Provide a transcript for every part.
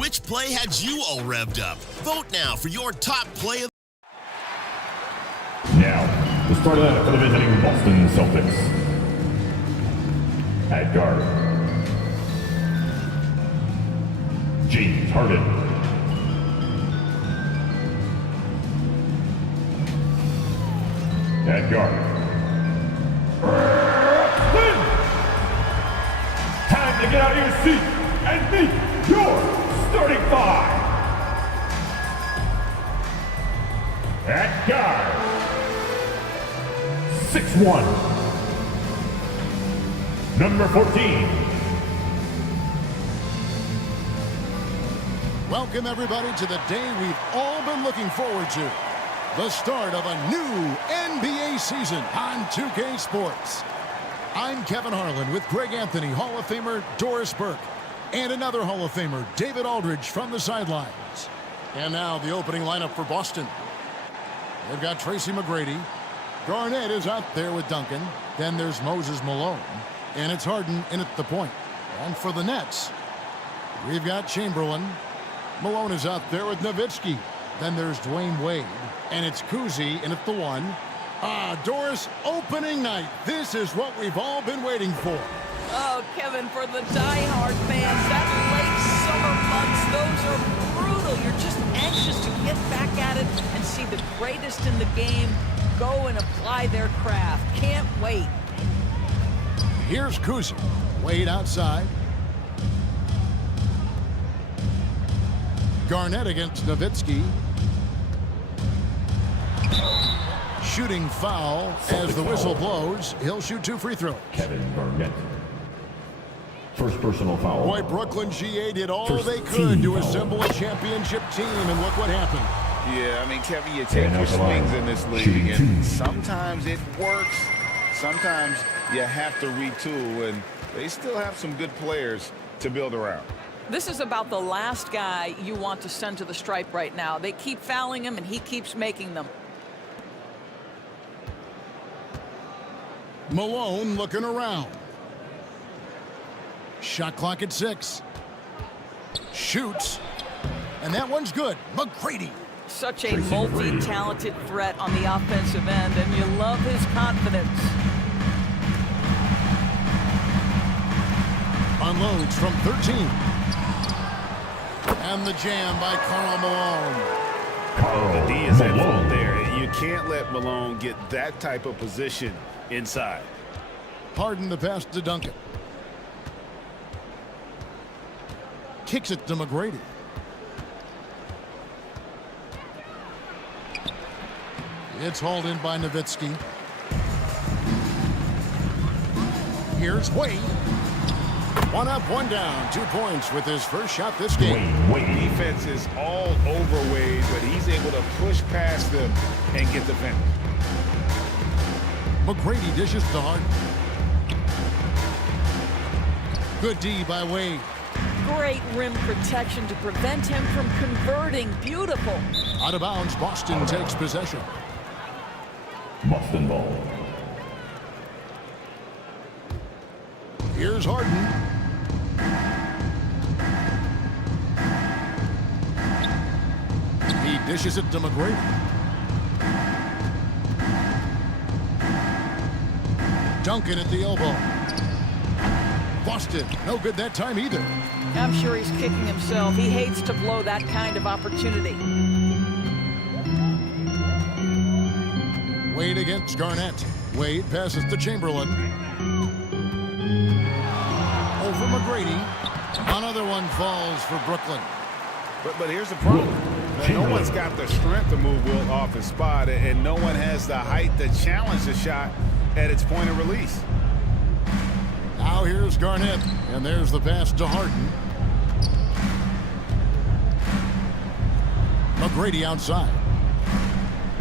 Which play had you all revved up? Vote now for your top play of Now, the start of that for the visiting Boston Celtics. At guard, James Harden. At guard, time to get out of your seat and meet your starting five. At guard, 6'1", number 14. Welcome everybody to the day we've all been looking forward to. The start of a new NBA season on 2K Sports. I'm Kevin Harlan with Greg Anthony, Hall of Famer Doris Burke, and another Hall of Famer, David Aldridge, from the sidelines. And now the opening lineup for Boston. They've got Tracy McGrady. Garnett is out there with Duncan. Then there's Moses Malone. And it's Harden in at the point. And for the Nets, we've got Chamberlain. Malone is out there with Nowitzki. Then there's Dwayne Wade. And it's Kuzi in at the one. Doris, opening night. This is what we've all been waiting for. Oh, Kevin, for the die-hard fans, that late summer months, those are brutal. You're just anxious to get back at it and see the greatest in the game go and apply their craft. Can't wait. Here's Kuzi. Wade outside. Garnett against Nowitzki. Shooting foul as the whistle blows. He'll shoot 2 free throws. Kevin Garnett. First personal foul. Boy, Brooklyn GA did all they could to assemble a championship team, and look what happened. Yeah, I mean, Kevin, you take your swings in this league, and sometimes it works. Sometimes you have to retool, and they still have some good players to build around. This is about the last guy you want to send to the stripe right now. They keep fouling him, and he keeps making them. Malone looking around. Shot clock at 6. Shoots. And that one's good. McGrady. Such a multi-talented threat on the offensive end, and you love his confidence. Unloads from 13. And the jam by Karl Malone. The D is at fault there. You can't let Malone get that type of position inside. Harden the pass to Duncan. Kicks it to McGrady. It's hauled in by Nowitzki. Here's Wade. 1 up, 1 down. 2 points with his first shot this game. Wade. Defense is all over Wade, but he's able to push past them and get the finish. McGrady dishes to Harden. Good D by Wade. Great rim protection to prevent him from converting. Beautiful. Out of bounds, Boston takes possession. Boston ball. Here's Harden. He dishes it to McGrady. Duncan at the elbow. Boston, no good that time either. I'm sure he's kicking himself. He hates to blow that kind of opportunity. Wade against Garnett. Wade passes to Chamberlain. Over McGrady. Another one falls for Brooklyn. But here's the problem. No one's got the strength to move Wilt off his spot, and no one has the height to challenge the shot at its point of release. Now here's Garnett, and there's the pass to Harden. McGrady outside.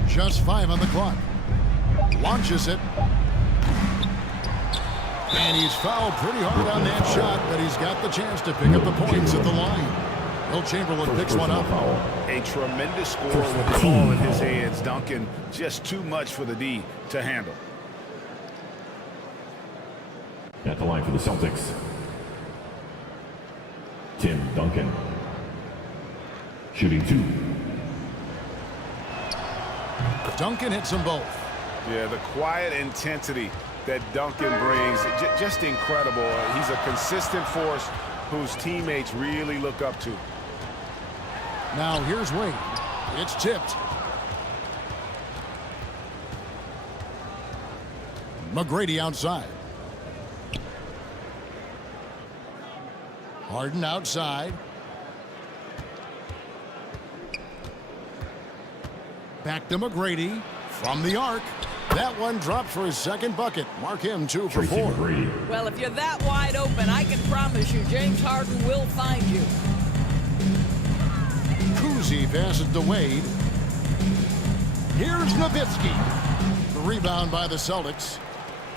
Just 5 on the clock. Launches it. And he's fouled pretty hard on that shot, but he's got the chance to pick up the points at the line. Will Chamberlain picks one up. A tremendous score with the ball in his hands. Duncan, just too much for the D to handle. At the line for the Celtics, Tim Duncan. Shooting 2. Duncan hits them both. Yeah, the quiet intensity that Duncan brings, just incredible. He's a consistent force whose teammates really look up to. Now here's Wade. It's tipped. McGrady outside. Harden outside. Back to McGrady from the arc. That one dropped for his second bucket. Mark him 2 for 4. Well, if you're that wide open, I can promise you James Harden will find you. Kuzi passes to Wade. Here's Nowitzki. The rebound by the Celtics.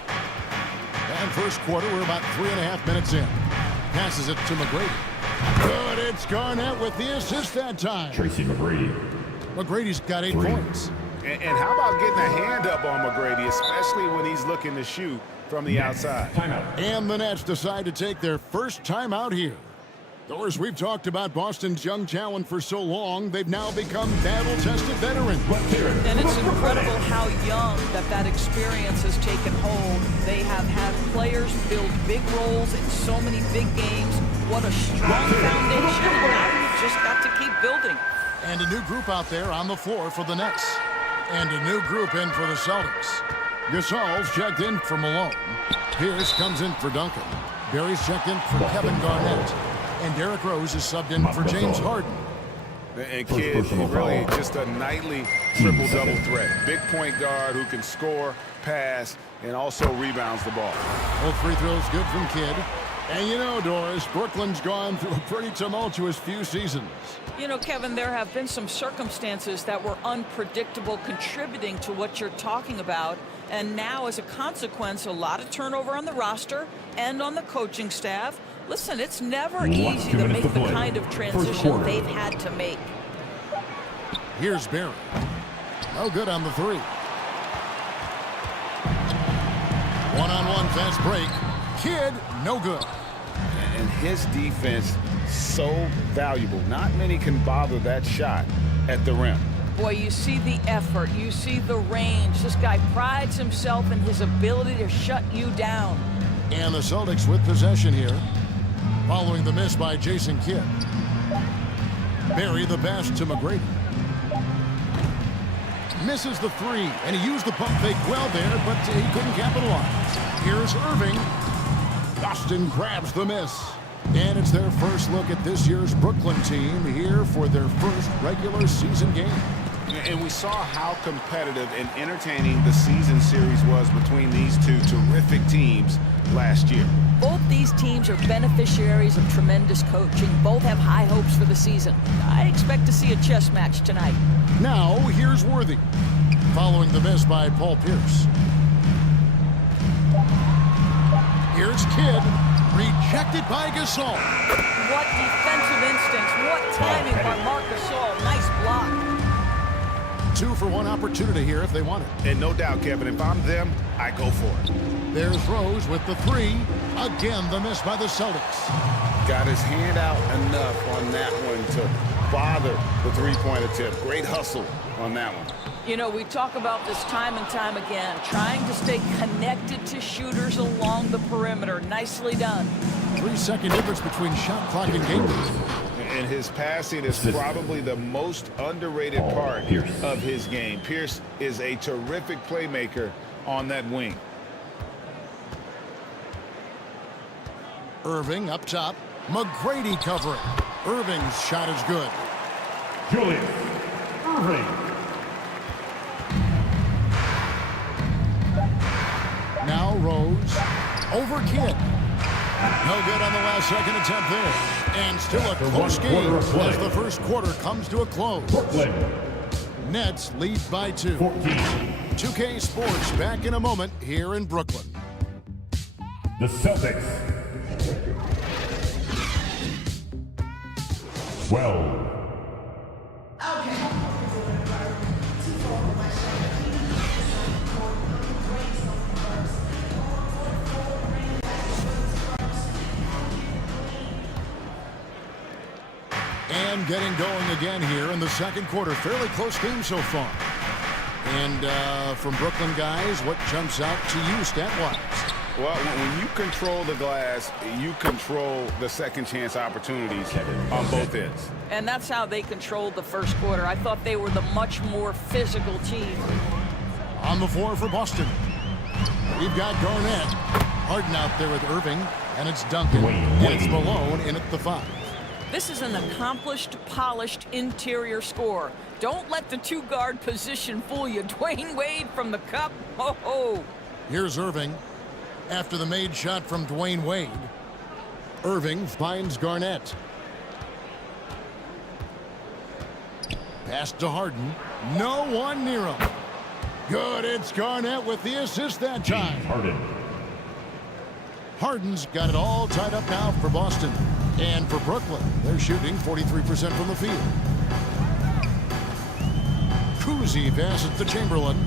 And first quarter, we're about 3.5 minutes in. Passes it to McGrady. Good, it's Garnett with the assist that time. Tracy McGrady. McGrady's got 8 points. And how about getting a hand up on McGrady, especially when he's looking to shoot from the outside. Timeout. And the Nets decide to take their first timeout here. Doris, we've talked about Boston's young talent for so long, they've now become battle-tested veterans. Let's hear it. And it's incredible how young that experience has taken hold. They have had players build big roles in so many big games. What a strong foundation. And now you've just got to keep building. And a new group out there on the floor for the Nets. And a new group in for the Celtics. Gasol's checked in for Malone. Pierce comes in for Duncan. Barry's checked in for Kevin Garnett. And Derrick Rose is subbed in for James Harden. And kid, really just a nightly triple-double threat. Big point guard who can score, pass, and also rebounds the ball. Both free throws good from Kidd. And you know, Doris, Brooklyn's gone through a pretty tumultuous few seasons. You know, Kevin, there have been some circumstances that were unpredictable contributing to what you're talking about. And now, as a consequence, a lot of turnover on the roster and on the coaching staff. Listen, it's never easy to make the kind of transition they've had to make. Here's Barry. No good on the 3. One-on-one fast break. Kidd, no good. And his defense, so valuable. Not many can bother that shot at the rim. Boy, you see the effort. You see the range. This guy prides himself in his ability to shut you down. And the Celtics with possession here. Following the miss by Jason Kidd. Barry the pass to McGrady. Misses the 3, and he used the pump fake well there, but he couldn't capitalize. Here's Irving. Boston grabs the miss. And it's their first look at this year's Brooklyn team here for their first regular season game. And we saw how competitive and entertaining the season series was between these two terrific teams last year. Both these teams are beneficiaries of tremendous coaching. Both have high hopes for the season. I expect to see a chess match tonight. Now, here's Worthy. Following the miss by Paul Pierce. Here's Kidd. Rejected by Gasol. What defensive instincts. What timing by Marc Gasol. Nice block. 2 for 1 opportunity here if they want it. And no doubt, Kevin, if I'm them, I go for it. There's Rose with the 3. Again, the miss by the Celtics. Got his hand out enough on that one to bother the three-point attempt. Great hustle on that one. You know, we talk about this time and time again, trying to stay connected to shooters along the perimeter. Nicely done. 3-second difference between shot clock and game time. And his passing is probably the most underrated part of his game. Pierce is a terrific playmaker on that wing. Irving up top. McGrady covering. Irving's shot is good. Julius Irving. Now Rose. Over Kidd. No good on the last second attempt there. And still a close game as the first quarter comes to a close. Brooklyn. Nets lead by 2. 14. 2K Sports back in a moment here in Brooklyn. The Celtics. 12. And getting going again here in the second quarter. Fairly close game so far. And from Brooklyn, guys, what jumps out to you stat-wise? Well, when you control the glass, you control the second chance opportunities on both ends. And that's how they controlled the first quarter. I thought they were the much more physical team. On the floor for Boston, we've got Garnett. Harden out there with Irving, and it's Duncan. And it's Malone in at the 5. This is an accomplished, polished interior scorer. Don't let the two-guard position fool you. Dwayne Wade from the cup. Ho-ho. Here's Irving. After the made shot from Dwayne Wade, Irving finds Garnett. Pass to Harden. No one near him. Good. It's Garnett with the assist that time. Harden's got it all tied up now for Boston. And for Brooklyn, they're shooting 43% from the field. Cousy passes to Chamberlain.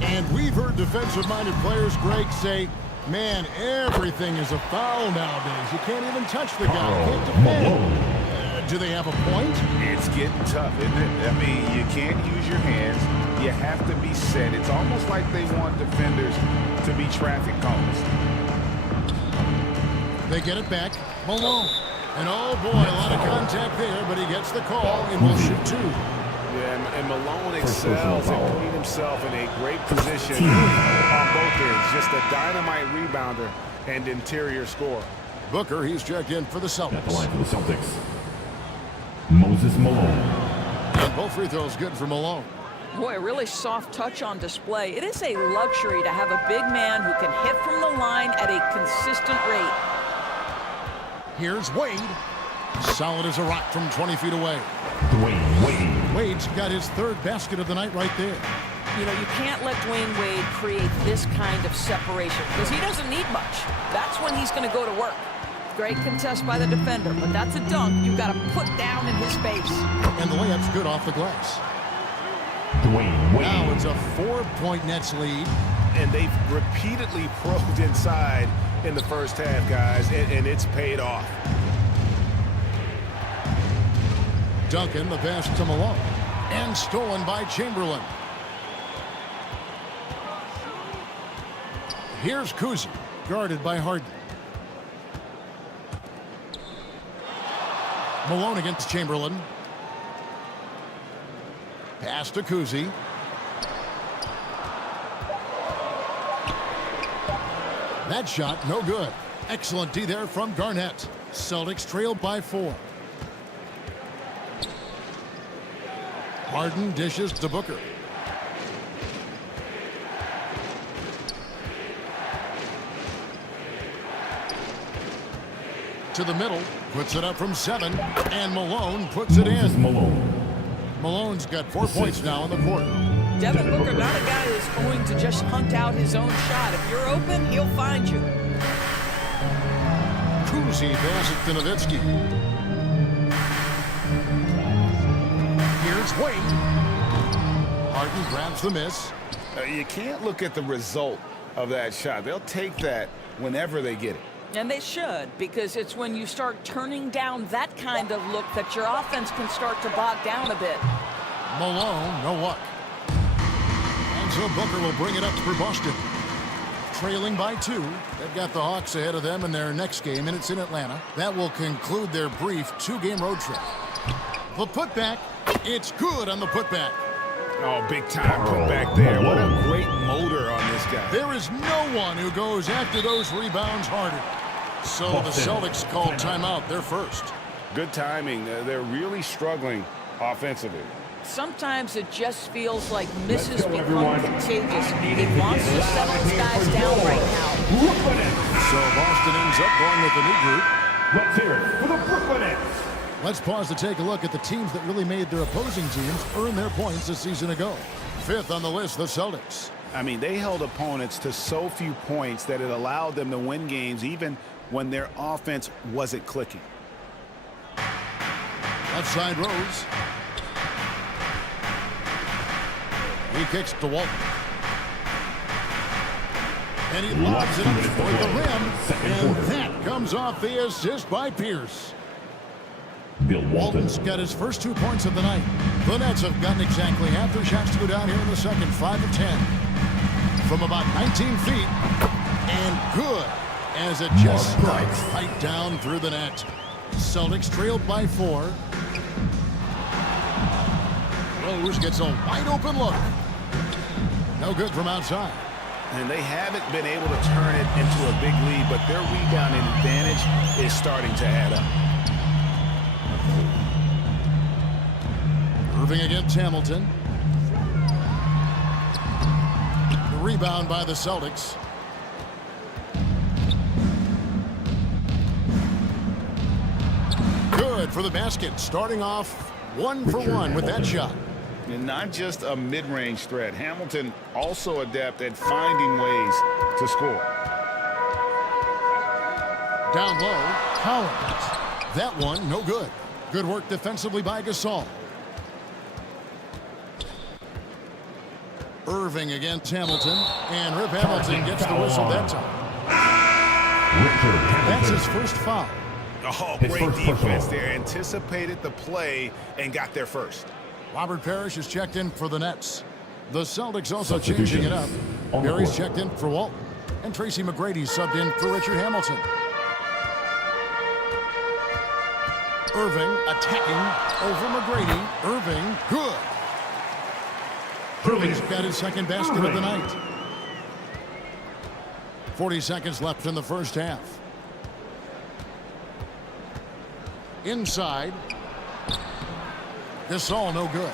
And we've heard defensive-minded players, Greg, say, man, everything is a foul nowadays. You can't even touch the guy. You can't defend. Do they have a point? It's getting tough, isn't it? I mean, you can't use your hands. You have to be set. It's almost like they want defenders to be traffic cones. They get it back. Malone. And oh boy, a lot of contact there, but he gets the call and will shoot 2. Yeah, and Malone excels at putting himself in a great position on both ends. Just a dynamite rebounder and interior scorer. Booker, he's checked in for the Celtics. At the line for the Celtics, Moses Malone. And both free throws good for Malone. Boy, a really soft touch on display. It is a luxury to have a big man who can hit from the line at a consistent rate. Here's Wade. Solid as a rock from 20 feet away. Dwayne Wade. Wade's got his 3rd basket of the night right there. You know, you can't let Dwayne Wade create this kind of separation because he doesn't need much. That's when he's going to go to work. Great contest by the defender, but that's a dunk you've got to put down in his face. And the layup's good off the glass. Dwayne Wade. Now it's a 4-point Nets lead. And they've repeatedly probed inside in the first half, guys, and it's paid off. Duncan, the pass to Malone. And stolen by Chamberlain. Here's Cousy, guarded by Harden. Malone against Chamberlain. Pass to Cousy. That shot, no good. Excellent D there from Garnett. Celtics trailed by 4. Harden dishes to Booker. To the middle, puts it up from 7, and Malone puts it in. Malone's got 4 points now in the quarter. Devin Booker, not a guy who's going to just hunt out his own shot. If you're open, he'll find you. Cousy passes to Nowitzki. Here's Wade. Harden grabs the miss. You can't look at the result of that shot. They'll take that whenever they get it. And they should, because it's when you start turning down that kind of look that your offense can start to bog down a bit. Malone, no luck. And so Booker will bring it up for Boston. Trailing by 2. They've got the Hawks ahead of them in their next game, and it's in Atlanta. That will conclude their brief 2-game road trip. The putback, it's good on the putback. Oh, big time putback there. What a great motor on this guy. There is no one who goes after those rebounds harder. So the Celtics call timeout, their first. Good timing. They're really struggling offensively. Sometimes it just feels like misses become contagious. He wants to settle his guys down right now. So Boston ends up going with the new group. Let's hear it for the Brooklyn Nets. Let's pause to take a look at the teams that really made their opposing teams earn their points a season ago. 5th on the list, the Celtics. I mean, they held opponents to so few points that it allowed them to win games even when their offense wasn't clicking. Left side Rose. He kicks to Walton. And he lobs it up toward the rim. And that comes off the assist by Pierce. Bill Walton's got his first 2 points of the night. The Nets have gotten exactly half their shots to go down here in the second, 5 of 10. From about 19 feet. And good, as it just strikes right down through the net. Celtics trailed by 4. Rose gets a wide open look. No good from outside. And they haven't been able to turn it into a big lead, but their rebounding advantage is starting to add up. Irving against Hamilton. The rebound by the Celtics. Good for the basket, starting off 1 for 1 with that shot. And not just a mid-range threat. Hamilton also adept at finding ways to score. Down low, Collins. That one, no good. Good work defensively by Gasol. Irving against Hamilton. And Rip Hamilton gets the whistle that time. That's his first foul. Oh, great defense there. Anticipated the play and got there first. Robert Parrish is checked in for the Nets. The Celtics also changing it up. Barry's checked in for Walton. And Tracy McGrady's subbed in for Richard Hamilton. Irving attacking over McGrady. Irving, good. Irving's got his second basket of the night. 40 seconds left in the first half. Inside. Gasol, no good.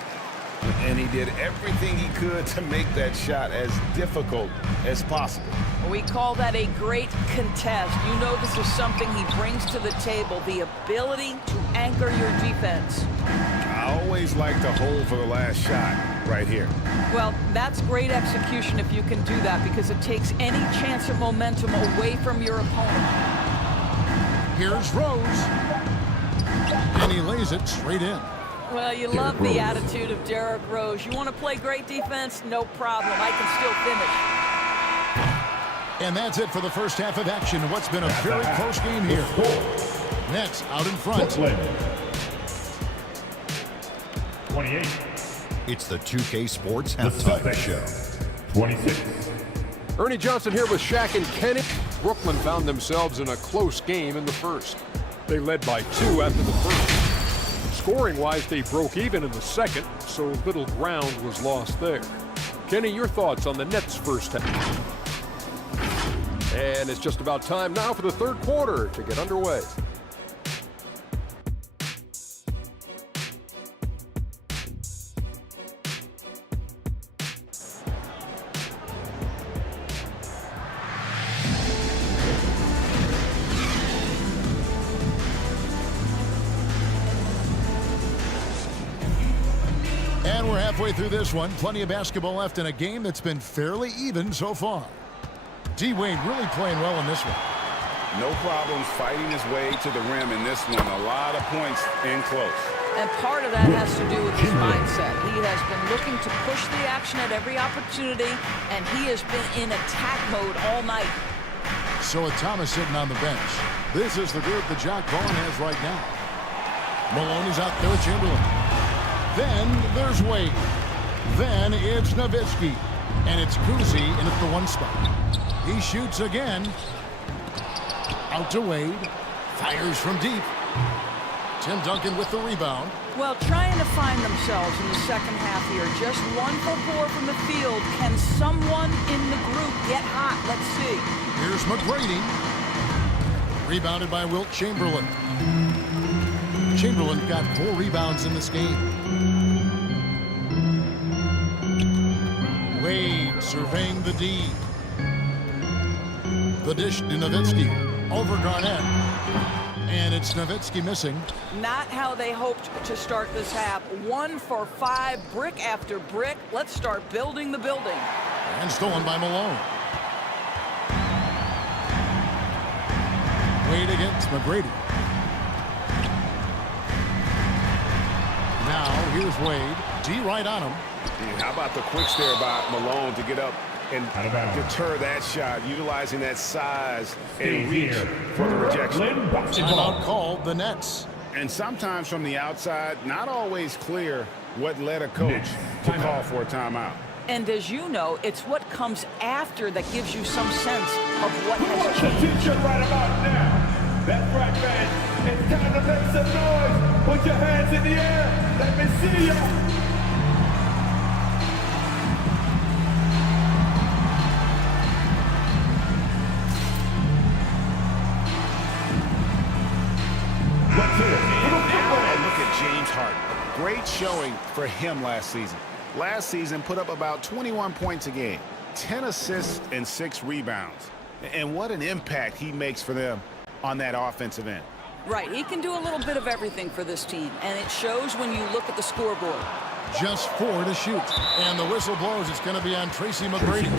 And he did everything he could to make that shot as difficult as possible. We call that a great contest. You know this is something he brings to the table, the ability to anchor your defense. I always like to hold for the last shot right here. Well, that's great execution if you can do that, because it takes any chance of momentum away from your opponent. Here's Rose. And he lays it straight in. Well, you love the attitude of Derrick Rose. You want to play great defense? No problem. I can still finish. And that's it for the first half of action. What's been a very close game here. Nets out in front. 28. It's the 2K Sports Halftime Show. 26. Ernie Johnson here with Shaq and Kenny. Brooklyn found themselves in a close game in the first. They led by 2 after the first. Scoring-wise, they broke even in the second, so little ground was lost there. Kenny, your thoughts on the Nets' first half? And it's just about time now for the third quarter to get underway. And we're halfway through this one. Plenty of basketball left in a game that's been fairly even so far. D-Wade really playing well in this one. No problems fighting his way to the rim in this one. A lot of points in close. And part of that has to do with his mindset. He has been looking to push the action at every opportunity, and he has been in attack mode all night. So with Thomas sitting on the bench, this is the group that Jacque Vaughn has right now. Malone is out there with Chamberlain. Then there's Wade. Then it's Nowitzki. And it's Kuzi in at the 1 spot. He shoots again. Out to Wade. Fires from deep. Tim Duncan with the rebound. Well, trying to find themselves in the second half here. Just 1 for 4 from the field. Can someone in the group get hot? Let's see. Here's McGrady. Rebounded by Wilt Chamberlain. Chamberlain got 4 rebounds in this game. Wade surveying the D. The dish to Nowitzki. Over Garnett. And it's Nowitzki missing. Not how they hoped to start this half. 1 for 5, brick after brick. Let's start building the building. And stolen by Malone. Wade against McGrady. Now, here's Wade. D right on him. How about the quick stare by Malone to get up and deter that shot, utilizing that size and reach for the rejection. Timeout called the Nets. And sometimes from the outside, not always clear what led a coach to call for a timeout. And as you know, it's what comes after that gives you some sense of what has changed. Attention right about now. That's right, man. It's time to make some noise. Put your hands in the air. Let me see ya. Look at James Harden. Great showing for him last season. Last season put up about 21 points a game, 10 assists and 6 rebounds. And what an impact he makes for them on that offensive end. Right, he can do a little bit of everything for this team, and it shows when you look at the scoreboard. Just 4 to shoot. And the whistle blows. It's going to be on Tracy McGrady.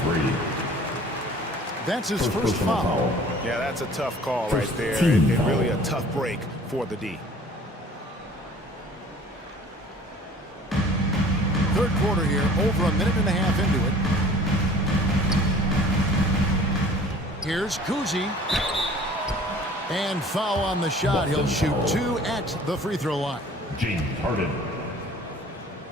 That's his first foul. Yeah, that's a tough call right there, and really a tough break for the D. Third quarter here, over a minute and a half into it. Here's Kuzi. And foul on the shot. He'll shoot 2 at the free throw line. James Harden.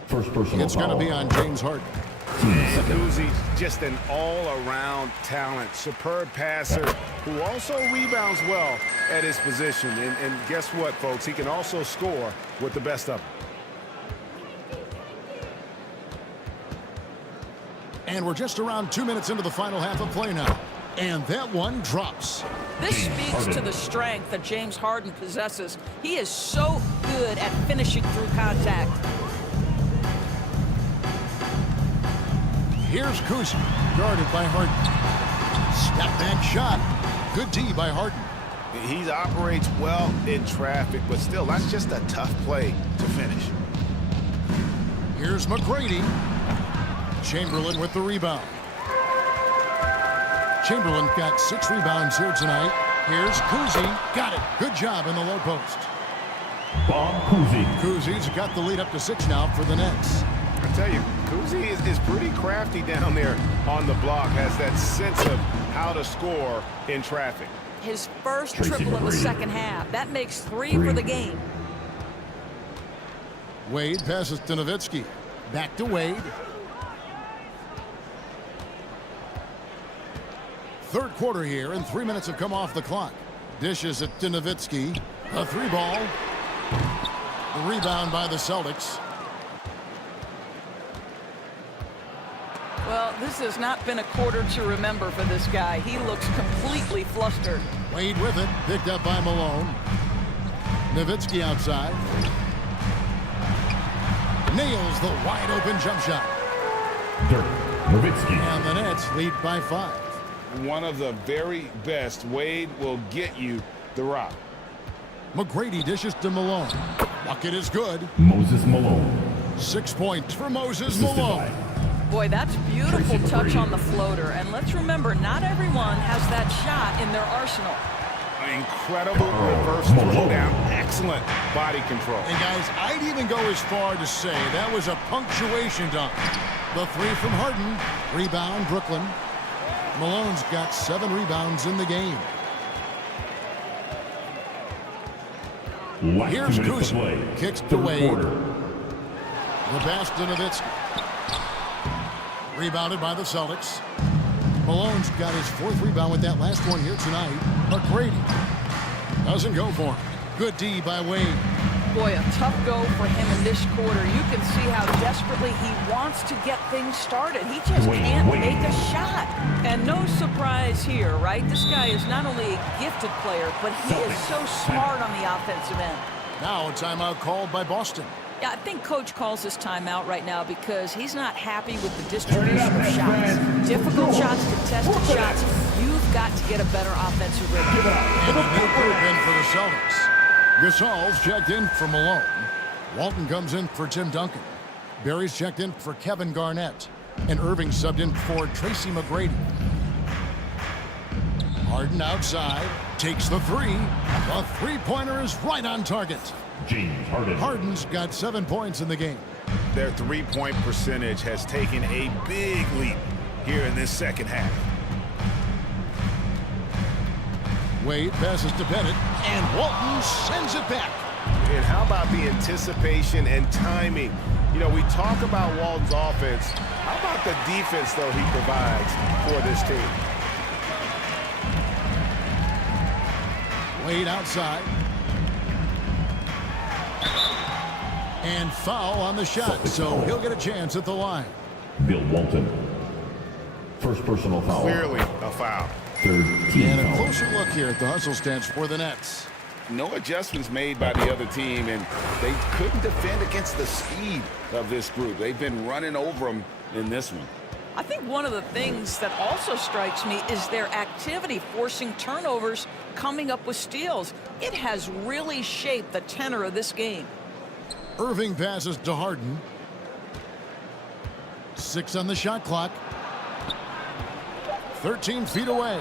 First personal It's going to be on James Harden. Kuzi, just an all-around talent, superb passer who also rebounds well at his position. And guess what, folks? He can also score with the best of them. And we're just around 2 minutes into the final half of play now. And that one drops. This speaks to the strength that James Harden possesses. He is so good at finishing through contact. Here's Kuzi, guarded by Harden. Step back shot. Good D by Harden. He operates well in traffic, but still, that's just a tough play to finish. Here's McGrady. Chamberlain with the rebound. Chamberlain got 6 rebounds here tonight. Here's Kuzi. Got it. Good job in the low post. Kuzi's got the lead up to 6 now for the Nets. I tell you, Kuzi is pretty crafty down there on the block, has that sense of how to score in traffic. His first triple of the second half. That makes 3 for the game. Wade passes to Nowitzki. Back to Wade. Third quarter here, and 3 minutes have come off the clock. Dishes it to Nowitzki. A 3-ball. The rebound by the Celtics. Well, this has not been a quarter to remember for this guy. He looks completely flustered. Wade with it, picked up by Malone. Nowitzki outside. Nails the wide open jump shot. Nowitzki. And the Nets lead by 5. One of the very best. Wade will get you the rock. McGrady dishes to Malone. Bucket is good. Moses Malone. 6 points for Moses Malone. Boy, that's beautiful touch on the floater. And let's remember, not everyone has that shot in their arsenal. Incredible reverse throwdown. Excellent body control. And guys, I'd even go as far to say that was a punctuation dunk. The 3 from Harden. Rebound, Brooklyn. Malone's got 7 rebounds in the game. Here's Kuzi. Kicks to Wade. The pass to Nowitzki. Rebounded by the Celtics. Malone's got his 4th rebound with that last one here tonight. McGrady doesn't go for him. Good D by Wade. Boy, a tough go for him in this quarter. You can see how desperately he wants to get things started. He just can't make a shot. And no surprise here, right? This guy is not only a gifted player, but he is so smart on the offensive end. Now a timeout called by Boston. Yeah, I think Coach calls this timeout right now because he's not happy with the distribution of shots. Difficult shots, contested shots. You've got to get a better offensive rhythm. And a new group in for the Celtics. Gasol's checked in for Malone. Walton comes in for Tim Duncan. Barry's checked in for Kevin Garnett. And Irving subbed in for Tracy McGrady. Harden outside. Takes the 3. The 3-pointer is right on target. James Harden. Harden's got 7 points in the game. Their 3-point percentage has taken a big leap here in this second half. Wade passes to Bennett, and Walton sends it back. And how about the anticipation and timing? You know, we talk about Walton's offense. How about the defense, though, he provides for this team? Wade outside. And foul on the shot, so he'll get a chance at the line. Bill Walton. First personal foul. Clearly a foul. Third team And a foul. closer look here at the hustle stance for the Nets. No adjustments made by the other team, and they couldn't defend against the speed of this group. They've been running over them in this one. I think one of the things that also strikes me is their activity forcing turnovers, coming up with steals. It has really shaped the tenor of this game. Irving passes to Harden. 6 on the shot clock. 13 feet away.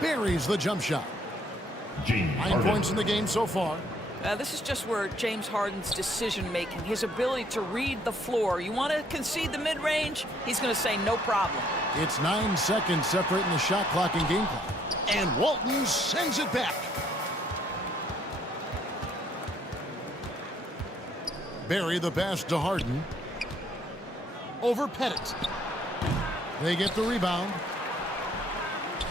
Buries the jump shot. James 9 Harden. points in the game so far. This is just where James Harden's decision-making, his ability to read the floor. You want to concede the mid-range? He's going to say no problem. It's 9 seconds separating the shot clock and game clock. And Walton sends it back. Barry the pass to Harden. Over Pettit. They get the rebound.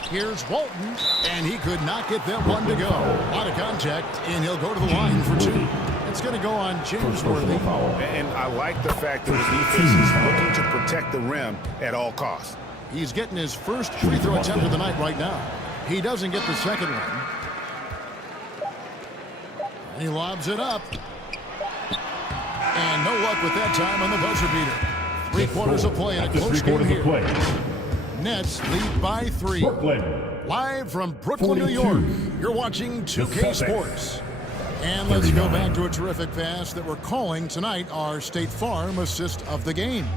Here's Walton, and he could not get that one to go. A lot of contact, and he'll go to the line for 2. It's going to go on James Worthy. And I like the fact that the defense is looking to protect the rim at all costs. He's getting his first free throw attempt of the night right now. He doesn't get the second one. And he lobs it up. And no luck with that time on the buzzer beater. 3 quarters of play in a close game here. Nets lead by 3. Brooklyn. Live from Brooklyn, New 42. York, you're watching 2K Sports. And let's go back to a terrific pass that we're calling tonight our State Farm assist of the game.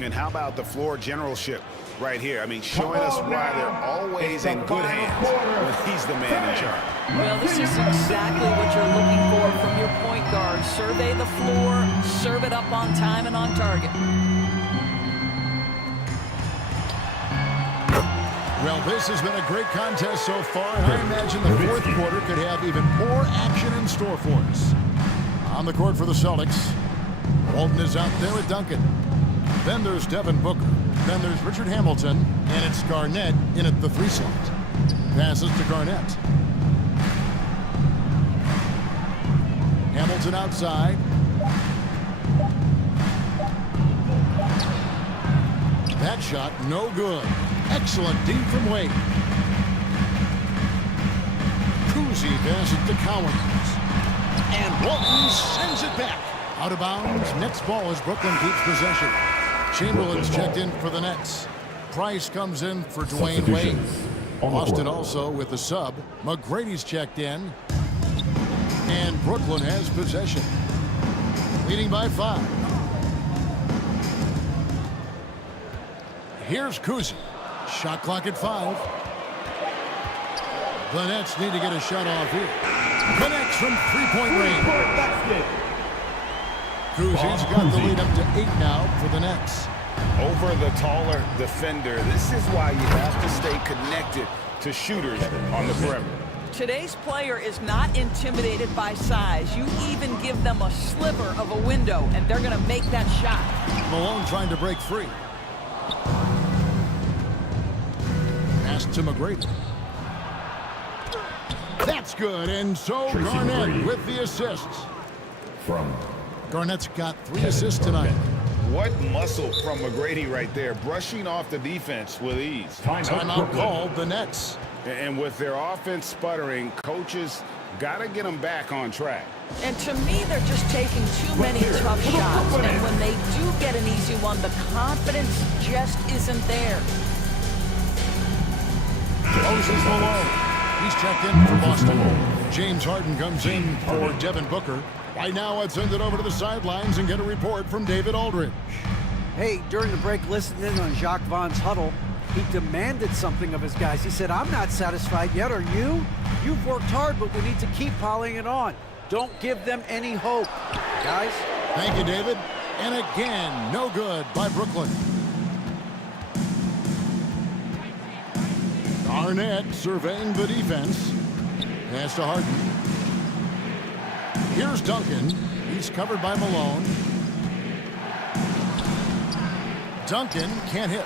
And how about the floor generalship right here? I mean, showing us why they're always in good hands when he's the man in charge. Well, this is exactly what you're looking for from your point guard. Survey the floor, serve it up on time and on target. Well, this has been a great contest so far, and I imagine the fourth quarter could have even more action in store for us. On the court for the Celtics, Walton is out there with Duncan. Then there's Devin Booker. Then there's Richard Hamilton, and it's Garnett in at the 3 slot. Passes to Garnett. Hamilton outside. That shot, no good. Excellent deep from Wade. Kuzi passes to Cowens. And Walton sends it back. Out of bounds. Nets ball as Brooklyn keeps possession. Chamberlain's checked in for the Nets. Price comes in for Dwayne Wade. Austin also with the sub. McGrady's checked in. And Brooklyn has possession. Leading by 5. Here's Kuzi. Shot clock at 5. The Nets need to get a shot off here. Connects from 3-point range. Kuzi's got the lead up to 8 now for the Nets. Over the taller defender, this is why you have to stay connected to shooters on the perimeter. Today's player is not intimidated by size. You even give them a sliver of a window, and they're going to make that shot. Malone trying to break free. Pass to McGrady. That's good, and so Tracy Garnett McGrady. with the assists. From Garnett's got 3 assists tonight. What muscle from McGrady right there, brushing off the defense with ease. Timeout called the Nets. And with their offense sputtering, coaches got to get them back on track. And to me, they're just taking too many tough shots. And when they do get an easy one, the confidence just isn't there. Moses Malone. He's checked in for Boston. James Harden comes in for Devin Booker. Right now, let's send it over to the sidelines and get a report from David Aldridge. Hey, during the break, listening in on Jacques Vaughn's huddle, he demanded something of his guys. He said, I'm not satisfied yet, are you? You've worked hard, but we need to keep piling it on. Don't give them any hope, guys. Thank you, David. And again, no good by Brooklyn. Garnett surveying the defense. Pass to Harden. Here's Duncan. He's covered by Malone. Duncan can't hit.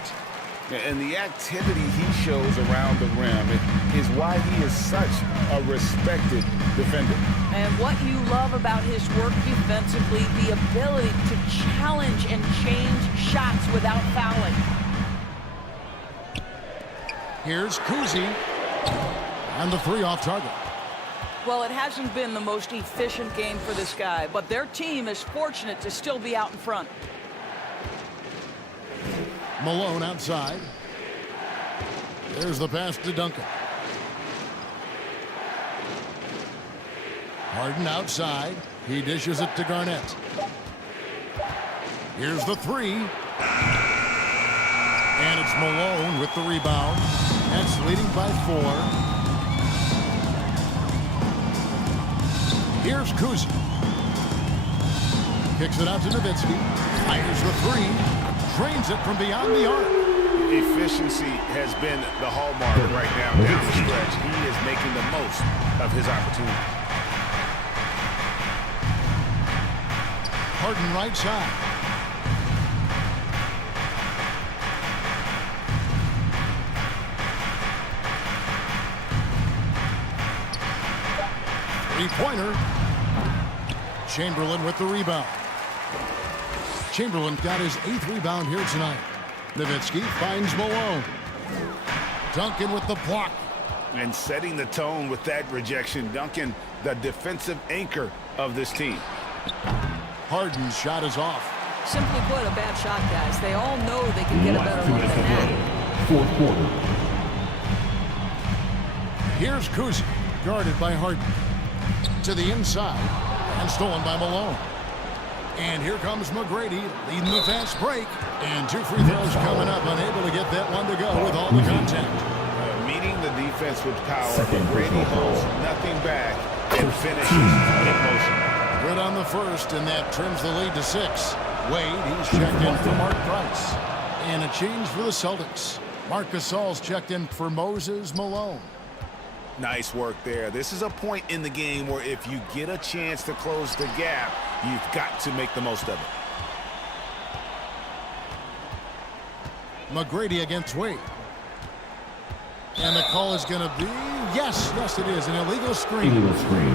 And the activity he shows around the rim is why he is such a respected defender. And what you love about his work defensively, the ability to challenge and change shots without fouling. Here's Kuzi. And the three off target. Well, it hasn't been the most efficient game for this guy, but their team is fortunate to still be out in front. Malone outside. There's the pass to Duncan. Harden outside. He dishes it to Garnett. Here's the three. And it's Malone with the rebound. That's leading by 4. Here's Kuzi. Kicks it out to Nowitzki. Fires the three. Drains it from beyond the arc. Efficiency has been the hallmark right now down the stretch. He is making the most of his opportunity. Harden right side. Three-pointer. Chamberlain with the rebound. Chamberlain got his 8th rebound here tonight. Nowitzki finds Malone. Duncan with the block. And setting the tone with that rejection. Duncan, the defensive anchor of this team. Harden's shot is off. Simply put, a bad shot, guys. They all know they can get a better look than that. Fourth quarter. Here's Kuzi, guarded by Harden. To the inside, and stolen by Malone. And here comes McGrady, leading the fast break. And 2 free throws coming up, unable to get that one to go with all the contact. Meeting the defense with power, McGrady holds nothing back and finishes in motion. Good on the first, and that trims the lead to 6. Wade, he's checked in for Mark Price. And a change for the Celtics. Marc Gasol's checked in for Moses Malone. Nice work there. This is a point in the game where if you get a chance to close the gap, you've got to make the most of it. McGrady against Wade. And the call is going to be, yes, it is, an illegal screen. Illegal screen.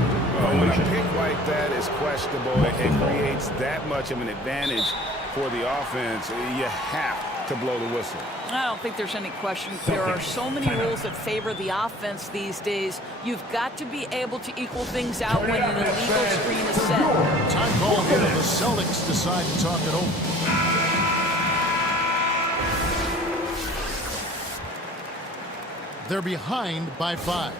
When a pick like that is questionable, it creates that much of an advantage for the offense. You have to blow the whistle. I don't think there's any question. There are so many rules that favor the offense these days. You've got to be able to equal things out when an illegal screen is set. Time call here. The Celtics decide to talk it over. They're behind by 5.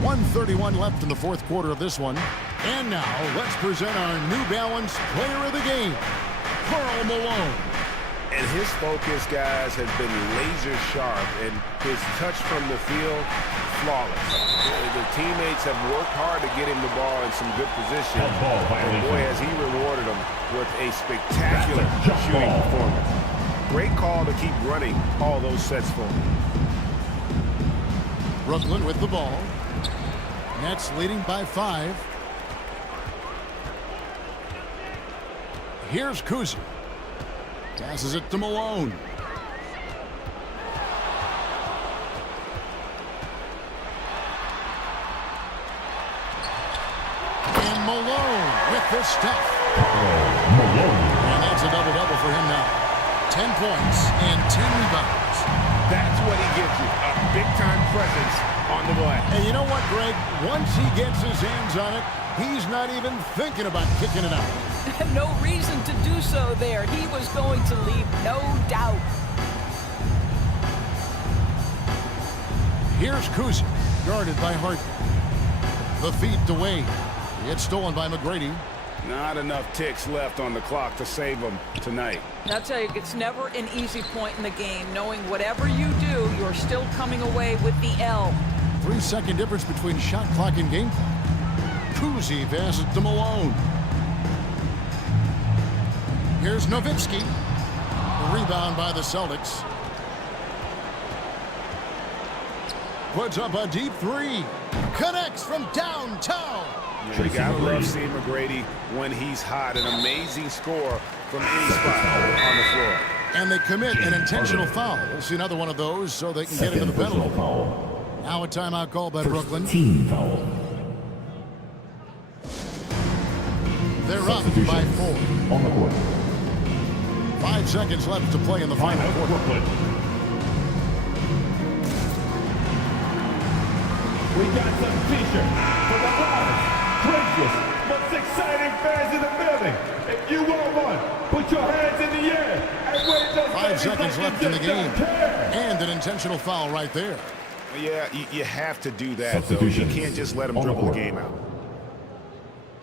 1:31 left in the 4th quarter of this one. And now, let's present our New Balance Player of the Game, Karl Malone. And his focus, guys, has been laser sharp, and his touch from the field, flawless. The teammates have worked hard to get him the ball in some good position. And boy, has he rewarded them with a spectacular shooting performance. Great call to keep running all those sets for him. Brooklyn with the ball. Nets leading by 5. Here's Kuzi. Passes it to Malone. And Malone with the stuff. And that's a double-double for him now. 10 points and 10 rebounds. That's what he gives you, a big-time presence on the glass. And you know what, Greg? Once he gets his hands on it, he's not even thinking about kicking it out. No reason to do so there. He was going to leave, no doubt. Here's Kuzi, guarded by Harden. The feed to Wade. It's stolen by McGrady. Not enough ticks left on the clock to save them tonight. I'll tell you, it's never an easy point in the game, knowing whatever you do, you're still coming away with the L. 3-second difference between shot clock and game clock. Kuzi passes to Malone. Here's Nowitzki. The rebound by the Celtics. puts up a deep three. Connects from downtown. You gotta love seeing McGrady when he's hot. An amazing score from any spot on the floor. And they commit an intentional foul. We'll see another one of those so they can get into the penalty. Now a timeout call by Brooklyn. Team foul. They're up by 4. On the court. 5 seconds left to play in the final quarter. Brooklyn. We got some t-shirts for the loudest, craziest, most exciting fans in the building. If you want one, put your hands in the air and wave those 5 seconds like left you in the just game. don't care. And an intentional foul right there. Yeah, you have to do that, though. You can't just let him dribble the game out.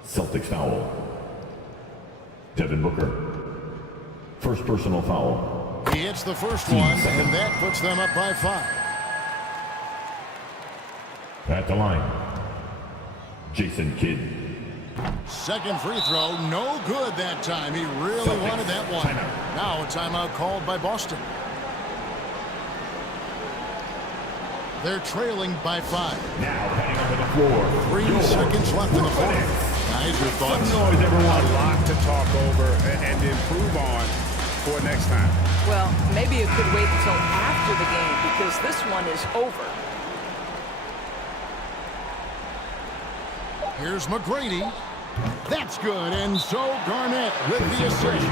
Celtics foul. Devin Booker. First personal foul. He hits the first one, and that puts them up by 5. At the line. Jason Kidd. Second free throw, no good that time. He really Celtics. wanted that one. Timeout. Now a timeout called by Boston. They're trailing by 5. Now heading over the floor. 3 seconds left in the fourth. Guys, your thoughts? Noise, everyone. A lot to talk over and improve on for next time. Well, maybe it could wait until after the game because this one is over. Here's McGrady. That's good, and so Garnett with the assist.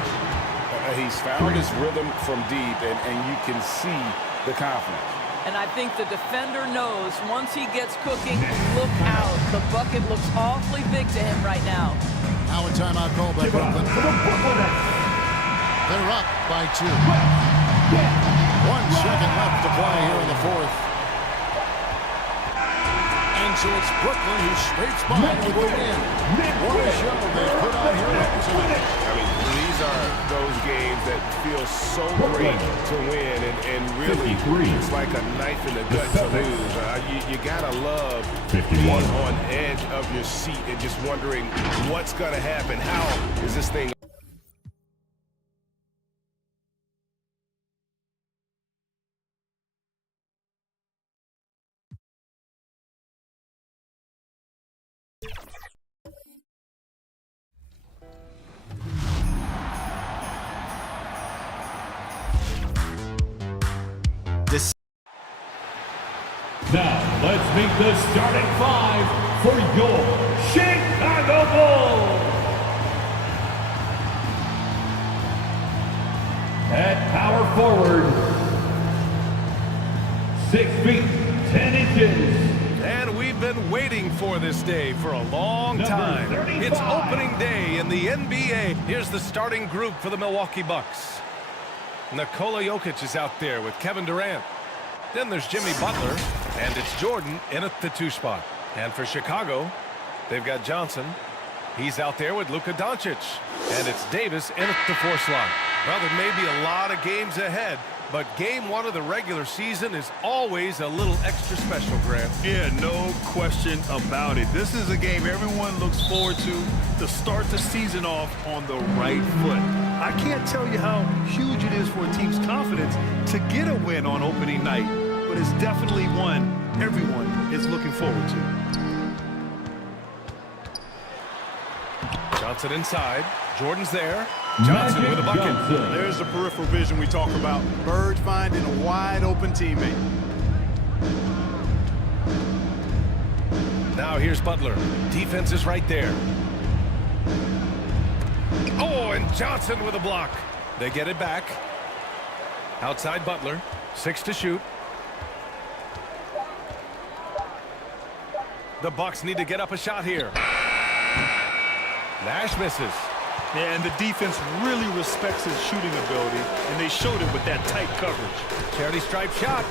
He's found his rhythm from deep, and you can see the confidence. And I think the defender knows once he gets cooking, look out. The bucket looks awfully big to him right now. Now a timeout call by Brooklyn. They're up by 2. 1 second left to play here in the fourth. And so it's Brooklyn who scrapes by with the win. What a show they put on here tonight. I mean, these are those games that feel so great to win, and really 53. it's like a knife in the gut to lose. You gotta love 51. being on edge of your seat and just wondering what's gonna happen. How is this thing? Now, let's meet the starting 5 for your Chicago Bulls. At power forward, 6 feet, 10 inches. And we've been waiting for this day for a long time. It's opening day in the NBA. Here's the starting group for the Milwaukee Bucks. Nikola Jokic is out there with Kevin Durant. Then there's Jimmy Butler, and it's Jordan in at the 2 spot. And for Chicago, they've got Johnson. He's out there with Luka Doncic. And it's Davis in at the 4 slot. Well, there may be a lot of games ahead, but game 1 of the regular season is always a little extra special, Grant. Yeah, no question about it. This is a game everyone looks forward to start the season off on the right foot. I can't tell you how huge it is for a team's confidence to get a win on opening night, but it's definitely one everyone is looking forward to. Johnson inside. Jordan's there. Johnson with a bucket. Johnson. There's the peripheral vision we talk about. Bird finding a wide open teammate. Now here's Butler. Defense is right there. Oh, and Johnson with a block. They get it back. Outside Butler. 6 to shoot. The Bucks need to get up a shot here. Nash misses. Yeah, and the defense really respects his shooting ability, and they showed it with that tight coverage. Charity stripe shot.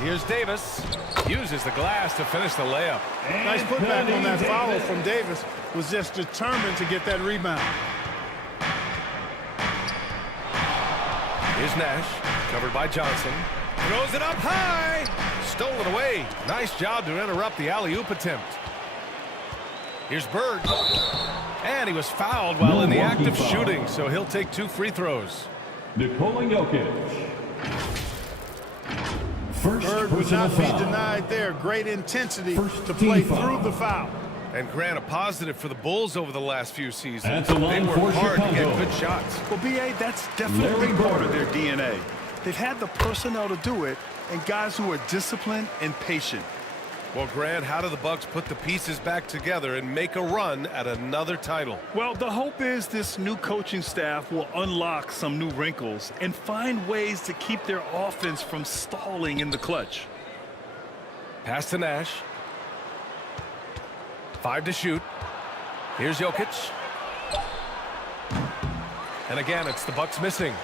Here's Davis. Uses the glass to finish the layup. Nice putback on that foul from Davis. Was just determined to get that rebound. Here's Nash. Covered by Johnson. Throws it up high. Stolen away. Nice job to interrupt the alley-oop attempt. Here's Bird. And he was fouled while in the act of shooting, so he'll take 2 free throws. Nikola Jokic. Bird would not be denied there. Great intensity to play through the foul. And Grant, a positive for the Bulls over the last few seasons. They work hard to get good shots. Well, B.A., that's definitely part of their DNA. They've had the personnel to do it, and guys who are disciplined and patient. Well, Grant, how do the Bucks put the pieces back together and make a run at another title? Well, the hope is this new coaching staff will unlock some new wrinkles and find ways to keep their offense from stalling in the clutch. Pass to Nash. 5 to shoot. Here's Jokic. And again, it's the Bucks missing.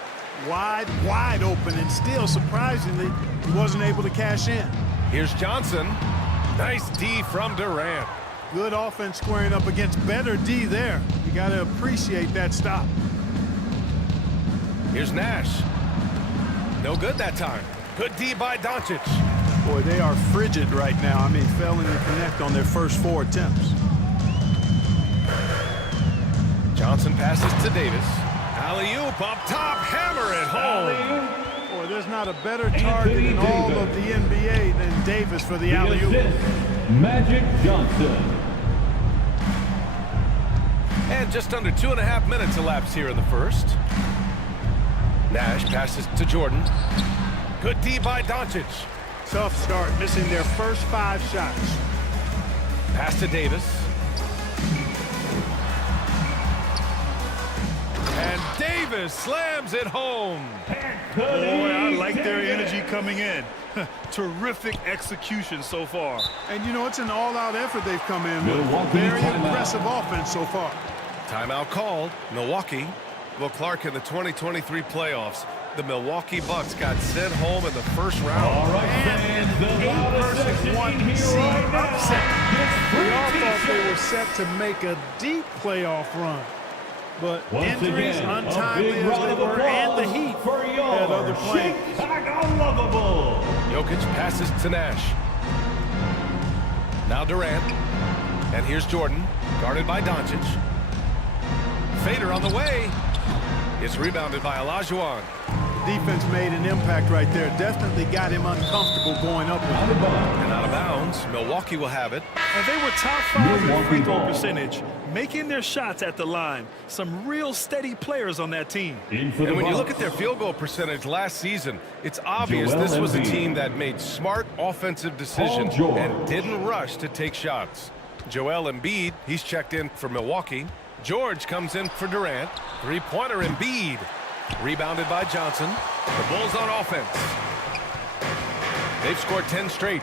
Wide open, and still, surprisingly, he wasn't able to cash in. Here's Johnson. Nice D from Durant. Good offense squaring up against better D there. You got to appreciate that stop. Here's Nash. No good that time. Good D by Doncic. Boy, they are frigid right now. I mean, failing to connect on their first 4 attempts. Johnson passes to Davis. Alley-oop up top, hammer it home. Boy, there's not a better target in all of the NBA than Davis for the alley-oop. Magic Johnson. And just under 2.5 minutes elapsed here in the first. Nash passes to Jordan. Good D by Doncic. Tough start, missing their first 5 shots. Pass to Davis. And Davis slams it home. Boy, I like their energy coming in. Terrific execution so far. And you know, it's an all-out effort they've come in with. Very impressive offense so far. Timeout called. Milwaukee. Well, Clark, in the 2023 playoffs, the Milwaukee Bucks got sent home in the first round. All right, fans, the loudest section in here right now. We all thought they were set to make a deep playoff run. But injuries, untimely as they were, and the Heat had other plans. Jokic passes to Nash. Now Durant. And here's Jordan, guarded by Doncic. Fader on the way. It's rebounded by Olajuwon. Defense made an impact right there. Definitely got him uncomfortable going up with it. And out of bounds. Milwaukee will have it. And they were top 5 in free throw percentage, making their shots at the line. Some real steady players on that team. And when you look at their field goal percentage last season, it's obvious this was a team that made smart offensive decisions and didn't rush to take shots. Joel Embiid, he's checked in for Milwaukee. George comes in for Durant. Three-pointer Embiid. Rebounded by Johnson. The Bulls on offense. They've scored 10 straight.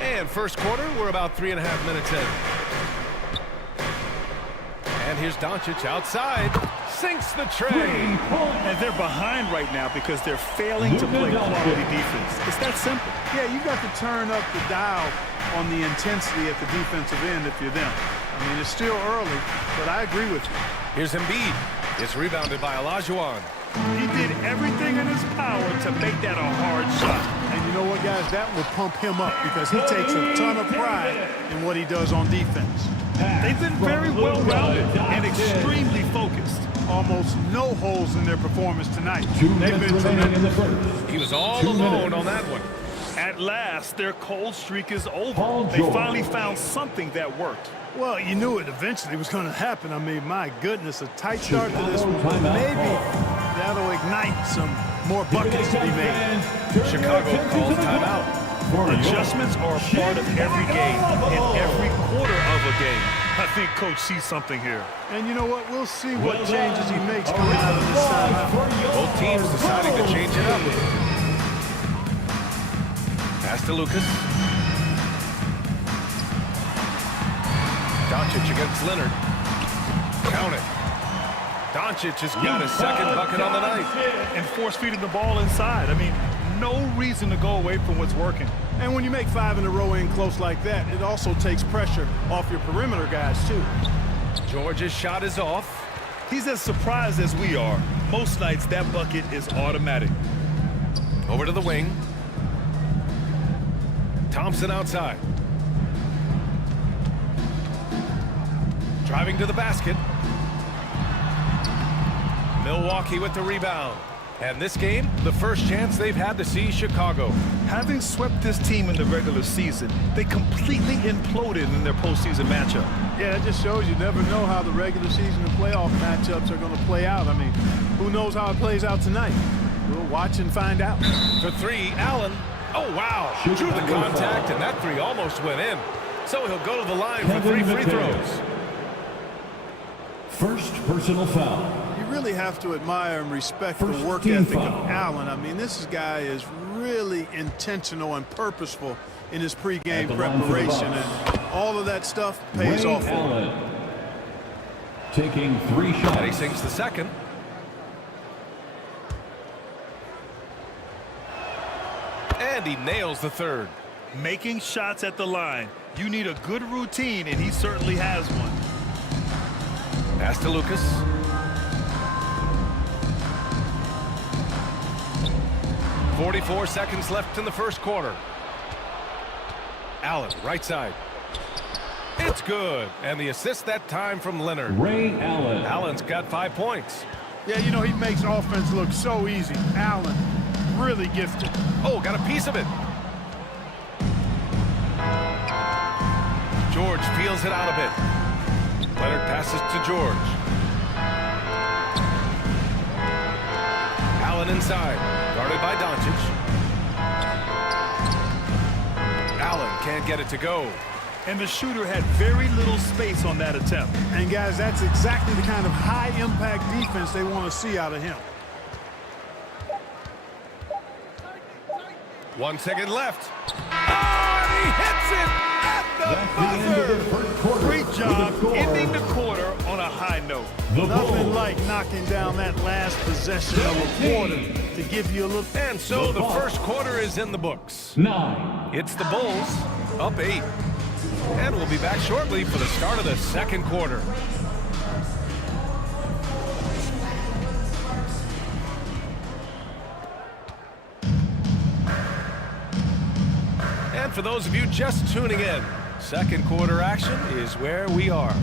And first quarter, we're about 3.5 minutes in. And here's Doncic outside. Sinks the tray. And they're behind right now because they're failing to play quality defense. It's that simple. Yeah, you got to turn up the dial on the intensity at the defensive end if you're them. I mean, it's still early, but I agree with you. Here's Embiid. It's rebounded by Olajuwon. He did everything in his power to make that a hard shot. And you know what, guys? That will pump him up because he takes a ton of pride in what he does on defense. They've been very well-rounded and extremely focused. Almost no holes in their performance tonight. They've been tremendous. He was all alone on that one. At last, their cold streak is over. They finally found something that worked. Well, you knew it eventually was going to happen. I mean, my goodness, a tight start to this one, but maybe that'll ignite some more buckets to be made. Chicago calls timeout. Adjustments are a part of every game and every quarter of a game. I think Coach sees something here. And you know what? We'll see what changes he makes coming out of this timeout. Both teams deciding to change it up. Pass to Lucas. Doncic against Leonard. Count it. Doncic has got his second bucket on the night. And force-feeding the ball inside. I mean, no reason to go away from what's working. And when you make 5 in a row in close like that, it also takes pressure off your perimeter guys, too. George's shot is off. He's as surprised as we are. Most nights, that bucket is automatic. Over to the wing. Thompson outside. Driving to the basket. Milwaukee with the rebound. And this game, the first chance they've had to see Chicago. Having swept this team in the regular season, they completely imploded in their postseason matchup. Yeah, that just shows you never know how the regular season and playoff matchups are going to play out. I mean, who knows how it plays out tonight? We'll watch and find out. For three, Allen. Oh, wow. Drew the contact, and that three almost went in. So he'll go to the line for 3 free throws. First personal foul. You really have to admire and respect the work ethic of Allen. I mean, this guy is really intentional and purposeful in his pregame preparation, and all of that stuff pays off for him. Taking 3 shots. And he sinks the second. And he nails the third. Making shots at the line. You need a good routine, and he certainly has one. Pass to Lucas. .44 seconds left in the first quarter. Allen, right side. It's good. And the assist that time from Leonard. Ray Allen. Allen's got 5 points. Yeah, you know, he makes offense look so easy. Allen, really gifted. Oh, got a piece of it. George feels it out a bit. Leonard passes to George. Allen inside, guarded by Doncic. Allen can't get it to go. And the shooter had very little space on that attempt. And guys, that's exactly the kind of high-impact defense they want to see out of him. 1 second left. Oh, he hits it at the buzzer. Great job ending the quarter on a high note. Nothing like knocking down that last possession of a quarter to give you a little. And so the first quarter is in the books. 9. It's the Bulls up 8. And we'll be back shortly for the start of the second quarter. And for those of you just tuning in, second quarter action is where we are.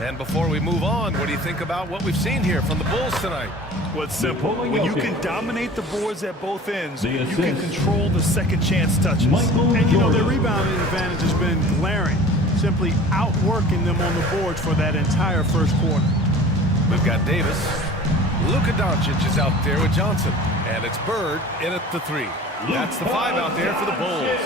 And before we move on, what do you think about what we've seen here from the Bulls tonight? Well, it's simple. When you can dominate the boards at both ends, you can control the second chance touches. And, you know, their rebounding advantage has been glaring, simply outworking them on the boards for that entire first quarter. We've got Davis. Luka Doncic is out there with Johnson. And it's Bird in at the 3. That's the 5 out there for the Bulls.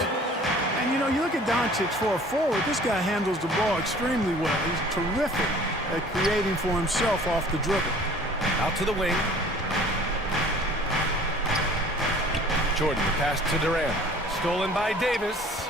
And, you know, you look at Doncic for a forward, this guy handles the ball extremely well. He's terrific at creating for himself off the dribble. Out to the wing. Jordan, the pass to Durant. Stolen by Davis.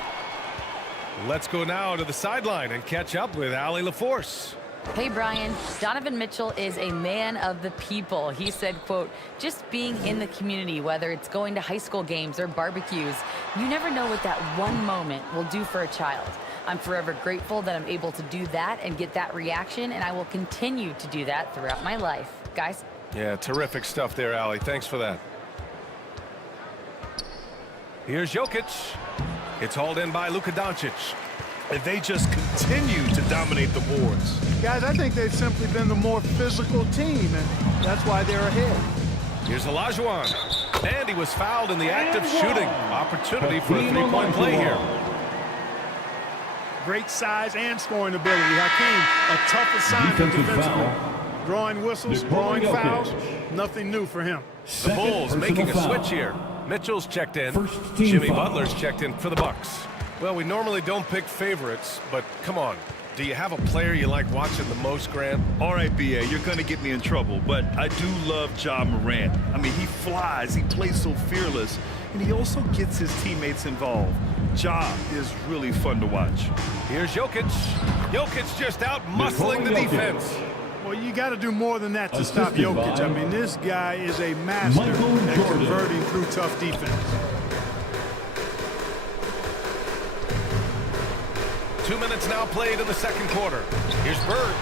Let's go now to the sideline and catch up with Allie LaForce. Hey, Brian. Donovan Mitchell is a man of the people. He said, quote, just being in the community, whether it's going to high school games or barbecues, you never know what that one moment will do for a child. I'm forever grateful that I'm able to do that and get that reaction, and I will continue to do that throughout my life. Guys? Yeah, terrific stuff there, Allie. Thanks for that. Here's Jokic. It's hauled in by Luka Doncic. And they just continue to dominate the boards. Guys, I think they've simply been the more physical team, and that's why they're ahead. Here's Olajuwon. And he was fouled in the act of shooting. Opportunity for a three-point play here. Great size and scoring ability. Hakeem, a tough assignment defensively. Drawing whistles, drawing fouls, nothing new for him. The Bulls making a switch here. Mitchell's checked in. Jimmy Butler's checked in for the Bucks. Well, we normally don't pick favorites, but come on. Do you have a player you like watching the most, Grant? All right, B.A., you're going to get me in trouble, but I do love Ja Morant. I mean, he flies, he plays so fearless, and he also gets his teammates involved. Ja is really fun to watch. Here's Jokic. Jokic just out muscling the defense. Well, you got to do more than that to stop Jokic. I mean, this guy is a master at converting through tough defense. 2 minutes now played in the second quarter. Here's Bird.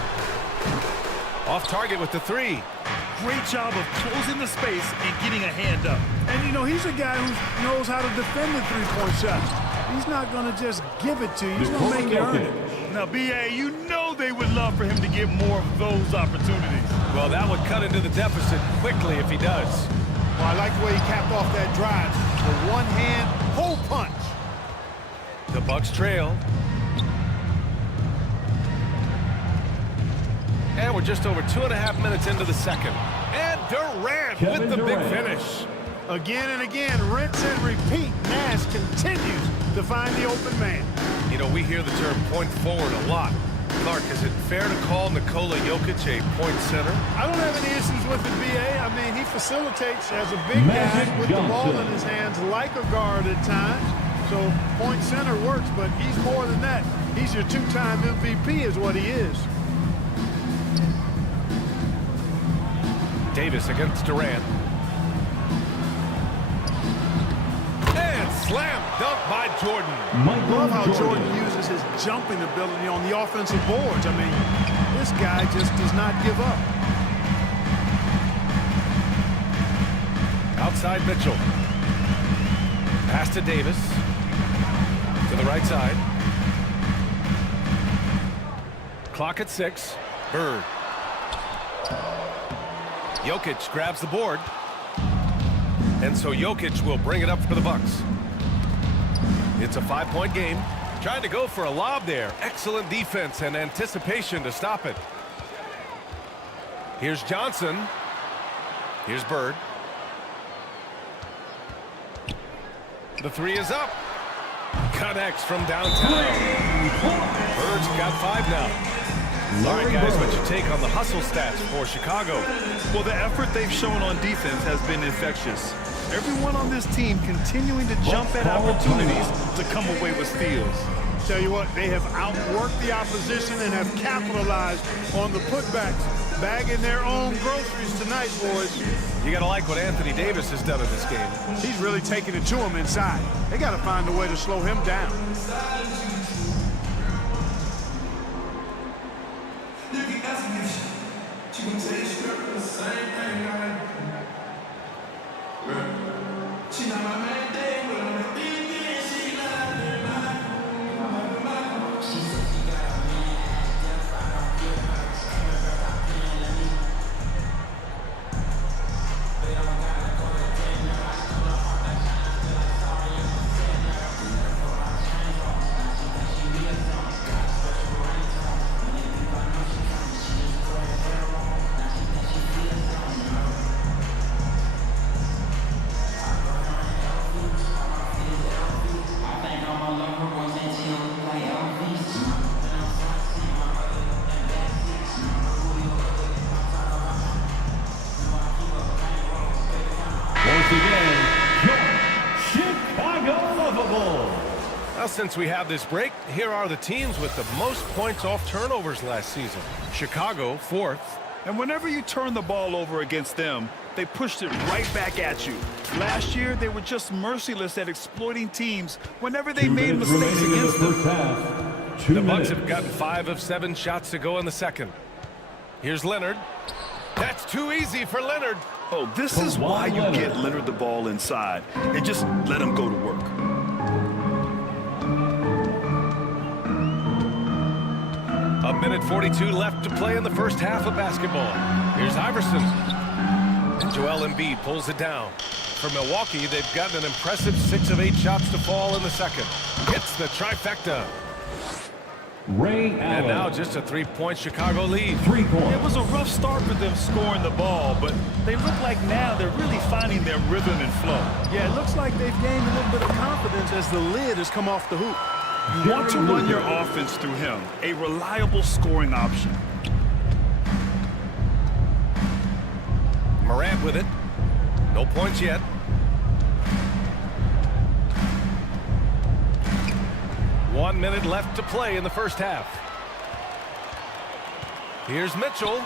Off target with the 3. Great job of closing the space and getting a hand up. And, you know, he's a guy who knows how to defend the three-point shot. He's not going to just give it to you. He's going to make you earn it. Now, B.A., you know they would love for him to get more of those opportunities. Well, Oh, that would cut into the deficit quickly if he does. Well, I like the way he capped off that drive. The one-hand hole punch. The Bucks trail. And we're just over 2.5 minutes into the second. And Durant with the big finish. Again and again, rinse and repeat. Nash continues to find the open man. You know, we hear the term point forward a lot. Clark, is it fair to call Nikola Jokic a point center? I don't have any issues with the BA. I mean, he facilitates as a big guy with the ball in his hands like a guard at times. So point center works, but he's more than that. He's your two-time MVP is what he is. Davis against Durant. And slam dunk by Jordan. I love how Jordan uses his jumping ability on the offensive boards. I mean, this guy just does not give up. Outside Mitchell. Pass to Davis. To the right side. Clock at 6. Bird. Jokic grabs the board. And so Jokic will bring it up for the Bucks. It's a 5-point game. Trying to go for a lob there. Excellent defense and anticipation to stop it. Here's Johnson. Here's Bird. The three is up. Connects from downtown. Bird's got 5 now. All right, guys, what's your take on the hustle stats for Chicago? Well, the effort they've shown on defense has been infectious. Everyone on this team continuing to jump at opportunities to come away with steals. Tell you what, they have outworked the opposition and have capitalized on the putbacks, bagging their own groceries tonight, boys. You got to like what Anthony Davis has done in this game. He's really taking it to him inside. They got to find a way to slow him down. Since we have this break, here are the teams with the most points off turnovers last season. Chicago, 4th. And whenever you turn the ball over against them, they pushed it right back at you. Last year, they were just merciless at exploiting teams whenever they made mistakes against them. The Bucks have gotten 5 of 7 shots to go in the second. Here's Leonard. That's too easy for Leonard. Oh, this is why you get Leonard the ball inside and just let him go to work. A minute 42 left to play in the first half of basketball. Here's Iverson. And Joel Embiid pulls it down. For Milwaukee, they've gotten an impressive 6 of 8 shots to fall in the second. Hits the trifecta. Ray Allen. And now just a 3-point Chicago lead. 3 points. It was a rough start for them scoring the ball, but they look like now they're really finding their rhythm and flow. Yeah, it looks like they've gained a little bit of confidence as the lid has come off the hoop. You want to run your offense through him, a reliable scoring option. Morant with it. No points yet. One minute left to play in the first half. Here's Mitchell.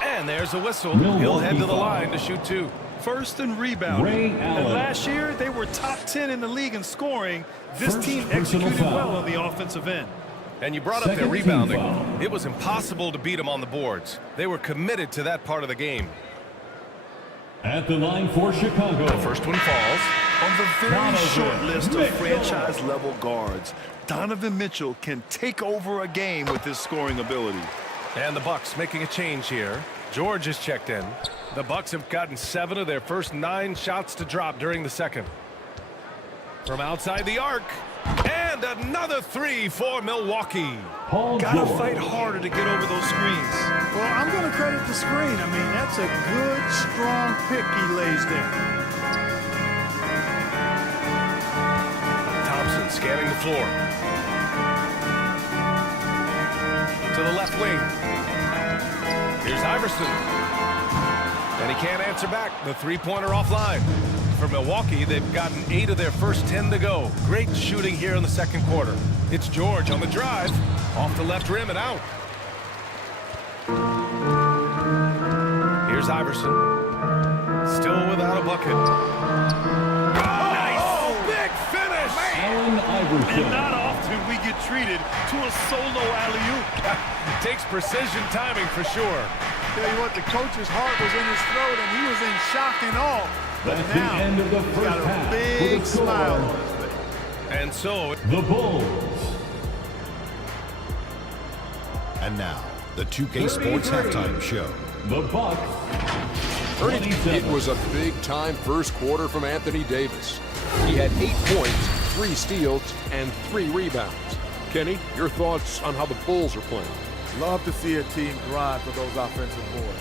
And there's a whistle. He'll head to the line to shoot 2. First in rebounding. And last year, they were top 10 in the league in scoring. This team executed well on the offensive end. And you brought up their rebounding. It was impossible to beat them on the boards. They were committed to that part of the game. At the line for Chicago. The first one falls. On the very short list of franchise-level guards, Donovan Mitchell can take over a game with his scoring ability. And the Bucks making a change here. George is checked in. The Bucks have gotten 7 of their first 9 shots to drop during the second. From outside the arc. And another 3 for Milwaukee. Gotta fight harder to get over those screens. Well, I'm going to credit the screen. I mean, that's a good, strong pick he lays there. Thompson scanning the floor. To the left wing. Here's Iverson. And he can't answer back. The three-pointer offline. For Milwaukee, they've gotten 8 of their first 10 to go. Great shooting here in the second quarter. It's George on the drive. Off the left rim and out. Here's Iverson. Still without a bucket. Nice! Oh, big finish! Allen Iverson. And not often we get treated to a solo alley-oop. Takes precision timing for sure. Tell you what, the coach's heart was in his throat, and he was in shock and awe. But That's now, the end of the he's first got a half. big smile on his face. And so, The Bulls. And now, the 2K Sports 33. Halftime Show. The Bucks. Ernie, 27. it was a big-time first quarter from Anthony Davis. He had 8 points, 3 steals, and 3 rebounds. Kenny, your thoughts on how the Bulls are playing? Love to see a team drive for those offensive boards.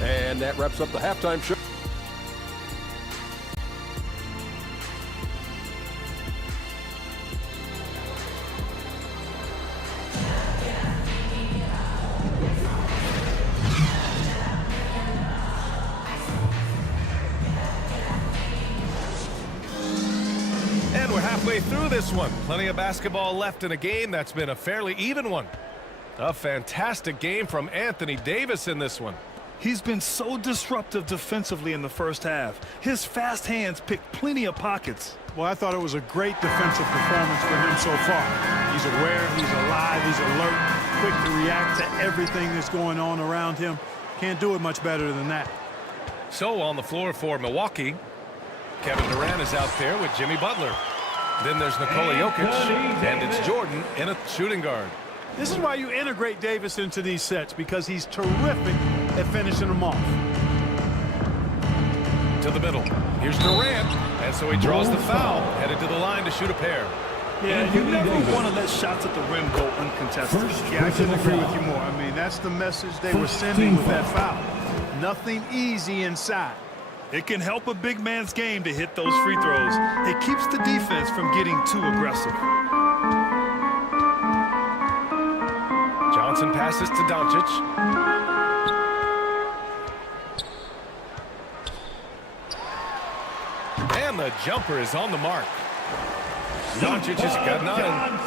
And that wraps up the halftime show. and we're halfway through this one. Plenty of basketball left in a game that's been a fairly even one. A fantastic game from Anthony Davis in this one. He's been so disruptive defensively in the first half. His fast hands picked plenty of pockets. Well, I thought it was a great defensive performance for him so far. He's aware, he's alive, he's alert, quick to react to everything that's going on around him. Can't do it much better than that. So on the floor for Milwaukee, Kevin Durant is out there with Jimmy Butler. Then there's Nikola Jokic, and it's Jordan in a shooting guard. This is why you integrate Davis into these sets, because he's terrific at finishing them off. To the middle. Here's Durant, and so he draws the foul, headed to the line to shoot a pair. Yeah, you never want to let shots at the rim go uncontested. Yeah, I couldn't agree with you more. I mean, that's the message they were sending with that foul. Nothing easy inside. It can help a big man's game to hit those free throws. It keeps the defense from getting too aggressive. Johnson passes to Doncic. And the jumper is on the mark. Doncic has got 9.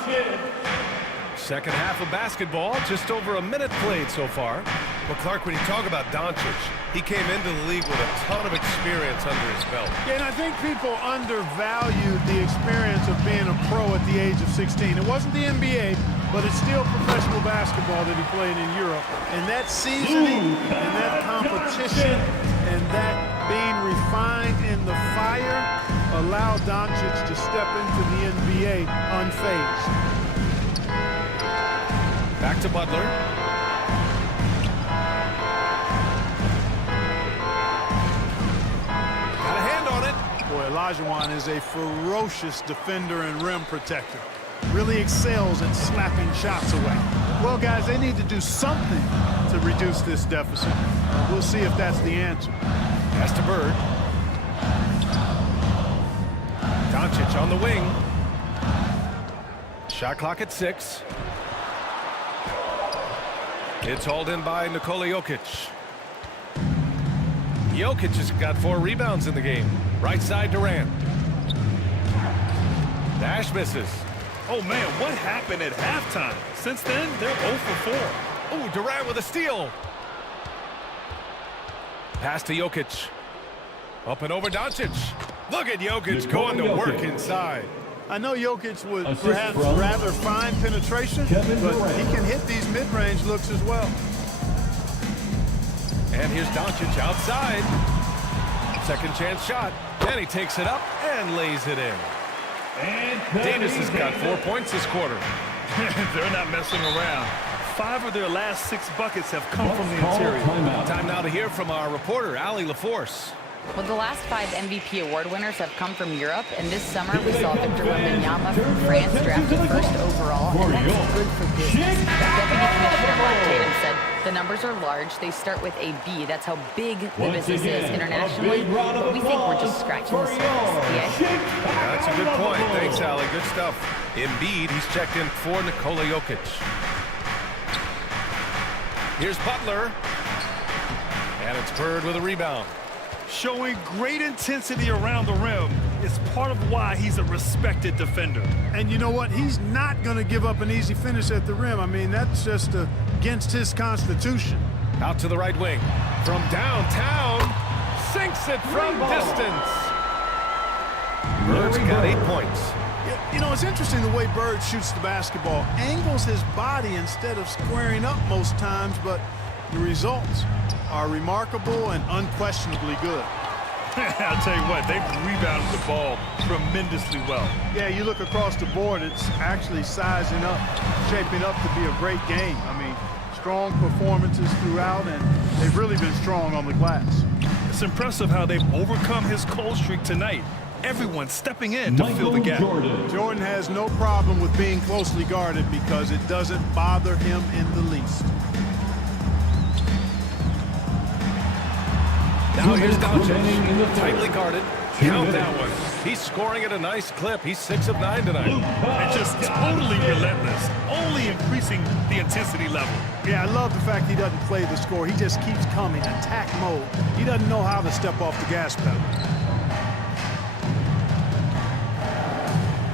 Second half of basketball, just over a minute played so far. Well, Clark, when you talk about Doncic, he came into the league with a ton of experience under his belt. Yeah, and I think people undervalued the experience of being a pro at the age of 16. It wasn't the NBA, but it's still professional basketball that he played in Europe. And that seasoning and that competition and that being refined in the fire allowed Doncic to step into the NBA unfazed. Back to Butler. Got a hand on it. Boy, Olajuwon is a ferocious defender and rim protector. Really excels at slapping shots away. Well, guys, they need to do something to reduce this deficit. We'll see if that's the answer. Pass to Bird. Doncic on the wing. Shot clock at 6. It's hauled in by Nikola Jokic. Jokic has got 4 rebounds in the game. Right side Durant. Dash misses. Oh, man, what happened at halftime? Since then, they're 0 for 4. Oh, Durant with a steal. Pass to Jokic. Up and over Doncic. Look at Jokic going to work inside. I know Jokic would perhaps rather find penetration, but he can hit these mid-range looks as well. And here's Doncic outside. Second chance shot. And he takes it up and lays it in. Davis has got 4 points this quarter. They're not messing around. 5 of their last 6 buckets have come from the interior. Time now to hear from our reporter, Allie LaForce. Well, the last 5 MVP award winners have come from Europe, and this summer we saw Victor Wembanyama from France drafted 1st overall, and that's good for business. Deputy Commissioner Mark Tatum said the numbers are large. They start with a B. That's how big the business is internationally, but we think we're just scratching the surface. Yeah, that's a good point. Thanks, Allie. Good stuff. Embiid, he's checked in for Nikola Jokic. Here's Butler, and it's Bird with a rebound. Showing great intensity around the rim is part of why he's a respected defender. And you know what? He's not going to give up an easy finish at the rim. I mean, that's just against his constitution. Out to the right wing. From downtown, sinks it from distance. Bird's got 8 points. You know, it's interesting the way Bird shoots the basketball. Angles his body instead of squaring up most times, but the results are remarkable and unquestionably good. I'll tell you what, they've rebounded the ball tremendously well. Yeah, you look across the board, it's actually sizing up, shaping up to be a great game. I mean, strong performances throughout, and they've really been strong on the glass. It's impressive how they've overcome his cold streak tonight. Everyone stepping in to fill the gap. Jordan has no problem with being closely guarded because it doesn't bother him in the least. Now here's Doncic, tightly guarded. Count that one. He's scoring at a nice clip. He's 6 of 9 tonight. And just totally relentless, only increasing the intensity level. Yeah, I love the fact he doesn't play the score. He just keeps coming, attack mode. He doesn't know how to step off the gas pedal.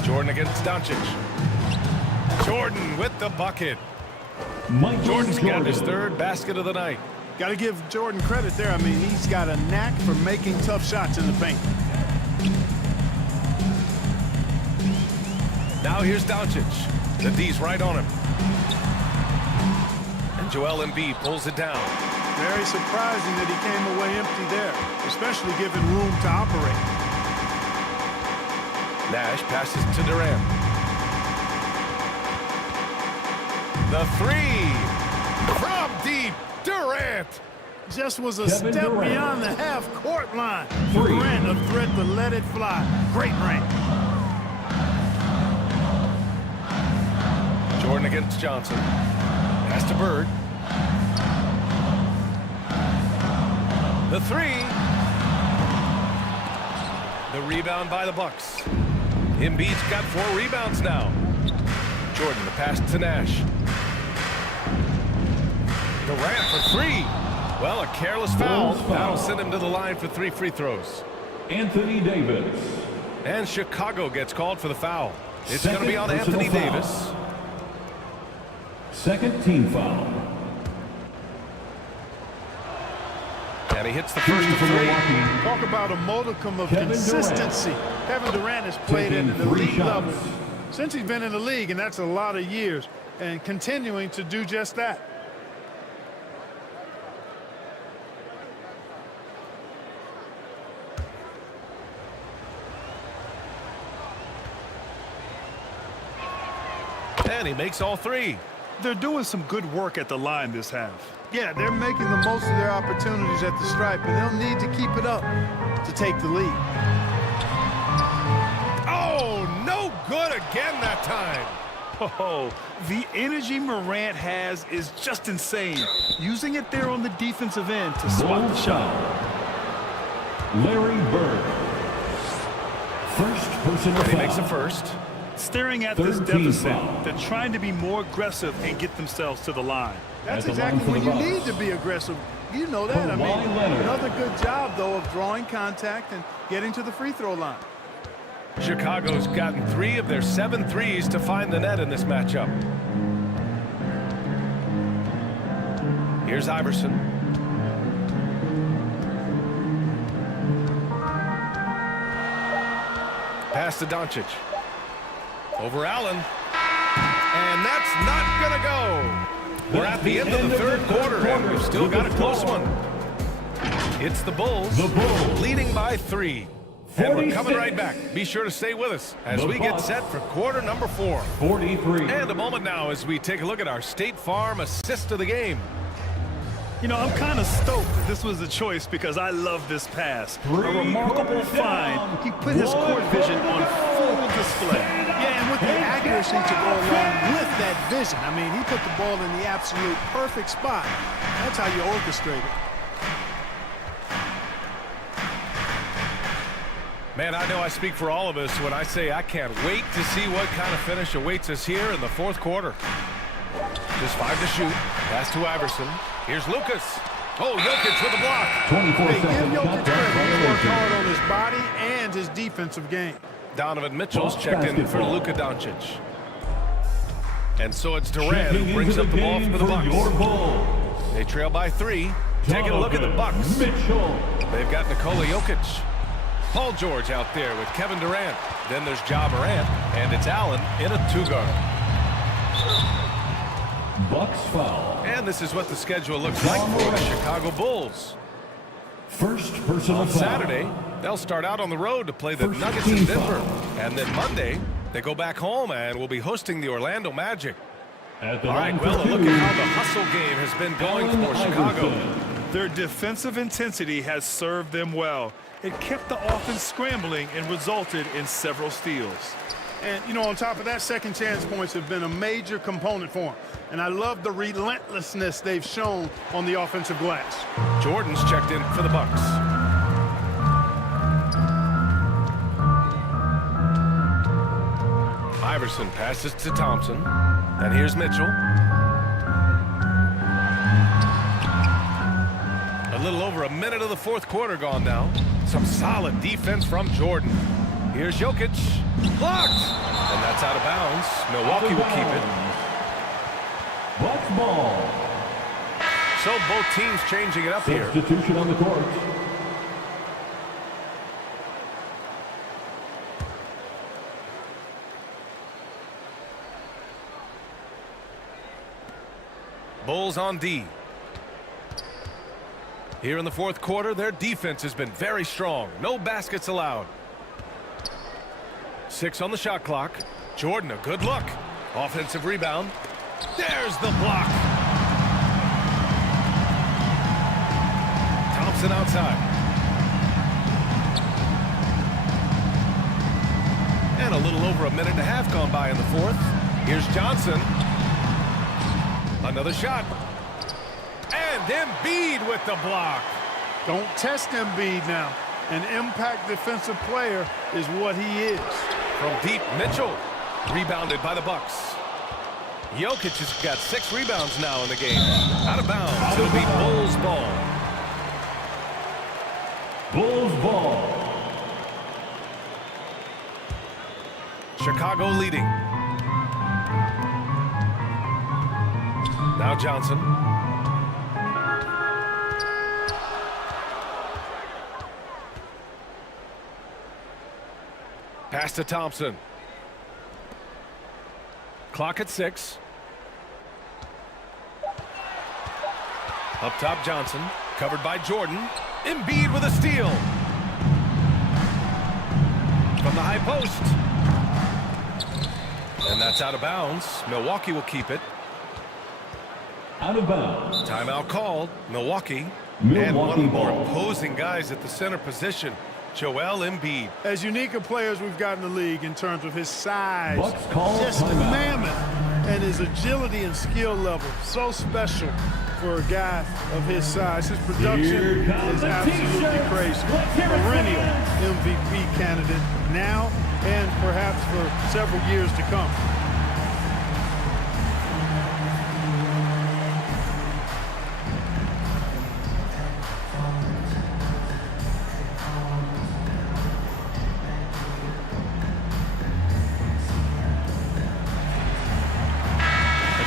Jordan against Doncic. Jordan with the bucket. Jordan's got his 3rd basket of the night. Got to give Jordan credit there. I mean, he's got a knack for making tough shots in the paint. Now here's Doncic. The D's right on him. And Joel Embiid pulls it down. Very surprising that he came away empty there, especially given room to operate. Nash passes to Durant. The 3 from deep. Durant just was a step beyond the half-court line. Durant, a threat to let it fly. Great range. Jordan against Johnson. Pass to Bird. The 3. The rebound by the Bucks. Embiid's got 4 rebounds now. Jordan, the pass to Nash. Durant for 3. Well, a careless foul. That'll send him to the line for 3 free throws. Anthony Davis. And Chicago gets called for the foul. It's going to be on Anthony Davis. 2nd team foul. And he hits the first of 3. Talk about a modicum of consistency. Kevin Durant has played at an elite level since he's been in the league, and that's a lot of years, and continuing to do just that. And he makes all 3. They're doing some good work at the line this half. Yeah, they're making the most of their opportunities at the stripe, and they'll need to keep it up to take the lead. Oh, no good again that time. Oh, the energy Morant has is just insane. Using it there on the defensive end to spot the shot. Larry Bird. First personal foul. He makes a first. Staring at this deficit, they're trying to be more aggressive and get themselves to the line. That's exactly when you need to be aggressive. You know that. I mean, another good job, though, of drawing contact and getting to the free throw line. Chicago's gotten 3 of their 7 threes to find the net in this matchup. Here's Iverson. Pass to Doncic. Over Allen. And that's not going to go. We're at the end of the 3rd quarter, and we've still got a close one. It's the Bulls leading by 3. And we're coming right back. Be sure to stay with us as we get set for quarter number 4. 43. And a moment now as we take a look at our State Farm assist of the game. You know, I'm kind of stoked that this was a choice because I love this pass. A remarkable find. He put his court vision on full display. Yeah, and with the accuracy to go along with that vision. I mean, he put the ball in the absolute perfect spot. That's how you orchestrate it. Man, I know I speak for all of us when I say I can't wait to see what kind of finish awaits us here in the 4th quarter. Just 5 to shoot. Pass to Iverson. Here's Lucas. Oh, Jokic with the block. 24 Hey, give seconds. Jokic credit. He worked hard on his body and his defensive game. Donovan Mitchell's checked in for Luka Doncic. And so it's Durant who brings up the ball for the Bucks. They trail by 3. Taking a look at the Bucks. They've got Nikola Jokic. Paul George out there with Kevin Durant. Then there's Ja Morant, and it's Allen in a 2-guard. Bucks foul. And this is what the schedule looks like for the Chicago Bulls. First personal On foul. Saturday, they'll start out on the road to play the Nuggets in Denver. And then Monday, they go back home and will be hosting the Orlando Magic. All right, well, look at how the hustle game has been going for Chicago. Their defensive intensity has served them well. It kept the offense scrambling and resulted in several steals. And, you know, on top of that, second chance points have been a major component for him. And I love the relentlessness they've shown on the offensive glass. Jordan's checked in for the Bucks. Iverson passes to Thompson. And here's Mitchell. A little over a minute of the 4th quarter gone now. Some solid defense from Jordan. Here's Jokic. Blocked! And that's out of bounds. Milwaukee will keep it. Bucks ball. So both teams changing it up here. Substitution on the court. Bulls on D. Here in the 4th quarter, their defense has been very strong. No baskets allowed. 6 on the shot clock. Jordan, a good look. Offensive rebound. There's the block. Thompson outside. And a little over a minute and a half gone by in the 4th. Here's Johnson. Another shot. And Embiid with the block. Don't test Embiid now. An impact defensive player is what he is. From deep, Mitchell. Rebounded by the Bucks. Jokic has got 6 rebounds now in the game. Out of bounds. It'll be Bulls ball. Bulls ball. Chicago leading. Now Johnson. Pass to Thompson. Clock at 6. Up top, Johnson. Covered by Jordan. Embiid with a steal. From the high post. And that's out of bounds. Milwaukee will keep it. Out of bounds. Timeout called. Milwaukee. And one of the more imposing guys at the center position, Joel Embiid. As unique a player as we've got in the league in terms of his size, just mammoth, and his agility and skill level, so special for a guy of his size. His production is absolutely crazy. Perennial MVP candidate now and perhaps for several years to come.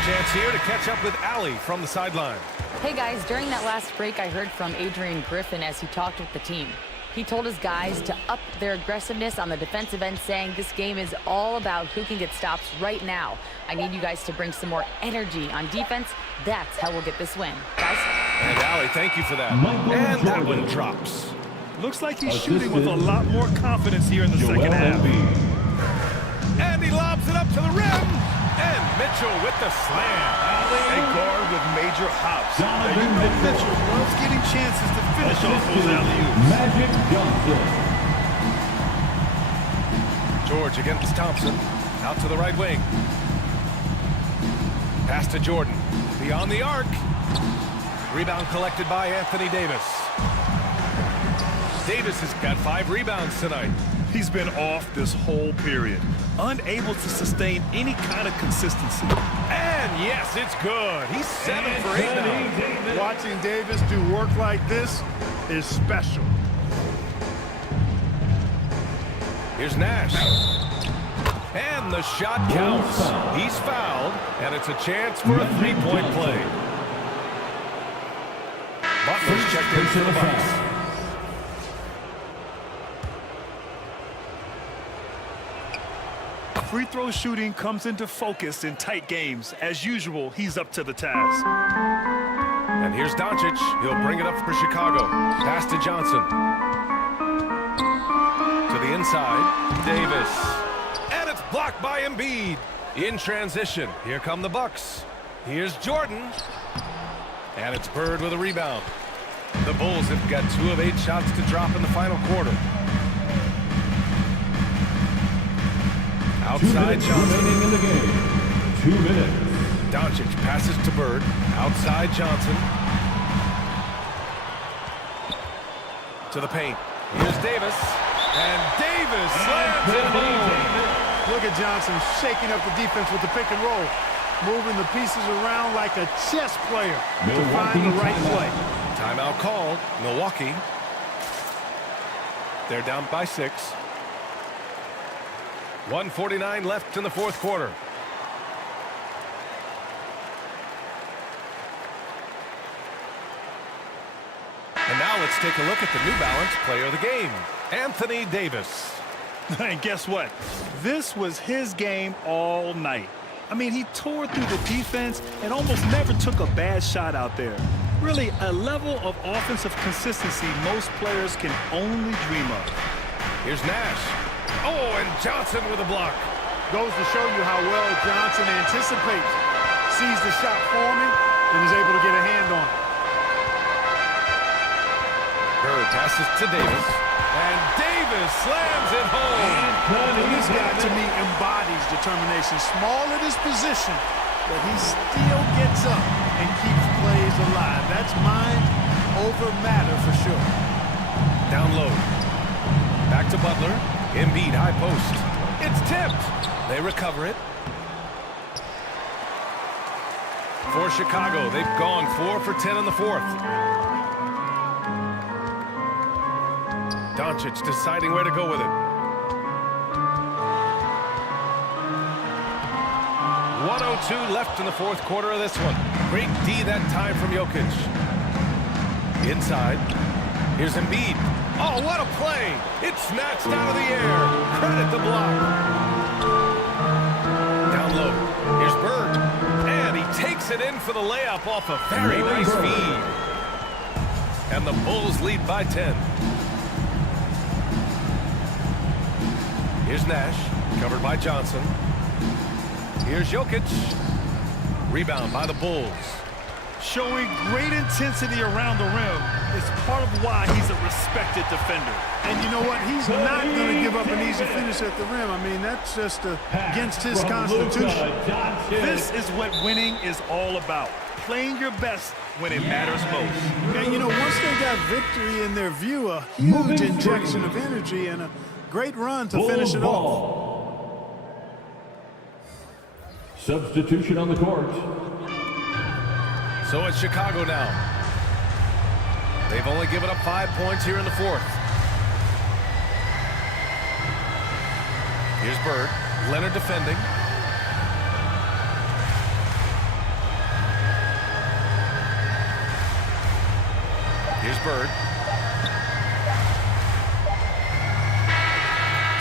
Chance here to catch up with Allie from the sideline. Hey guys, during that last break, I heard from Adrian Griffin as he talked with the team. He told his guys to up their aggressiveness on the defensive end, saying this game is all about who can get stops right now. I need you guys to bring some more energy on defense. That's how we'll get this win. Guys? And Allie, thank you for that. And that one drops. Looks like he's shooting with a lot more confidence here in the second half. And he lobs it up to the rim. And Mitchell with the slam. A guard with major hops. Mitchell loves getting chances to finish off those alley-oops. Magic Johnson. George against Thompson. Out to the right wing. Pass to Jordan. Beyond the arc. Rebound collected by Anthony Davis. Davis has got 5 rebounds tonight. He's been off this whole period. Unable to sustain any kind of consistency. And yes, it's good. He's 7 for 8 now. Watching Davis do work like this is special. Here's Nash. And the shot counts. He's fouled, and it's a chance for a 3-point play. Butler's checked in for the Bucks. Free throw shooting comes into focus in tight games. As usual, he's up to the task. And here's Doncic. He'll bring it up for Chicago. Pass to Johnson. To the inside. Davis. And it's blocked by Embiid. In transition. Here come the Bucks. Here's Jordan. And it's Bird with a rebound. The Bulls have got 2 of 8 shots to drop in the final quarter. Outside Johnson. In the game. 2 minutes. Doncic passes to Bird. Outside Johnson. To the paint. Here's Davis. And Davis slams it home. Look at Johnson shaking up the defense with the pick and roll. Moving the pieces around like a chess player to find the right play. Timeout called. Milwaukee. They're down by 6. 1:49 left in the fourth quarter. And now let's take a look at the New Balance player of the game, Anthony Davis. And guess what? This was his game all night. I mean, he tore through the defense and almost never took a bad shot out there. Really, a level of offensive consistency most players can only dream of. Here's Nash. Oh, and Johnson with a block. Goes to show you how well Johnson anticipates. Sees the shot forming and is able to get a hand on it. Bird passes to Davis. And Davis slams it home. This guy, to me, embodies determination. Small at his position, but he still gets up and keeps plays alive. That's mind over matter for sure. Down low. Back to Butler. Embiid, high post. It's tipped. They recover it. For Chicago, they've gone 4 for 10 in the fourth. Doncic deciding where to go with it. 1:02 left in the fourth quarter of this one. Great D that time from Jokic. Inside. Here's Embiid. Oh, what a play! It's snatched out of the air. Credit the block. Down low. Here's Bird. And he takes it in for the layup off a very nice feed. And the Bulls lead by 10. Here's Nash. Covered by Johnson. Here's Jokic. Rebound by the Bulls. Showing great intensity around the rim is part of why he's a respected defender. And you know what? He's not going to give up an easy finish at the rim. I mean, that's just against his constitution. This is what winning is all about. Playing your best when it matters most. And, you know, once they got victory in their view, a huge injection of energy and a great run to finish it off. Substitution on the court. So it's Chicago now. They've only given up 5 points here in the fourth. Here's Bird. Leonard defending. Here's Bird.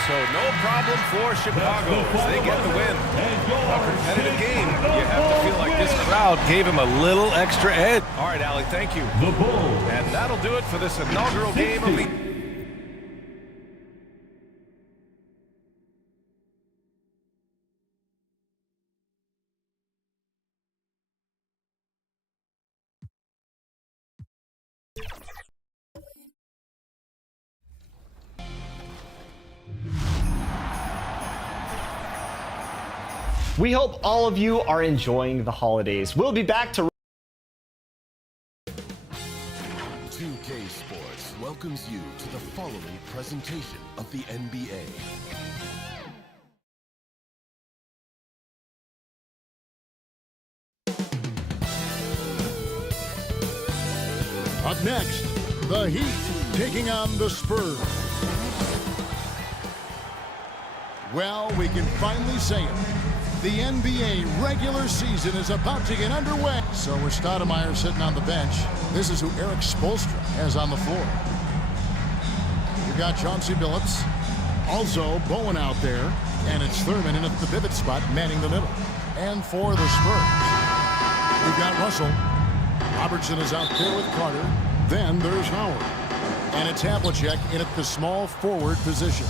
So no problem for Chicago as they get the win. A competitive game. You have to feel like this crowd gave him a little extra edge. All right, Allie, thank you. The Bulls. And that'll do it for this inaugural game of the... We hope all of you are enjoying the holidays. We'll be back to 2K Sports welcomes you to the following presentation of the NBA. Up next, the Heat taking on the Spurs. Well, we can finally say it. The NBA regular season is about to get underway. So with Stoudemire sitting on the bench, this is who Eric Spoelstra has on the floor. You've got Chauncey Billups, also Bowen out there, and it's Thurman in at the pivot spot, manning the middle. And for the Spurs, we've got Russell. Robertson is out there with Carter. Then there's Howard. And it's Havlicek in at the small forward position.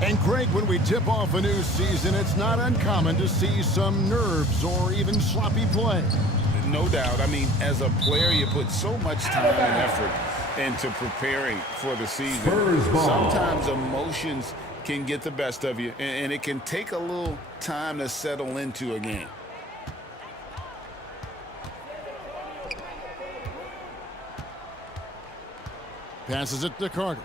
And Greg, when we tip off a new season, it's not uncommon to see some nerves or even sloppy play. No doubt. I mean, as a player, you put so much time and effort into preparing for the season. Sometimes emotions can get the best of you, and it can take a little time to settle into a game. Passes it to Carter.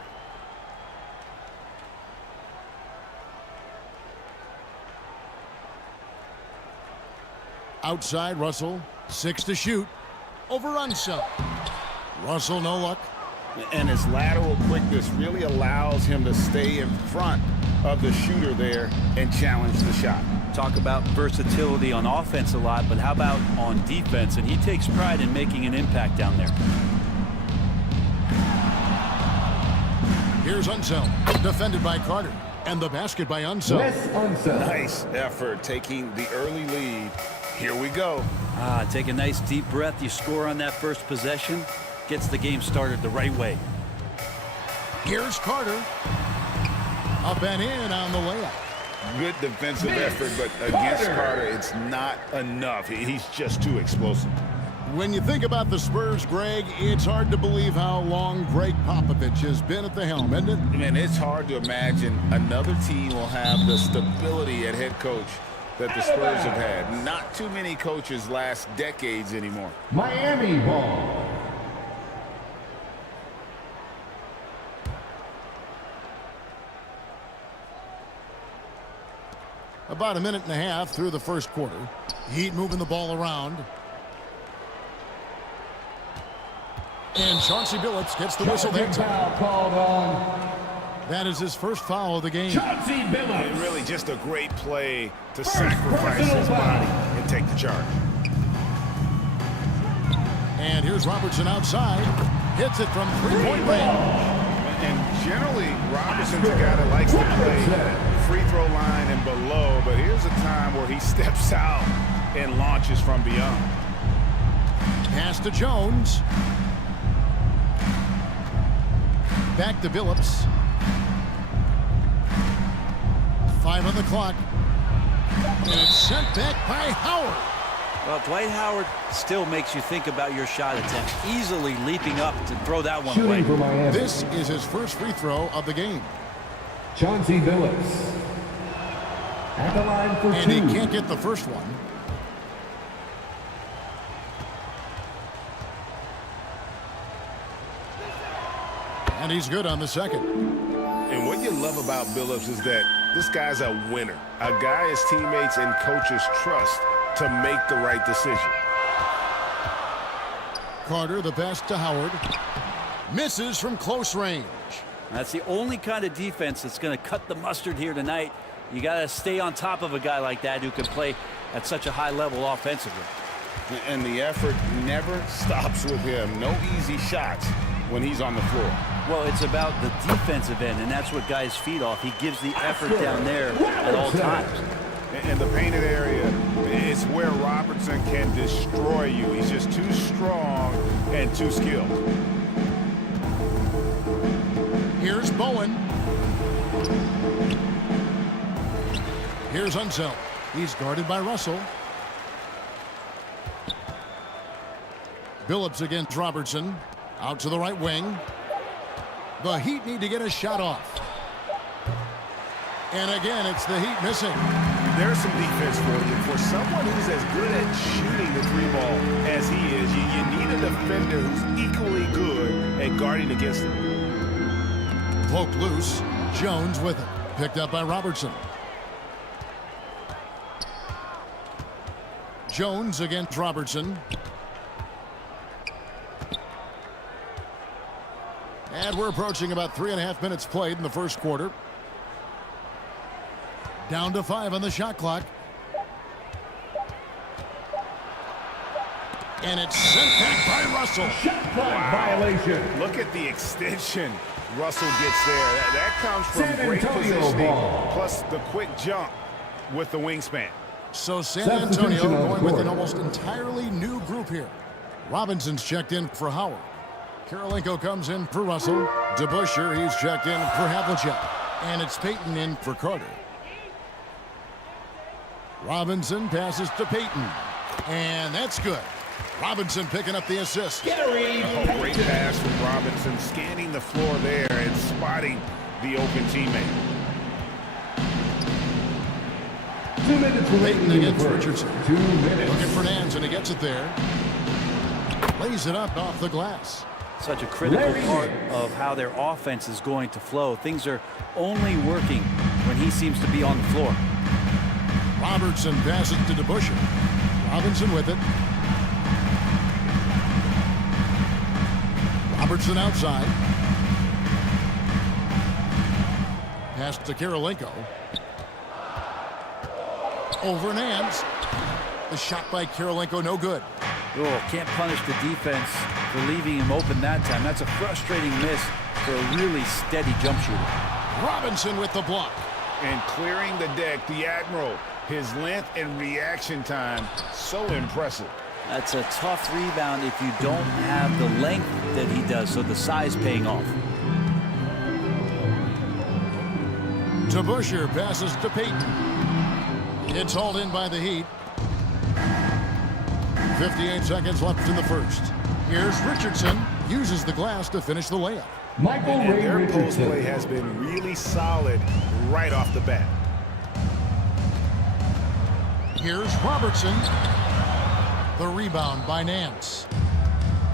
Outside, Russell. 6 to shoot. Over Unseld. Russell, no luck. And his lateral quickness really allows him to stay in front of the shooter there and challenge the shot. Talk about versatility on offense a lot, but how about on defense? And he takes pride in making an impact down there. Here's Unseld. Defended by Carter. And the basket by Unseld. Nice effort taking the early lead. Here we go. Take a nice deep breath. You score on that first possession. Gets the game started the right way. Here's Carter. Up and in on the layup. Good defensive effort, but against Carter, it's not enough. He's just too explosive. When you think about the Spurs, Greg, it's hard to believe how long Greg Popovich has been at the helm, isn't it? Man, it's hard to imagine another team will have the stability at head coach that the Spurs have had. Not too many coaches last decades anymore. Miami ball. About a minute and a half through the first quarter. Heat moving the ball around. And Chauncey Billups gets the whistle that time. Called on. That is his first foul of the game. Chauncey Billups. And really just a great play to sacrifice his body and take the charge. And here's Robertson outside. Hits it from three-point range. And generally, Robertson's a guy that likes to play free throw line and below, but here's a time where he steps out and launches from beyond. Pass to Jones. Back to Billups. 5 on the clock. And it's sent back by Howard. Well, Dwight Howard still makes you think about your shot attempt. Easily leaping up to throw that one away. This is his first free throw of the game. Chauncey Billups. At the line for and two. He can't get the first one. And he's good on the second. And what you love about Billups is that this guy's a winner. A guy his teammates and coaches trust to make the right decision. Carter, the pass to Howard. Misses from close range. That's the only kind of defense that's going to cut the mustard here tonight. You got to stay on top of a guy like that who can play at such a high level offensively. And the effort never stops with him. No easy shots when he's on the floor. Well, it's about the defensive end, and that's what guys feed off. He gives the effort down there at all times. And the painted area is where Robertson can destroy you. He's just too strong and too skilled. Here's Bowen. Here's Unseld. He's guarded by Russell. Billups against Robertson. Out to the right wing. The Heat need to get a shot off. And again, it's the Heat missing. There's some defense for you. For someone who's as good at shooting the three ball as he is, you need a defender who's equally good at guarding against him. Poked loose. Jones with it. Picked up by Robertson. Jones against Robertson. And we're approaching about 3.5 minutes played in the first quarter. Down to 5 on the shot clock. And it's sent back by Russell. Shot clock violation. Look at the extension Russell gets there. That comes from San great Antonio positioning, ball. plus the quick jump with the wingspan. So San Antonio going with an almost entirely new group here. Robinson's checked in for Howard. Karolinko comes in for Russell. DeBusschere, he's checked in for Havlicek. And it's Payton in for Carter. Robinson passes to Payton. And that's good. Robinson picking up the assist. Great pass from Robinson, scanning the floor there and spotting the open teammate. 2 minutes Payton against Richardson. 2 minutes. Looking for Nance, and he gets it there. Lays it up off the glass. Such a critical part of how their offense is going to flow. Things are only working when he seems to be on the floor. Robertson passes to DeBusschere. Robinson with it. Robertson outside. Pass to Karolinko. Over Nance. The shot by Karolinko, no good. Oh, can't punish the defense for leaving him open that time. That's a frustrating miss for a really steady jump shooter. Robinson with the block. And clearing the deck, the Admiral. His length and reaction time, so impressive. That's a tough rebound if you don't have the length that he does, so the size paying off. DeBusschere passes to Payton. It's hauled in by the Heat. 58 seconds left in the first. Here's Richardson. Uses the glass to finish the layup. And their post play has been really solid right off the bat. Here's Robertson. The rebound by Nance.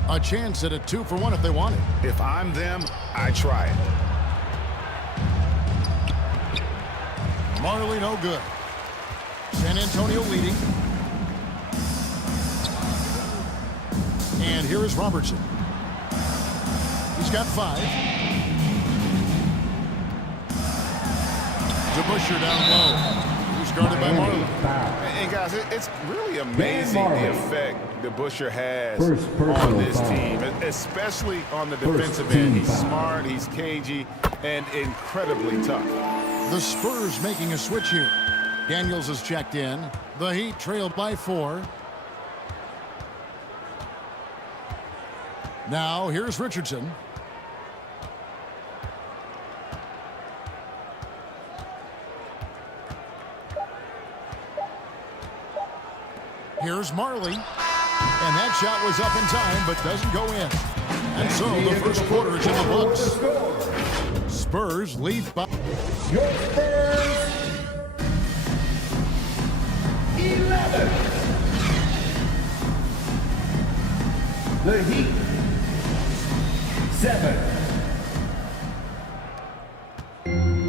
A chance at a 2-for-1 if they want it. If I'm them, I try it. Marley no good. San Antonio leading. And here is Robertson. He's got 5. DeBusschere down low. He's guarded by Marley. And guys, it's really amazing the effect DeBusschere has on this team, especially on the defensive end. He's smart, he's cagey, and incredibly tough. The Spurs making a switch here. Daniels is checked in. The Heat trailed by 4. Now here's Richardson. Here's Marley. And that shot was up in time, but doesn't go in. And so the first quarter is in the books. Spurs lead by... Your Spurs 11. The Heat 7.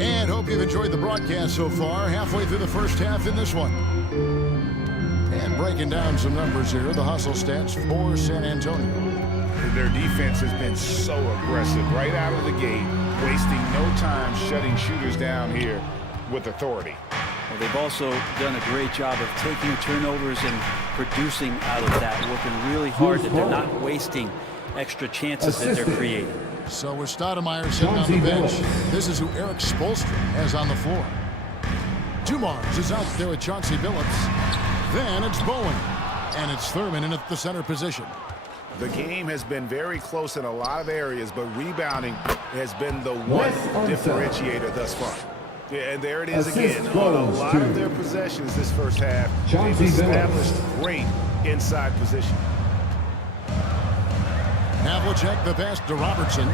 And hope you've enjoyed the broadcast so far. Halfway through the first half in this one. And breaking down some numbers here, the hustle stats for San Antonio. Their defense has been so aggressive right out of the gate, wasting no time shutting shooters down here with authority. Well, they've also done a great job of taking turnovers and producing out of that, working really hard that they're not wasting extra chances that they're creating. So with Stoudemire sitting on the bench, this is who Eric Spoelstra has on the floor. Dumars is out there with Chauncey Billups. Then it's Bowen, and it's Thurman in at the center position. The game has been very close in a lot of areas, but rebounding has been the one differentiator thus far. Yeah, and there it is again. On a lot of their possessions this first half, they've established great inside position. Havlicek the pass to Robertson.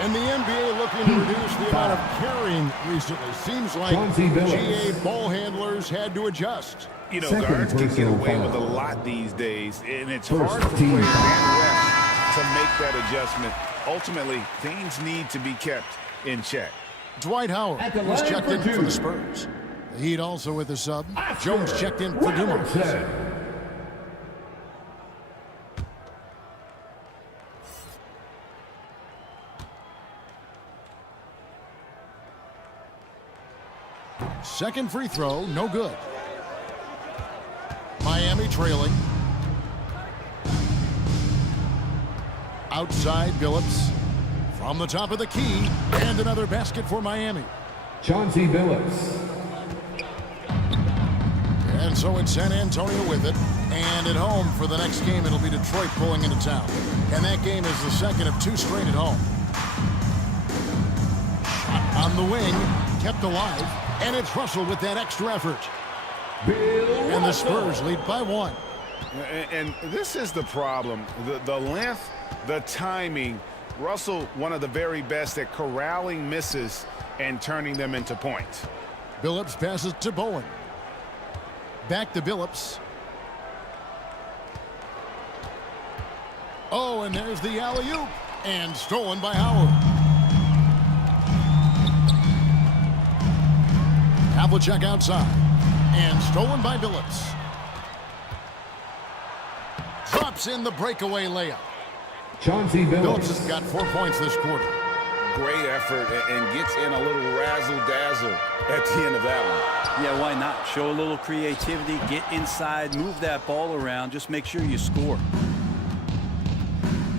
And the NBA looking to reduce the amount of carrying recently. Seems like GA ball handlers had to adjust. You know, guards can get away with a lot these days, and it's hard for players and refs to make that adjustment. Ultimately, things need to be kept in check. Dwight Howard was checked in for the Spurs. The Heat also with a sub. Jones checked in for Dumars. Second free throw, no good. Miami trailing. Outside Billups. From the top of the key. And another basket for Miami. Chauncey Billups. And so it's San Antonio with it. And at home for the next game, it'll be Detroit pulling into town. And that game is the second of 2 straight at home. Shot on the wing. Kept alive. And it's Russell with that extra effort. And the Spurs lead by 1. And this is the problem. The length, the timing. Russell, one of the very best at corralling misses and turning them into points. Billups passes to Bowen. Back to Billups. Oh, and there's the alley-oop. And stolen by Howard. Havlicek outside. And stolen by Billups. Drops in the breakaway layup. Chauncey Billups has got 4 points this quarter. Great effort and gets in a little razzle-dazzle at the end of that one. Yeah, why not? Show a little creativity, get inside, move that ball around, just make sure you score.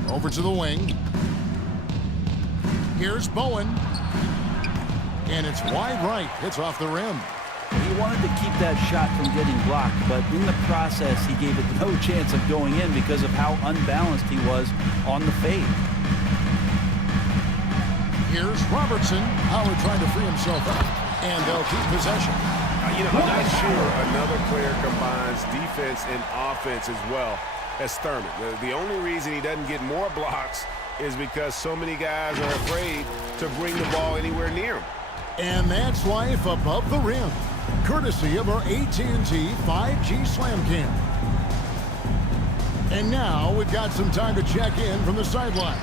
Over to the wing. Here's Bowen. And it's wide right. It's off the rim. He wanted to keep that shot from getting blocked, but in the process, he gave it no chance of going in because of how unbalanced he was on the fade. Here's Robertson. Howard trying to free himself up. And they'll keep possession. You know, I'm not sure another player combines defense and offense as well as Thurman. The only reason he doesn't get more blocks is because so many guys are afraid to bring the ball anywhere near him. And that's Life Above the Rim, courtesy of our AT&T 5G Slam Cam. And now we've got some time to check in from the sidelines.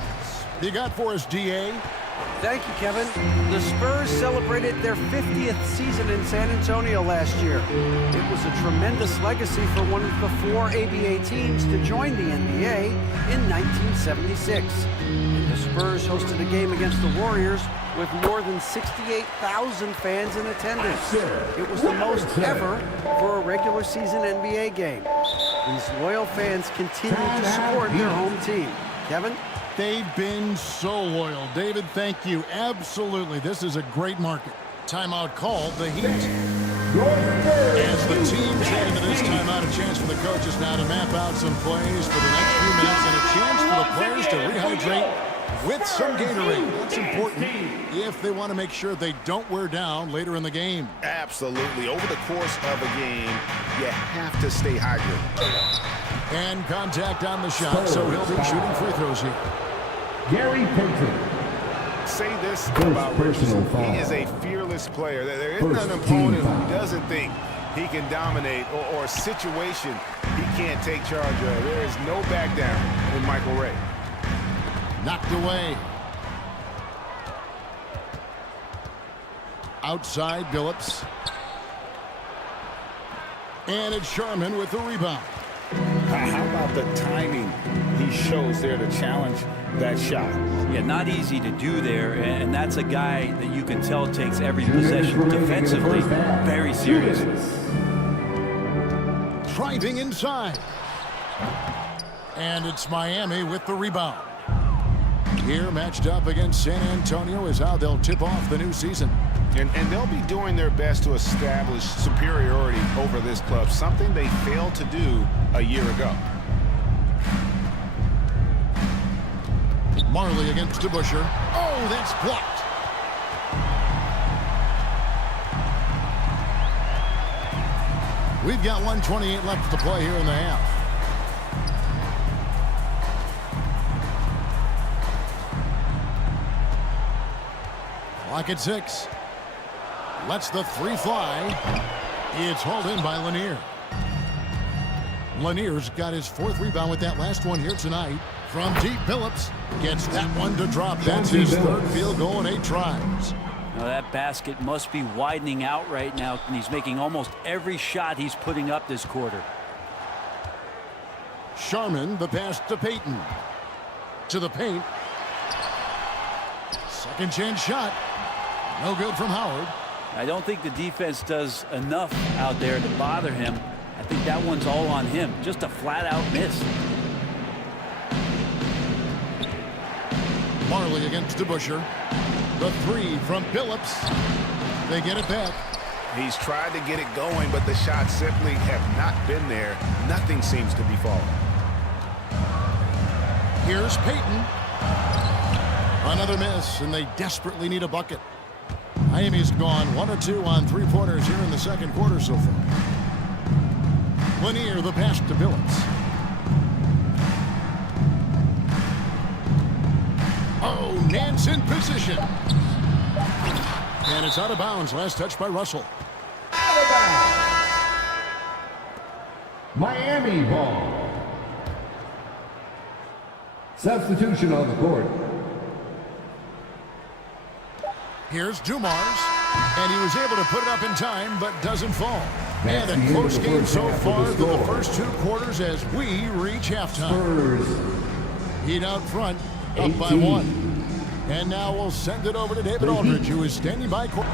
You got for us, DA? Thank you, Kevin. The Spurs celebrated their 50th season in San Antonio last year. It was a tremendous legacy for one of the 4 ABA teams to join the NBA in 1976. And the Spurs hosted a game against the Warriors with more than 68,000 fans in attendance. It was the most ever for a regular season NBA game. These loyal fans continue to support their home team. Kevin? They've been so loyal. David, thank you. Absolutely. This is a great market. Timeout called the Heat. As the teams head into this timeout, a chance for the coaches now to map out some plays for the next few minutes and a chance for the players to rehydrate with some Gatorade. That's important if they want to make sure they don't wear down later in the game. Absolutely. Over the course of a game, you have to stay hydrated. And contact on the shot, so he'll be shooting free throws here. Gary Payton. Say this about Richardson. He is a fearless player. There isn't an opponent who doesn't think he can dominate or a situation he can't take charge of. There is no back down in Michael Ray. Knocked away. Outside Billups. And it's Sharman with the rebound. How about the timing he shows there to challenge that shot? Yeah, not easy to do there, and that's a guy that you can tell takes every possession defensively very serious. Driving inside. And it's Miami with the rebound. Here matched up against San Antonio is how they'll tip off the new season. And they'll be doing their best to establish superiority over this club, something they failed to do a year ago. Marley against DeBuscher. Oh, that's blocked. We've got 1:28 left to play here in the half. Clock at 6. Lets the three fly. It's hauled in by Lanier. Lanier's got his 4th rebound with that last one here tonight. From deep, Phillips gets that one to drop. That's his 3rd field goal in 8 tries. Now that basket must be widening out right now, and he's making almost every shot he's putting up this quarter. Sharman, the pass to Payton. To the paint. Second chance shot. No good from Howard. I don't think the defense does enough out there to bother him. I think that one's all on him. Just a flat-out miss. Marley against DeBuscher. The 3 from Phillips. They get it back. He's tried to get it going, but the shots simply have not been there. Nothing seems to be falling. Here's Payton. Another miss, and they desperately need a bucket. Miami's gone 1 of 2 on 3-pointers here in the second quarter so far. Lanier, the pass to Phillips. Oh, Nance in position. And it's out of bounds. Last touch by Russell. Out of bounds. Miami ball. Substitution on the court. Here's Dumars, and he was able to put it up in time, but doesn't fall. And a close game so far through the first 2 quarters as we reach halftime. Heat out front, up by 1. And now we'll send it over to David Aldridge, who is standing by court.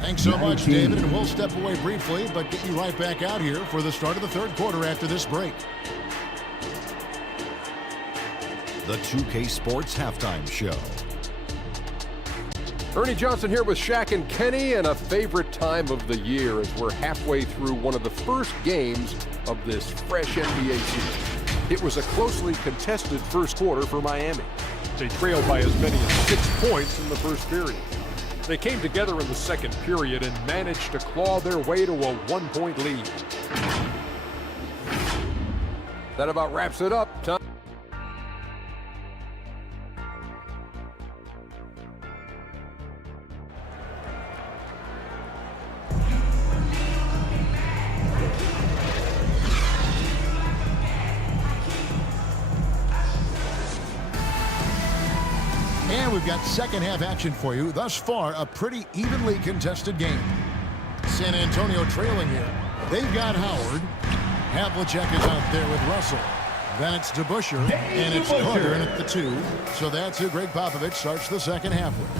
Thanks so much, David, and we'll step away briefly, but get you right back out here for the start of the 3rd quarter after this break. The 2K Sports Halftime Show. Ernie Johnson here with Shaq and Kenny, and a favorite time of the year as we're halfway through one of the first games of this fresh NBA season. It was a closely contested first quarter for Miami. They trailed by as many as 6 points in the first period. They came together in the second period and managed to claw their way to a 1-point lead. That about wraps it up. Tom. And we've got second half action for you. Thus far, a pretty evenly contested game. San Antonio trailing here. They've got Howard. Havlicek is out there with Russell. Then it's DeBuscher, and it's Carter in at the 2. So that's who Greg Popovich starts the second half with.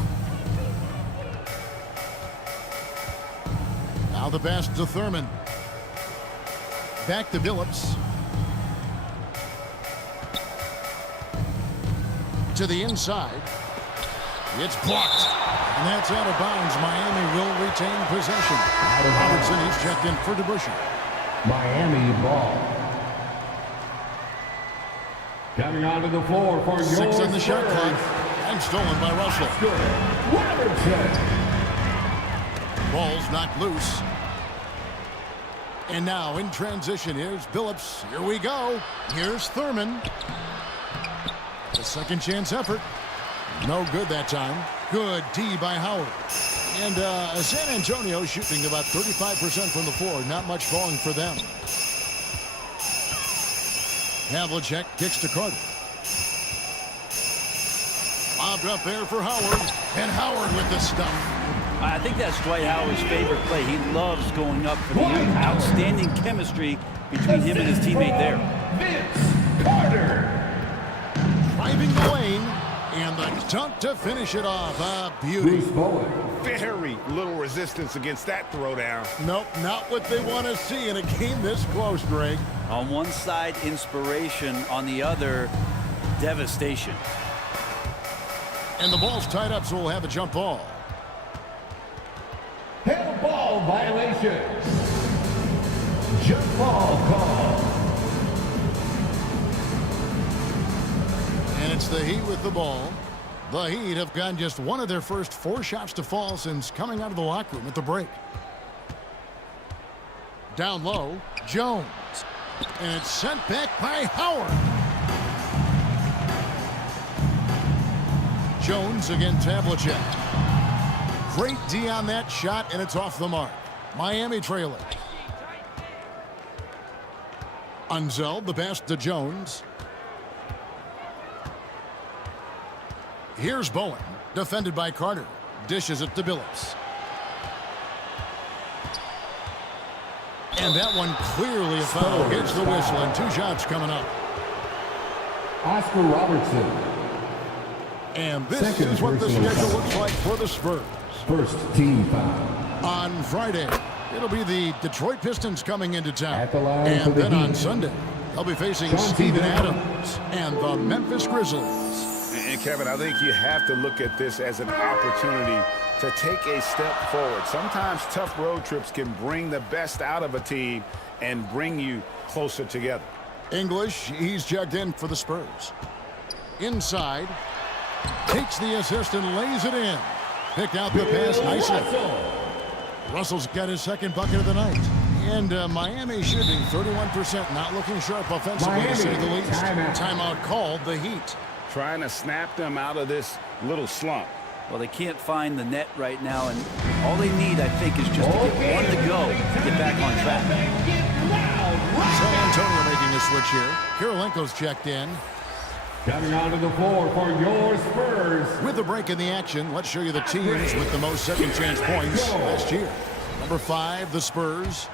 Now the pass to Thurman. Back to Phillips. To the inside. It's blocked. And that's out of bounds. Miami will retain possession. Robertson, he's checked in for DeBuscher. Miami ball. Coming onto the floor for your 6 in the shot Spurs. clock. And stolen by Russell. Robertson. Ball's knocked loose. And now in transition, here's Phillips. Here we go. Here's Thurman. The second chance effort. No good that time. Good D by Howard. And San Antonio shooting about 35% from the floor. Not much falling for them. Havlicek kicks to Carter. Lobbed up there for Howard. And Howard with the stuff. I think that's Dwight Howard's favorite play. He loves going up for the outstanding chemistry between him and his teammate there. Vince Carter. Driving the lane. And the dunk to finish it off. A beauty. Very little resistance against that throwdown. Nope, not what they want to see in a game this close, Greg. On one side, inspiration. On the other, devastation. And the ball's tied up, so we'll have a jump ball. Hell ball violation. Jump ball call. And it's the Heat with the ball. The Heat have gotten just one of their first 4 shots to fall since coming out of the locker room at the break. Down low, Jones. And it's sent back by Howard. Jones against Havlicek. Great D on that shot, and it's off the mark. Miami trailing. Unzel, the pass to Jones. Here's Bowen, defended by Carter. Dishes it to Billups. And that one clearly a foul. Gets the whistle, and 2 shots coming up. Oscar Robertson. And this is what the schedule looks like for the Spurs. First team foul. On Friday, it'll be the Detroit Pistons coming into town. At the line for and the then Heat, on Sunday, they'll be facing Steven Adams and the Memphis Grizzlies. And Kevin, I think you have to look at this as an opportunity to take a step forward. Sometimes tough road trips can bring the best out of a team and bring you closer together. English, he's checked in for the Spurs. Inside, takes the assist and lays it in. Picked out the pass nicely. Russell's got his second bucket of the night. And Miami shooting 31%, not looking sharp offensively, to say the least. Timeout called, the Heat. Trying to snap them out of this little slump. Well, they can't find the net right now, and all they need, I think, is just to get one to go to get back on track. San Antonio making a switch here. Kirilenko's checked in. Coming onto the floor for your Spurs. With a break in the action, let's show you the teams with the most second chance points last year. Number 5, the Spurs.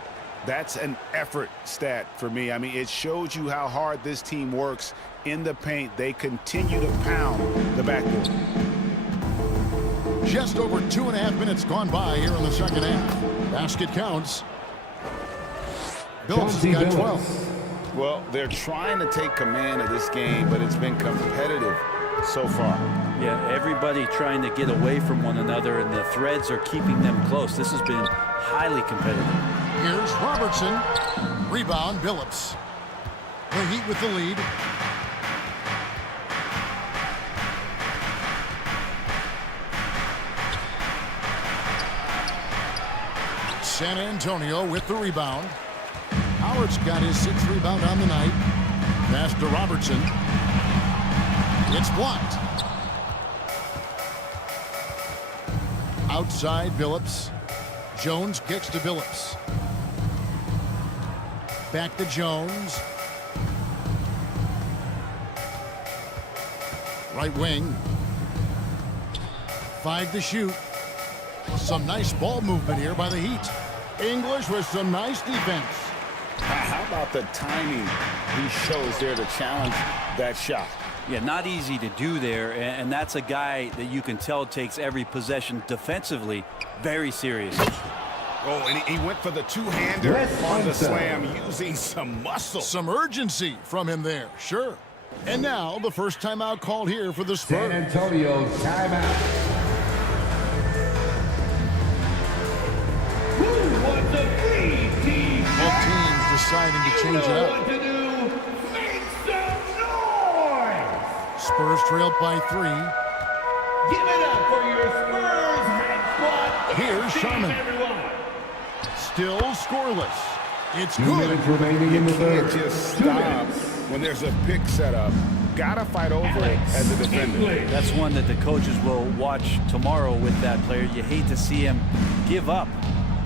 That's an effort stat for me. I mean, it shows you how hard this team works in the paint. They continue to pound the backboard. Just over 2.5 minutes gone by here in the second half. Basket counts. Billups has got 12. Well, they're trying to take command of this game, but it's been competitive so far. Yeah, everybody trying to get away from one another, and the threads are keeping them close. This has been highly competitive. Here's Robertson. Rebound, Billups. The Heat with the lead. San Antonio with the rebound. Howard's got his 6th rebound on the night. Pass to Robertson. It's blocked. Outside, Billups. Jones kicks to Billups. Back to Jones. Right wing. 5 to shoot. Some nice ball movement here by the Heat. English with some nice defense. How about the timing he shows there to challenge that shot? Yeah, not easy to do there, and that's a guy that you can tell takes every possession defensively very seriously. Oh, and he went for the two-hander on the slam, using some muscle. Some urgency from him there, sure. And now the first timeout called here for the Spurs. San Antonio timeout. Both teams deciding to change it up. Spurs trailed by 3. Give it up for your Spurs head squad. Here's Sharman. Still scoreless. It's 2 good. minutes remaining in the third. Can't just stop when there's a pick set up. Gotta fight over it as a defender. That's one that the coaches will watch tomorrow with that player. You hate to see him give up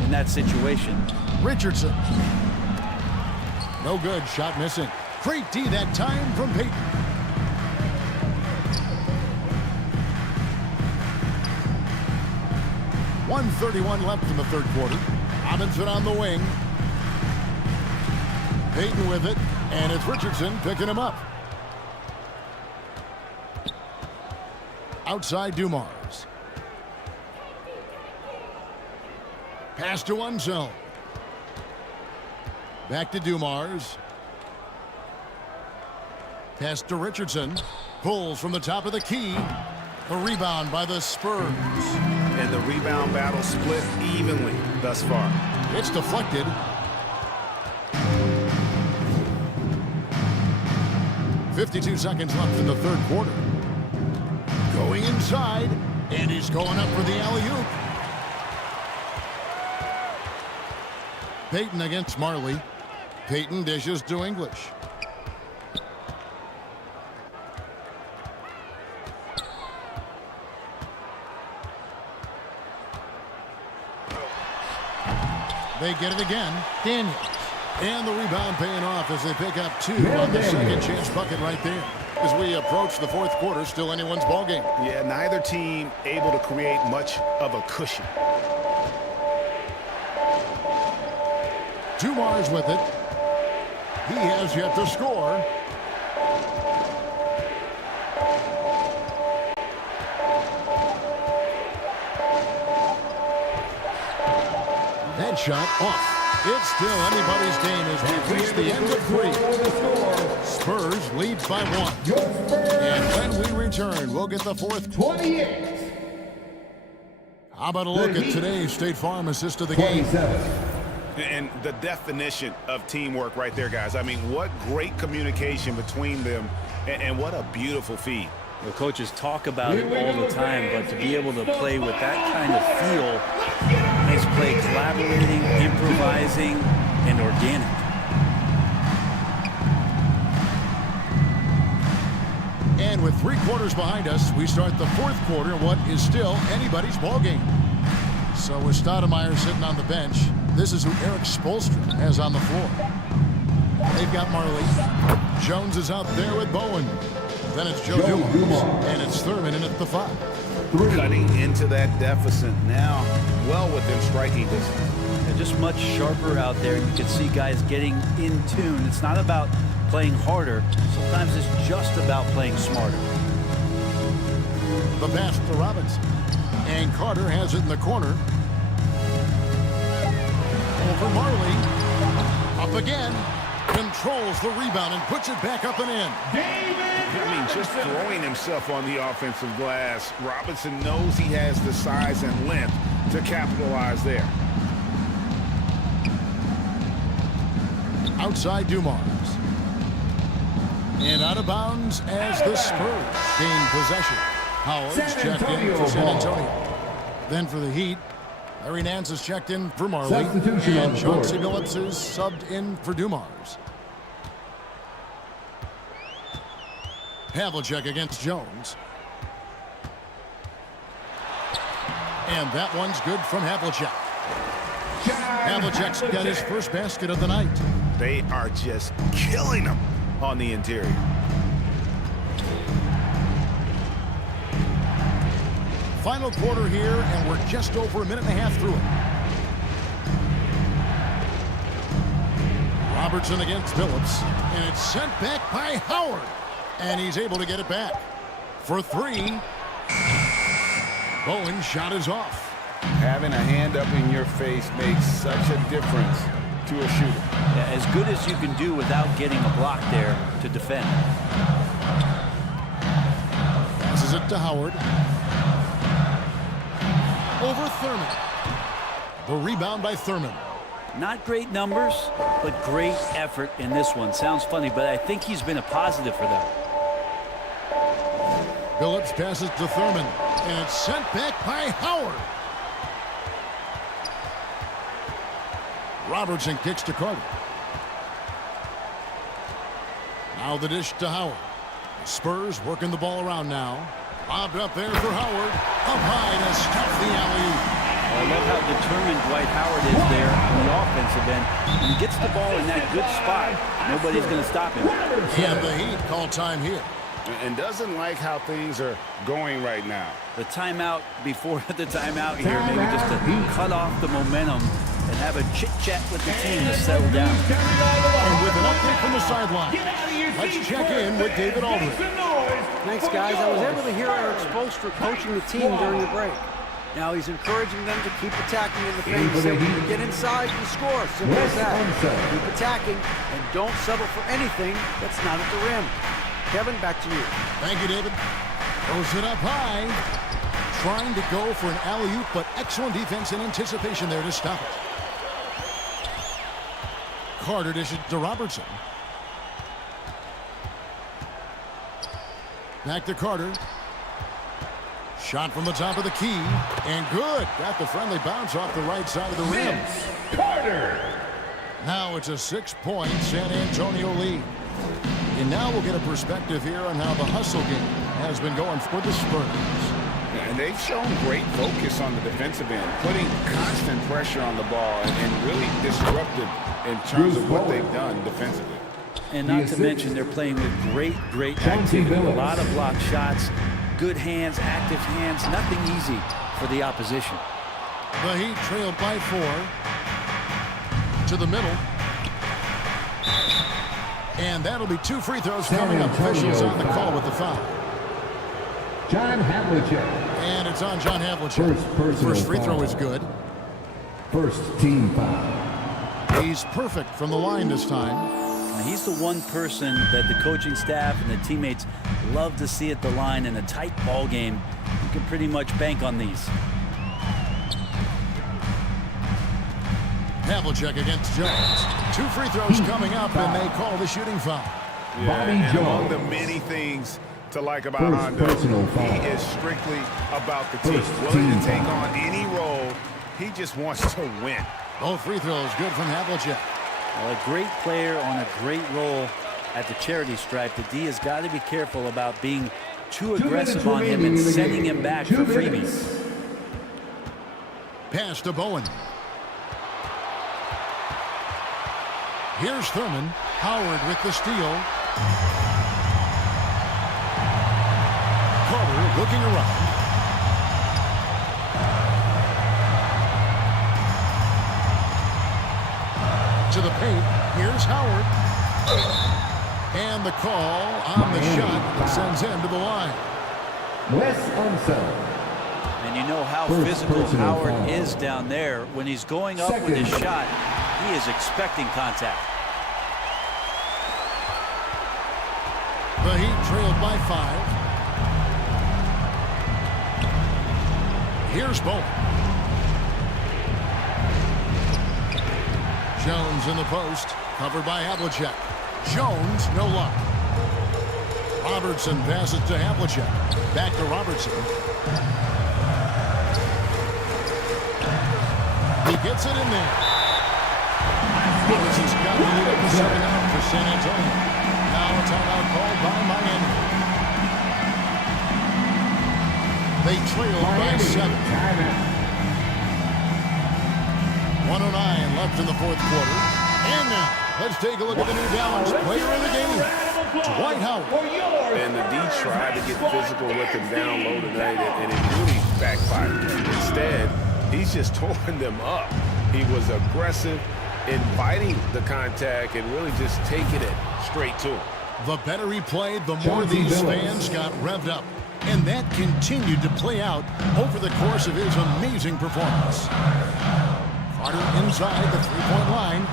in that situation. Richardson. No good. Shot missing. Great D that time from Payton. .131 left in the third quarter. Robinson on the wing. Payton with it, and it's Richardson picking him up. Outside Dumars. Pass to Unzel. Back to Dumars. Pass to Richardson. Pulls from the top of the key. A rebound by the Spurs. And the rebound battle split evenly thus far. It's deflected. .52 seconds left in the third quarter. Going inside, and he's going up for the alley-oop. Payton against Marley. Payton dishes to English. They get it again. Daniels. And the rebound paying off as they pick up 2 on the second chance bucket right there. As we approach the fourth quarter, still anyone's ball game. Yeah, neither team able to create much of a cushion. Dumar's with it. He has yet to score. That shot off. It's still anybody's game as we reach the end of 3. Spurs leads by 1. And when we return, we'll get the fourth. 28. How about a look at today's State Farm assist of the game? And the definition of teamwork right there, guys. I mean, what great communication between them, and what a beautiful feed. The coaches talk about it all the time, but to be able to play with that kind of feel makes play collaborating, improvising, and organic. And with 3 quarters behind us, we start the fourth quarter in what is still anybody's ball game. So with Stoudemire sitting on the bench, this is who Eric Spoelstra has on the floor. They've got Marley. Jones is out there with Bowen. Then it's Joe Dumars, and it's Thurman in at the 5. Cutting into that deficit now, well within striking distance. They're just much sharper out there. You can see guys getting in tune. It's not about playing harder. Sometimes it's just about playing smarter. The pass to Robinson. And Carter has it in the corner. Over Marley. Up again. Controls the rebound and puts it back up and in. I mean, just throwing himself on the offensive glass. Robinson knows he has the size and length to capitalize there. Outside Dumars. And out of bounds as the Spurs gain possession. Howard's checked in for San Antonio. Then for the Heat, Larry Nance is checked in for Marley. And Chauncey Billups is subbed in for Dumars. Havlicek against Jones. And that one's good from Havlicek. Havlicek's got his first basket of the night. They are just killing them on the interior. Final quarter here, and we're just over a minute and a half through it. Robertson against Billups, and it's sent back by Howard. And he's able to get it back for 3. Bowen's shot is off. Having a hand up in your face makes such a difference to a shooter. Yeah, as good as you can do without getting a block there to defend. Passes it to Howard. Over Thurman. The rebound by Thurman. Not great numbers, but great effort in this one. Sounds funny, but I think he's been a positive for them. Billups passes to Thurman, and it's sent back by Howard. Robertson kicks to Carter. Now the dish to Howard. The Spurs working the ball around now. Lobbed up there for Howard. Up high to stuff the alley-oop. I love how determined Dwight Howard is there on the offensive end. When he gets the ball in that good spot, nobody's going to stop him. And the Heat call time here. And doesn't like how things are going right now. The timeout before the timeout here, maybe just to cut off the momentum and have a chit-chat with the team to settle down. And with an update from the sideline, let's check in with David Aldridge. Thanks, guys. I was able to hear Eric Spoelstra coaching the team during the break. Now he's encouraging them to keep attacking in the paint. He said, when you get inside, you score. Simple as that. Keep attacking and don't settle for anything that's not at the rim. Kevin, back to you. Thank you, David. Throws it up high. Trying to go for an alley-oop, but excellent defense and anticipation there to stop it. Carter dishes to Robertson. Back to Carter. Shot from the top of the key. And good. Got the friendly bounce off the right side of the rim. Carter. Now it's a 6-point San Antonio lead. And now we'll get a perspective here on how the hustle game has been going for the Spurs. And they've shown great focus on the defensive end, putting constant pressure on the ball and really disruptive in terms of what they've done defensively. And not to mention they're playing with great activity. A lot of block shots, good hands, active hands, nothing easy for the opposition. The Heat trailed by 4 to the middle. And that'll be 2 free throws coming up. Officials on the call with the foul. John Havlicek. And it's on John Havlicek. First free throw is good. First team foul. He's perfect from the line this time. Now, he's the one person that the coaching staff and the teammates love to see at the line in a tight ball game. You can pretty much bank on these. Havlicek against Jones. 2 free throws coming up, and they call the shooting foul. Yeah, and among the many things to like about Hondo, he is strictly about the team. Willing to take on any role. He just wants to win. Both free throws good from Havlicek. Well, a great player on a great role at the charity stripe. The D has got to be careful about being too aggressive on him and sending him back for freebies. Pass to Bowen. Here's Thurman. Howard with the steal. Carter looking around. To the paint. Here's Howard. And the call on the shot that sends him to the line. Wes Unseld. And you know how physical Howard is down there. When he's going up with his shot, he is expecting contact. The Heat trailed by 5. Here's Bowen. Jones in the post, covered by Havlicek. Jones, no luck. Robertson passes to Havlicek. Back to Robertson. He gets it in there. Robertson's got the lead up to 7 out for San Antonio. Now a timeout called by Miami. They trail by 7. 109 left in the fourth quarter. And now, let's take a look at the New Balance player of the game, Dwight Howard. And the D tried to get physical with him down low tonight, and it really backfired. Instead, he's just torn them up. He was aggressive, inviting the contact, and really just taking it straight to him. The better he played, the more these fans got revved up. And that continued to play out over the course of his amazing performance. Carter inside the three-point line.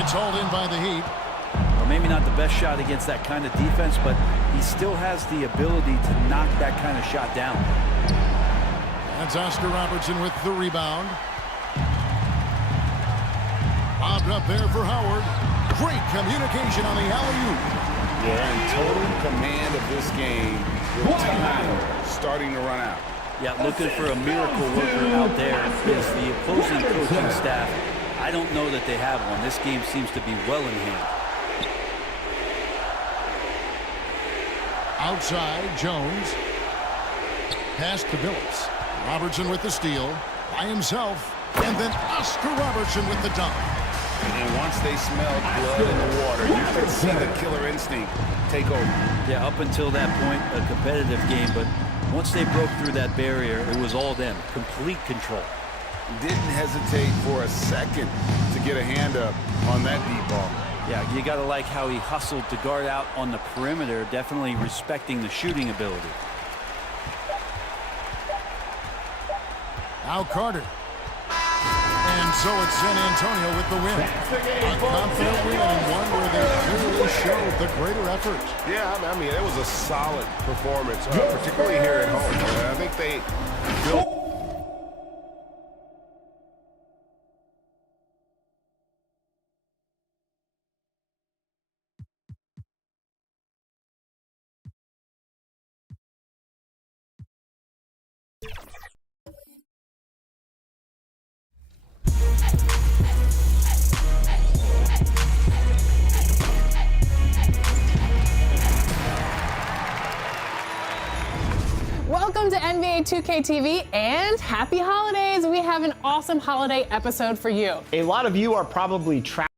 It's hauled in by the Heat. Well, maybe not the best shot against that kind of defense, but he still has the ability to knock that kind of shot down. That's Oscar Robertson with the rebound. Bobbed up there for Howard. Great communication on the alley-oop. They're in total command of this game with time starting to run out. Yeah, looking for a miracle worker out there is the opposing coaching staff. I don't know that they have one. This game seems to be well in hand. Outside, Jones. Pass to Billups. Robertson with the steal. By himself. And then Oscar Robertson with the dunk. And once they smelled blood in the water, you could see the killer instinct take over. Yeah, up until that point, a competitive game, but once they broke through that barrier, it was all them. Complete control. Didn't hesitate for a second to get a hand up on that deep ball. Yeah, you got to like how he hustled to guard out on the perimeter, definitely respecting the shooting ability. Now Carter. And so it's San Antonio with the win. A confident win and one where they clearly showed the greater effort. Yeah, I mean, it was a solid performance, particularly here at home. I think they built. 2K TV, and happy holidays. We have an awesome holiday episode for you. A lot of you are probably trapped.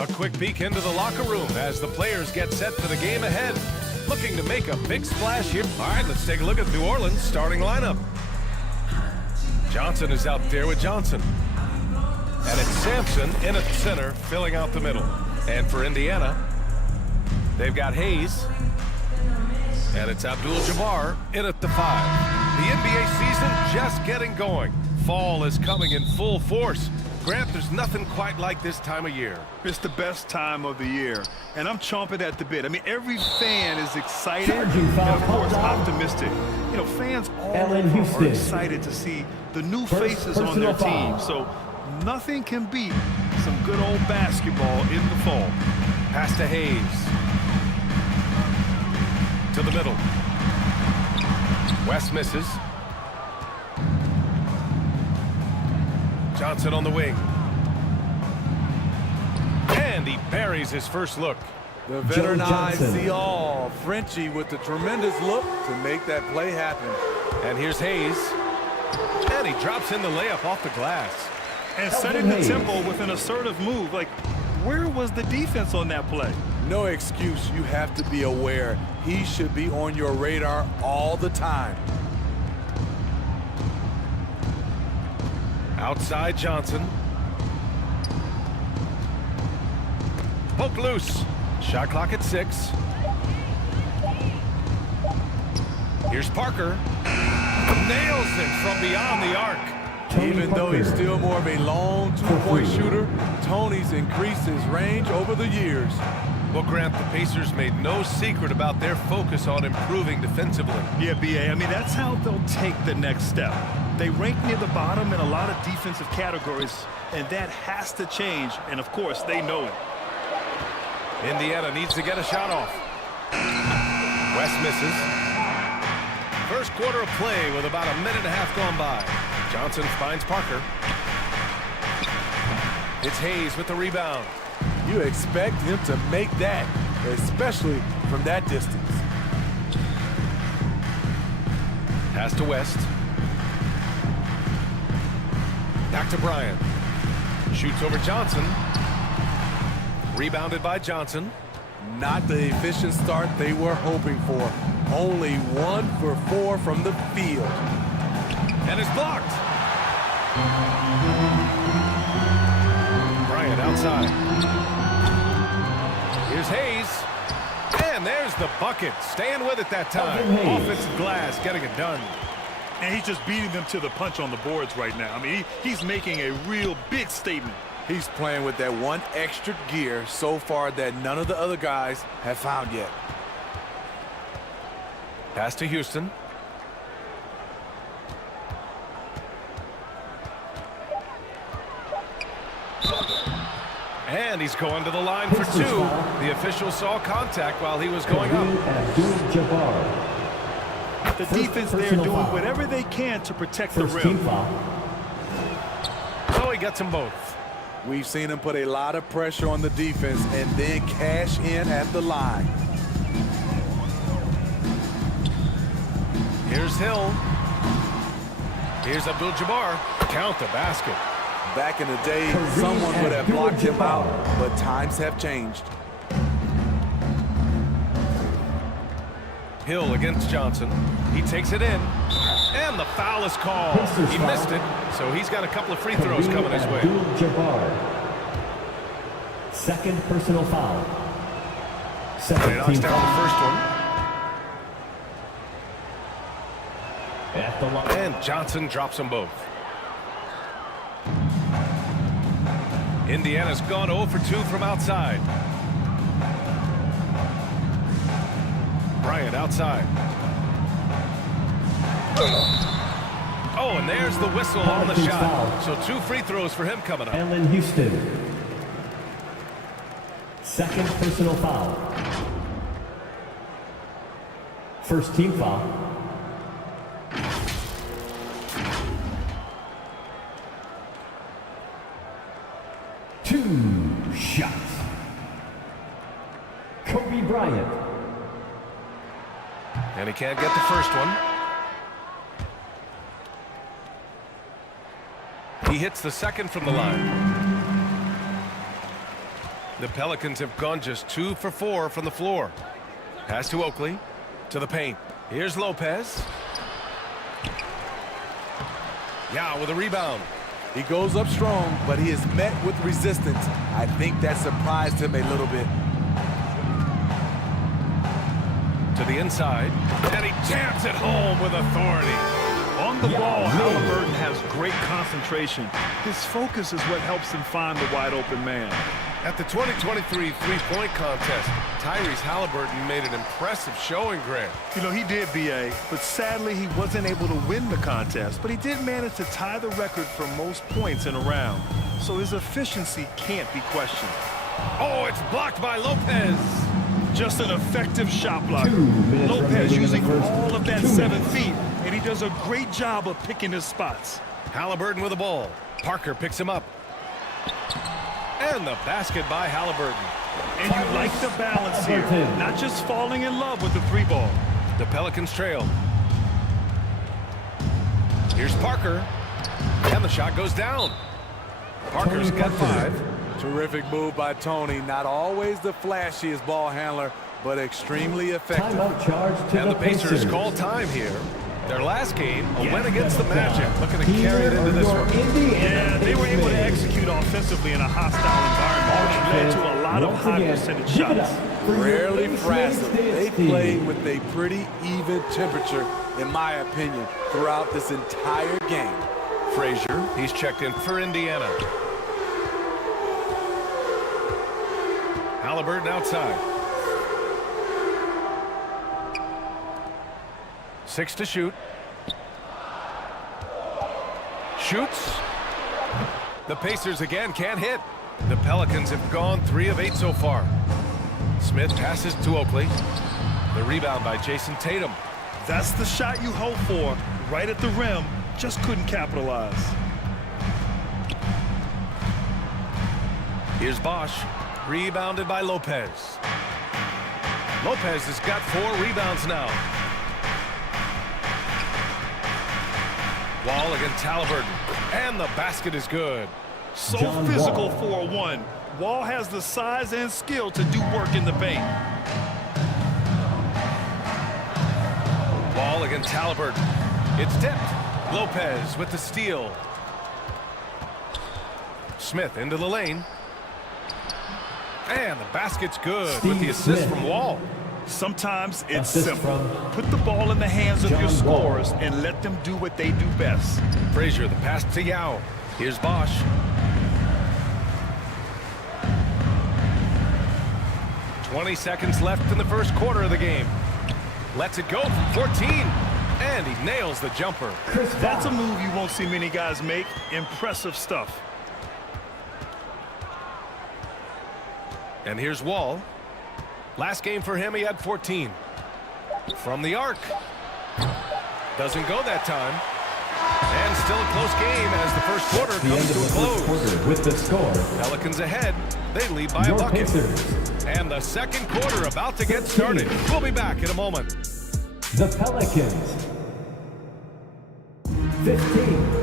A quick peek into the locker room as the players get set for the game ahead. Looking to make a big splash here. All right, let's take a look at New Orleans' starting lineup. Johnson is out there with Johnson. And it's Sampson in at the center, filling out the middle. And for Indiana, they've got Hayes. And it's Abdul-Jabbar in at the 5. The NBA season just getting going. Fall is coming in full force. Grant, there's nothing quite like this time of year. It's the best time of the year, and I'm chomping at the bit. I mean, every fan is excited and, of course, optimistic. You know, fans all over are excited to see the new faces on their team. So nothing can beat some good old basketball in the fall. Pass to Hayes. To the middle. West misses. Johnson on the wing. And he buries his first look. The veteran eyes see all. Frenchie with the tremendous look to make that play happen. And here's Hayes. And he drops in the layup off the glass. And setting the tempo with an assertive move. Like, where was the defense on that play? No excuse. You have to be aware. He should be on your radar all the time. Outside Johnson. Poke loose. Shot clock at 6. Here's Parker. Nails it from beyond the arc. Even though he's still more of a long two-point shooter, Tony's increased his range over the years. Well, Grant, the Pacers made no secret about their focus on improving defensively. Yeah, B.A., I mean, that's how they'll take the next step. They rank near the bottom in a lot of defensive categories, and that has to change, and of course, they know it. Indiana needs to get a shot off. West misses. First quarter of play with about a minute and a half gone by. Johnson finds Parker. It's Hayes with the rebound. You expect him to make that, especially from that distance. Pass to West. Back to Bryant. Shoots over Johnson. Rebounded by Johnson. Not the efficient start they were hoping for. Only 1 for 4 from the field. And it's blocked. Bryant outside. Here's Hayes. And there's the bucket. Staying with it that time. Offensive glass getting it done. And he's just beating them to the punch on the boards right now. I mean, he's making a real big statement. He's playing with that one extra gear so far that none of the other guys have found yet. Pass to Houston. And he's going to the line for 2. The official saw contact while he was going up. The defense there doing whatever they can to protect the rim. So he gets them both. We've seen him put a lot of pressure on the defense and then cash in at the line. Here's Hill. Here's Abdul-Jabbar. Count the basket. Back in the day, someone would have blocked him out, but times have changed. Hill against Johnson. He takes it in. And the foul is called. He missed it, so he's got a couple of free throws coming his way. Second personal foul. He knocks down the first one. And Johnson drops them both. Indiana's gone 0 for 2 from outside. Bryant outside. Oh, and there's the whistle on the shot. So 2 free throws for him coming up. Allen Houston. Second personal foul. First team foul. Two shots. Kobe Bryant. And he can't get the first one. He hits the second from the line. The Pelicans have gone just 2 for 4 from the floor. Pass to Oakley. To the paint. Here's Lopez. Yeah, with a rebound. He goes up strong, but he is met with resistance. I think that surprised him a little bit. To the inside. And he jams it home with authority. On the ball, Halliburton has great concentration. His focus is what helps him find the wide-open man. At the 2023 three-point contest, Tyrese Halliburton made an impressive showing, Grant. You know, he did, B.A., but sadly he wasn't able to win the contest, but he did manage to tie the record for most points in a round. So his efficiency can't be questioned. Oh, it's blocked by Lopez. Just an effective shot block. Lopez using all of that 7 feet, and he does a great job of picking his spots. Halliburton with the ball. Parker picks him up. And the basket by Halliburton. And you like the balance here. Not just falling in love with the 3-ball. The Pelicans trail. Here's Parker. And the shot goes down. Parker's got 5. Terrific move by Tony. Not always the flashiest ball handler, but extremely effective. And the Pacers call time here. Their last game, a win against the Magic. Looking to carry it into this one. Yeah, they were able to execute offensively in a hostile environment, which led to a lot of high percentage shots. Rarely frazzled. They played with a pretty even temperature, in my opinion, throughout this entire game. Frazier, he's checked in for Indiana. Halliburton outside. 6 to shoot. Shoots. The Pacers again can't hit. The Pelicans have gone 3 of 8 so far. Smith passes to Oakley. The rebound by Jason Tatum. That's the shot you hope for. Right at the rim. Just couldn't capitalize. Here's Bosch. Rebounded by Lopez. Lopez has got 4 rebounds now. Wall against Halliburton. And the basket is good. So physical for a 1. Wall has the size and skill to do work in the paint. Wall against Halliburton. It's tipped. Lopez with the steal. Smith into the lane. And the basket's good with the assist from Wall. Sometimes it's simple. Put the ball in the hands of your scorers and let them do what they do best. Frazier, the pass to Yao. Here's Bosch. "20 seconds left in the first quarter of the game. Lets it go from 14. And he nails the jumper. That's a move you won't see many guys make. Impressive stuff. And here's Wall. Last game for him, he had 14. From the arc. Doesn't go that time. And still a close game as the first quarter comes to a close. With the score, Pelicans ahead. They lead by a bucket. And the second quarter about to get started. We'll be back in a moment. the Pelicans, 15.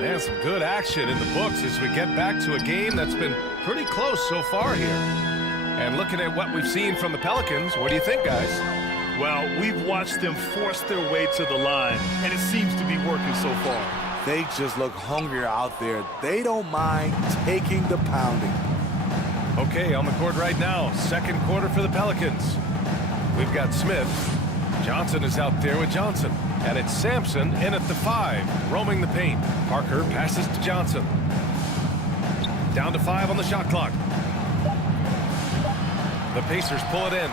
And some good action in the books as we get back to a game that's been pretty close so far here. And looking at what we've seen from the Pelicans, what do you think, guys? Well, we've watched them force their way to the line, and it seems to be working so far. They just look hungrier out there. They don't mind taking the pounding. Okay, on the court right now, second quarter for the Pelicans. We've got Smith. Johnson is out there with Johnson. And it's Sampson in at the 5, roaming the paint. Parker passes to Johnson. Down to 5 on the shot clock. The Pacers pull it in.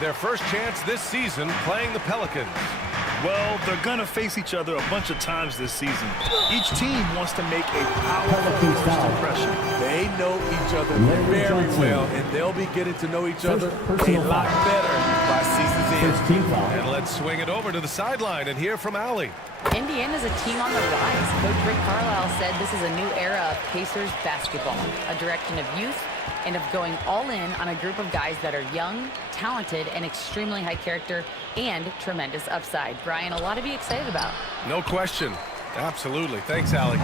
Their first chance this season playing the Pelicans. Well, they're going to face each other a bunch of times this season. Each team wants to make a powerful first impression. They know each other very well, and they'll be getting to know each other a lot better by season's end. in. First team foul. And let's swing it over to the sideline and hear from Allie. Indiana's a team on the rise. Coach Rick Carlisle said this is a new era of Pacers basketball, a direction of youth and of going all in on a group of guys that are young, talented, and extremely high character and tremendous upside. Brian, a lot to be excited about. No question. Absolutely. Thanks, Allie.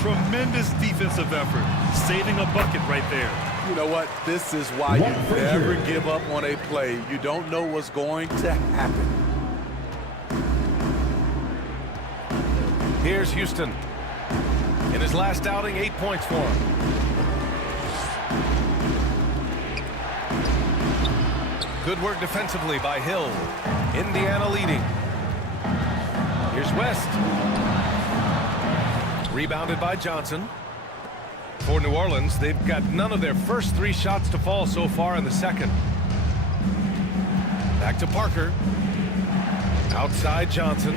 Tremendous defensive effort. Saving a bucket right there. You know what? This is why you never give up on a play. You don't know what's going to happen. Here's Houston. In his last outing, 8 points for him. Good work defensively by Hill. Indiana leading. Here's West. Rebounded by Johnson. For New Orleans, they've got none of their first 3 shots to fall so far in the second. Back to Parker. Outside Johnson.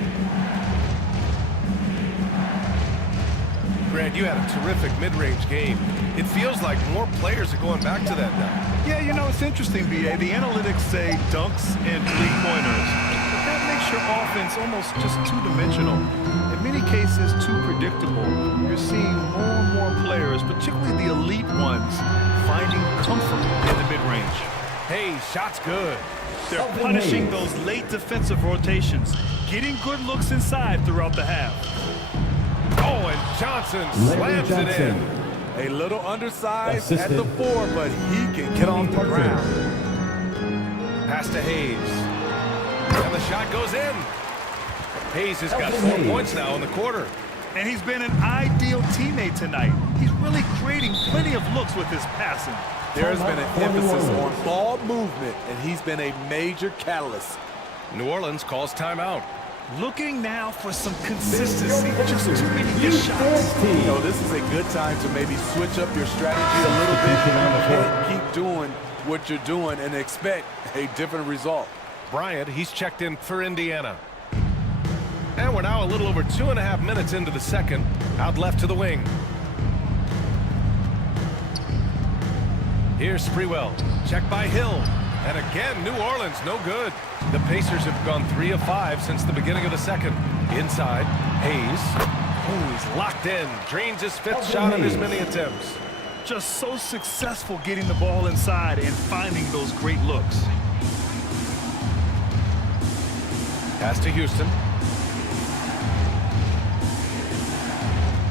Grant, you had a terrific mid-range game. It feels like more players are going back to that now. Yeah, you know, it's interesting, B.A. The analytics say dunks and three-pointers. But that makes your offense almost just two-dimensional. In many cases, too predictable. You're seeing more and more players, particularly the elite ones, finding comfort in the mid-range. Hey, shot's good. They're punishing those late defensive rotations, getting good looks inside throughout the half. Oh, and Johnson slams it in. A little undersized at the 4, but he can get off the ground. Pass to Hayes. And the shot goes in. Hayes has got 4 points now in the quarter. And he's been an ideal teammate tonight. He's really creating plenty of looks with his passing. There's been an emphasis on ball movement, and he's been a major catalyst. New Orleans calls timeout. Looking now for some consistency. Just too many missed shots. You know, this is a good time to maybe switch up your strategy a little bit. You can't keep doing what you're doing and expect a different result. Bryant, he's checked in for Indiana. And we're now a little over 2.5 minutes into the second. Out left to the wing. Here's Sprewell. Checked by Hill. And again, New Orleans, no good. The Pacers have gone 3 of 5 since the beginning of the second. Inside, Hayes. Oh, he's locked in. Drains his 5th shot in as many attempts. Just so successful getting the ball inside and finding those great looks. Pass to Houston.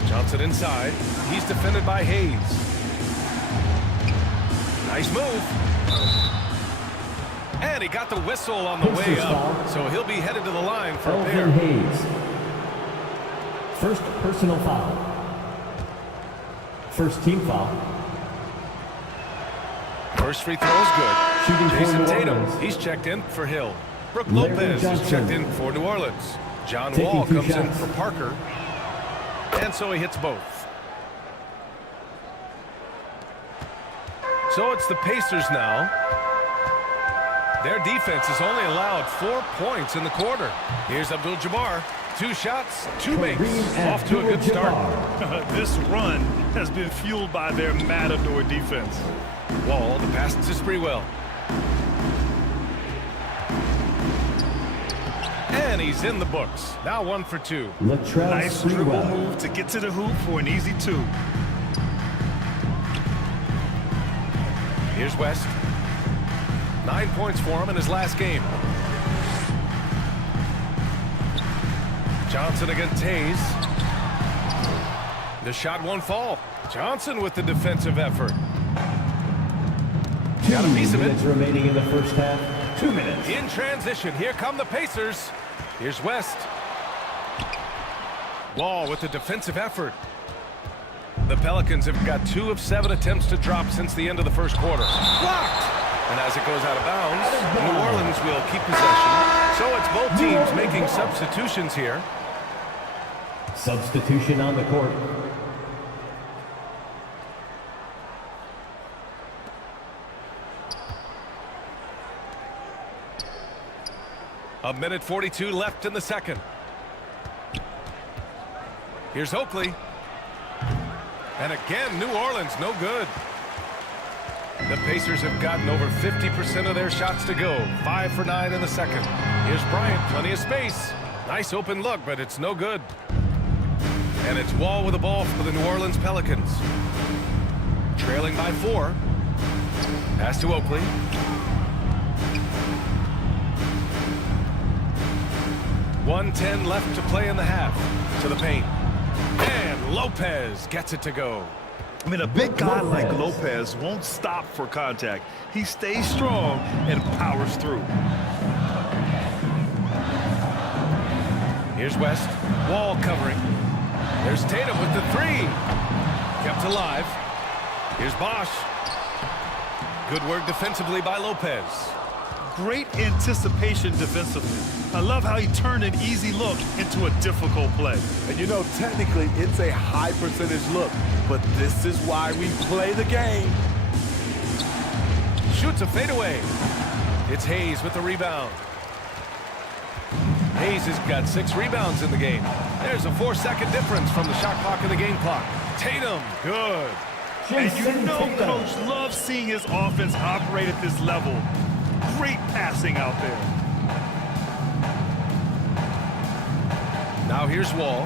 Johnson inside. He's defended by Hayes. Nice move. And he got the whistle on the way up. So he'll be headed to the line for a pair. Hayes. First personal foul. First team foul. First free throw is good. Shooting for Jason New Tatum, Orleans. he's checked in for Hill. Brooke Lopez is checked in for New Orleans. John Wall comes in for Parker. And so he hits both. So it's the Pacers now. Their defense has only allowed 4 points in the quarter. Here's Abdul-Jabbar. 2 shots, 2 makes. Off to a good start. This run has been fueled by their matador defense. Wall, the pass to Sprewell. And he's in the books. Now 1 for 2. Nice dribble move to get to the hoop for an easy 2. Here's West. 9 points for him in his last game. Johnson against Hayes. The shot won't fall. Johnson with the defensive effort. Got a piece of it. 2 minutes remaining in the first half. 2 minutes. In transition, here come the Pacers. Here's West. Wall with the defensive effort. The Pelicans have got 2 of 7 attempts to drop since the end of the first quarter. Blocked! And as it goes out of bounds, New Orleans will keep possession. So it's both teams making substitutions here. Substitution on the court. A minute 42 left in the second. Here's Oakley. And again, New Orleans, no good. The Pacers have gotten over 50% of their shots to go. 5 for 9 in the second. Here's Bryant, plenty of space. Nice open look, but it's no good. And it's Wall with the ball for the New Orleans Pelicans. Trailing by 4. Pass to Oakley. .110 left to play in the half. To the paint. And Lopez gets it to go. I mean, a big guy like Lopez won't stop for contact. He stays strong and powers through. Here's West. Wall covering. There's Tatum with the 3. Kept alive. Here's Bosch. Good work defensively by Lopez. Great anticipation defensively. I love how he turned an easy look into a difficult play. And you know, technically, it's a high percentage look, but this is why we play the game. Shoots a fadeaway. It's Hayes with the rebound. Hayes has got 6 rebounds in the game. There's a 4-second difference from the shot clock and the game clock. Tatum, good. And you know Coach loves seeing his offense operate at this level. Great passing out there. Now here's Wall.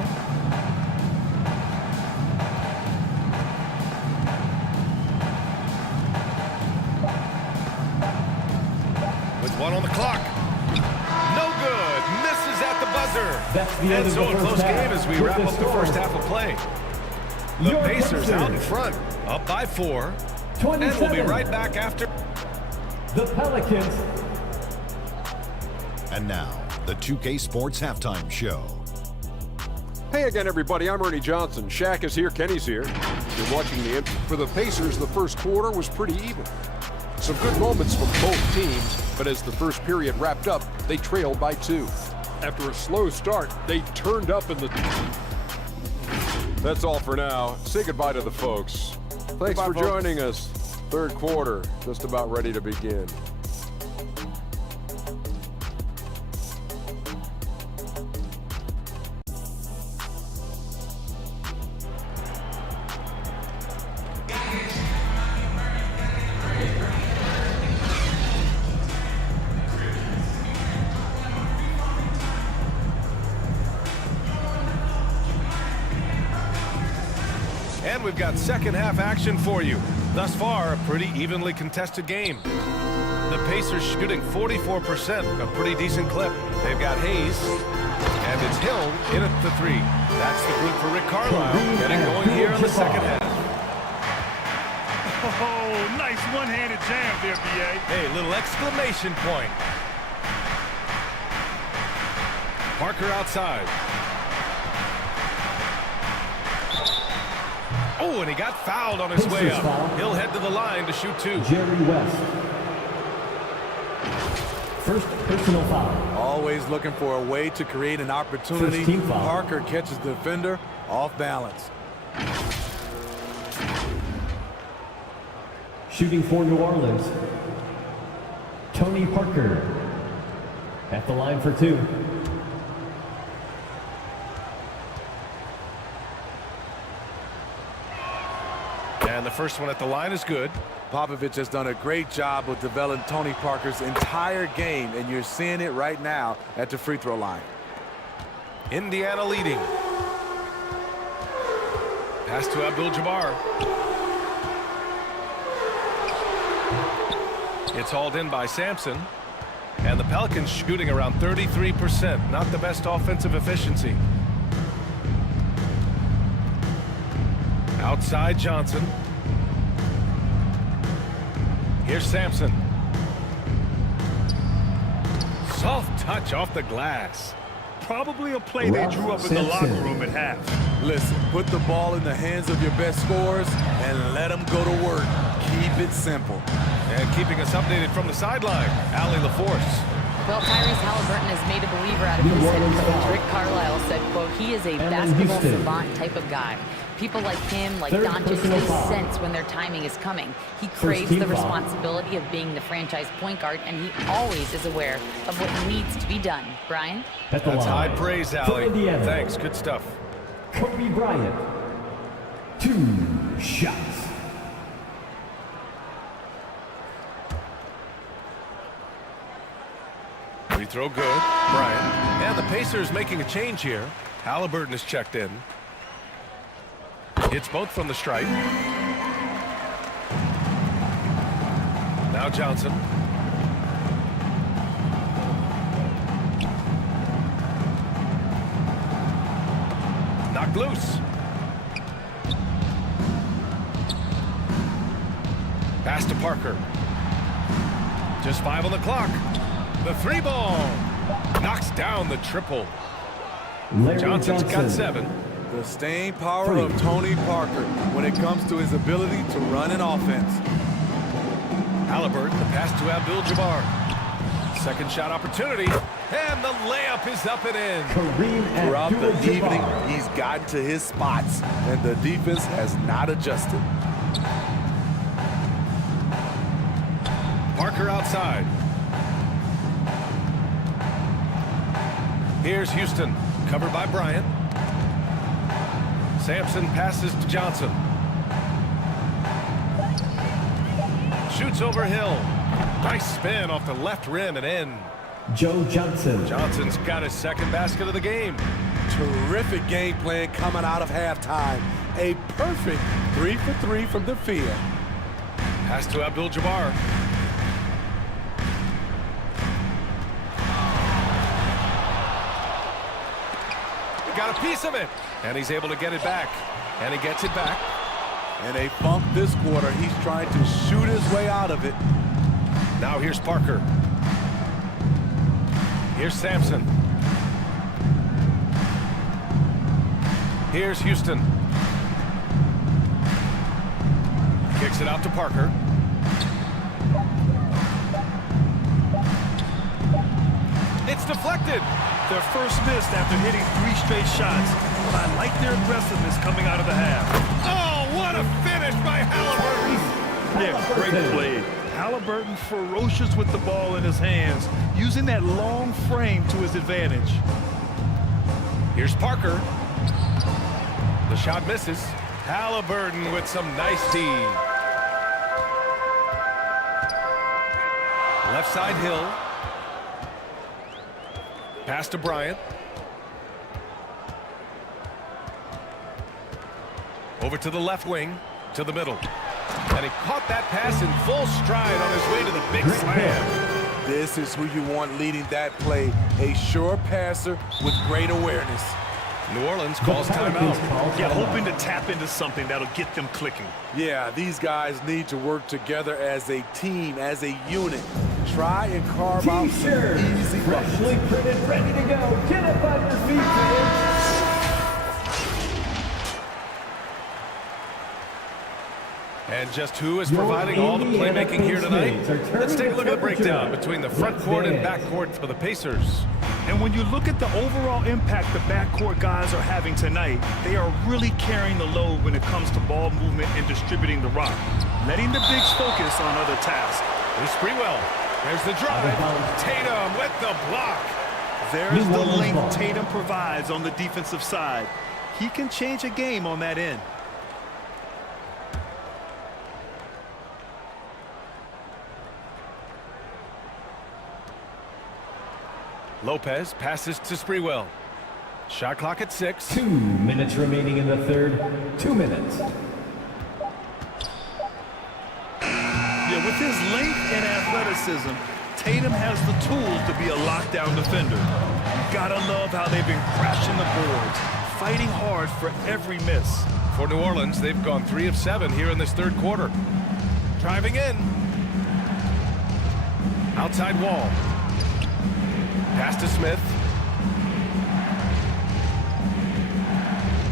With 1 on the clock. No good. Misses at the buzzer. That's the end And of so the a first close half. game as we With wrap the up the score. first half of play. The Your Pacers out in Pacers. front, up by 4. 27. And we'll be right back after. The Pelicans. And now, the 2K Sports Halftime Show. Hey again, everybody. I'm Ernie Johnson. Shaq is here. Kenny's here. You're watching the end. For the Pacers, the first quarter was pretty even. Some good moments from both teams, but as the first period wrapped up, they trailed by 2. After a slow start, they turned up in the... That's all for now. Say goodbye to the folks. Thanks for joining us. Third quarter, just about ready to begin. And we've got second half action for you. Thus far, a pretty evenly contested game. The Pacers shooting 44%, a pretty decent clip. They've got Hayes, and it's Hill in at the 3. That's the group for Rick Carlisle, getting going here in the second half. Oh, nice one-handed jam there, B.A. Hey, little exclamation point. Parker outside. Oh, and he got fouled on his way up. He'll head to the line to shoot 2. Jerry West. First personal foul. Always looking for a way to create an opportunity. First team foul. Parker catches the defender off balance. Shooting for New Orleans. Tony Parker. At the line for 2. And the first one at the line is good. Popovich has done a great job of developing Tony Parker's entire game, and you're seeing it right now at the free throw line. Indiana leading. Pass to Abdul-Jabbar. It's hauled in by Sampson. And the Pelicans shooting around 33%. Not the best offensive efficiency. Outside Johnson. Here's Sampson. Soft touch off the glass. Probably a play they drew up in the locker room at half. Listen, put the ball in the hands of your best scorers and let them go to work. Keep it simple. And keeping us updated from the sideline, Allie LaForce. Well, Tyrese Halliburton has made a believer out of his head coach. Rick Carlisle said, quote, he is a basketball savant type of guy. People like him, like Doncic, they sense when their timing is coming. He craves the responsibility of being the franchise point guard, and he always is aware of what needs to be done. Brian? That's high praise, Allie. Thanks, good stuff. Kobe Bryant. 2 shots. Free throw good. Bryant. And the Pacers making a change here. Halliburton is checked in. Hits both from the stripe. Now Johnson. Knocked loose. Pass to Parker. Just 5 on the clock. The 3 ball. Knocks down the triple. Johnson's got 7. The staying power of Tony Parker when it comes to his ability to run an offense. Halliburton, the pass to Abdul-Jabbar. Second shot opportunity. And the layup is up and in. Throughout the evening, he's gotten to his spots, and the defense has not adjusted. Parker outside. Here's Houston, covered by Bryant. Sampson passes to Johnson. Shoots over Hill. Nice spin off the left rim and in. Joe Johnson. Johnson's got his second basket of the game. Terrific game plan coming out of halftime. A perfect 3 for 3 from the field. Pass to Abdul-Jabbar. He got a piece of it, and he's able to get it back. And he gets it back. And they bump this quarter. He's trying to shoot his way out of it. Now here's Parker. Here's Sampson. Here's Houston. Kicks it out to Parker. It's deflected. Their first miss after hitting 3 straight shots. But I like their aggressiveness coming out of the half. Oh, what a finish by Halliburton. Yeah, great play. Halliburton ferocious with the ball in his hands, using that long frame to his advantage. Here's Parker. The shot misses. Halliburton with some nice D. Left side Hill. Pass to Bryant. Over to the left wing, to the middle. And he caught that pass in full stride on his way to the big slam. This is who you want leading that play. A sure passer with great awareness. New Orleans calls timeout. Yeah, hoping to tap into something that'll get them clicking. Yeah, these guys need to work together as a team, as a unit. Try and carve out some easy freshly printed, ready to go. Get up on your feet, fans. And just who is providing all the playmaking here tonight? Let's take a look at the breakdown between the front court and back court for the Pacers. And when you look at the overall impact the backcourt guys are having tonight, they are really carrying the load when it comes to ball movement and distributing the rock, letting the bigs focus on other tasks. Here's Sprewell. There's the drive. Tatum with the block. There's the length Tatum provides on the defensive side. He can change a game on that end. Lopez passes to Sprewell. Shot clock at 6. 2 minutes remaining in the third. 2 minutes. Yeah, with his length and athleticism, Tatum has the tools to be a lockdown defender. You gotta love how they've been crashing the boards, fighting hard for every miss. For New Orleans, they've gone 3 of 7 here in this third quarter. Driving in. Outside wall. Pass to Smith.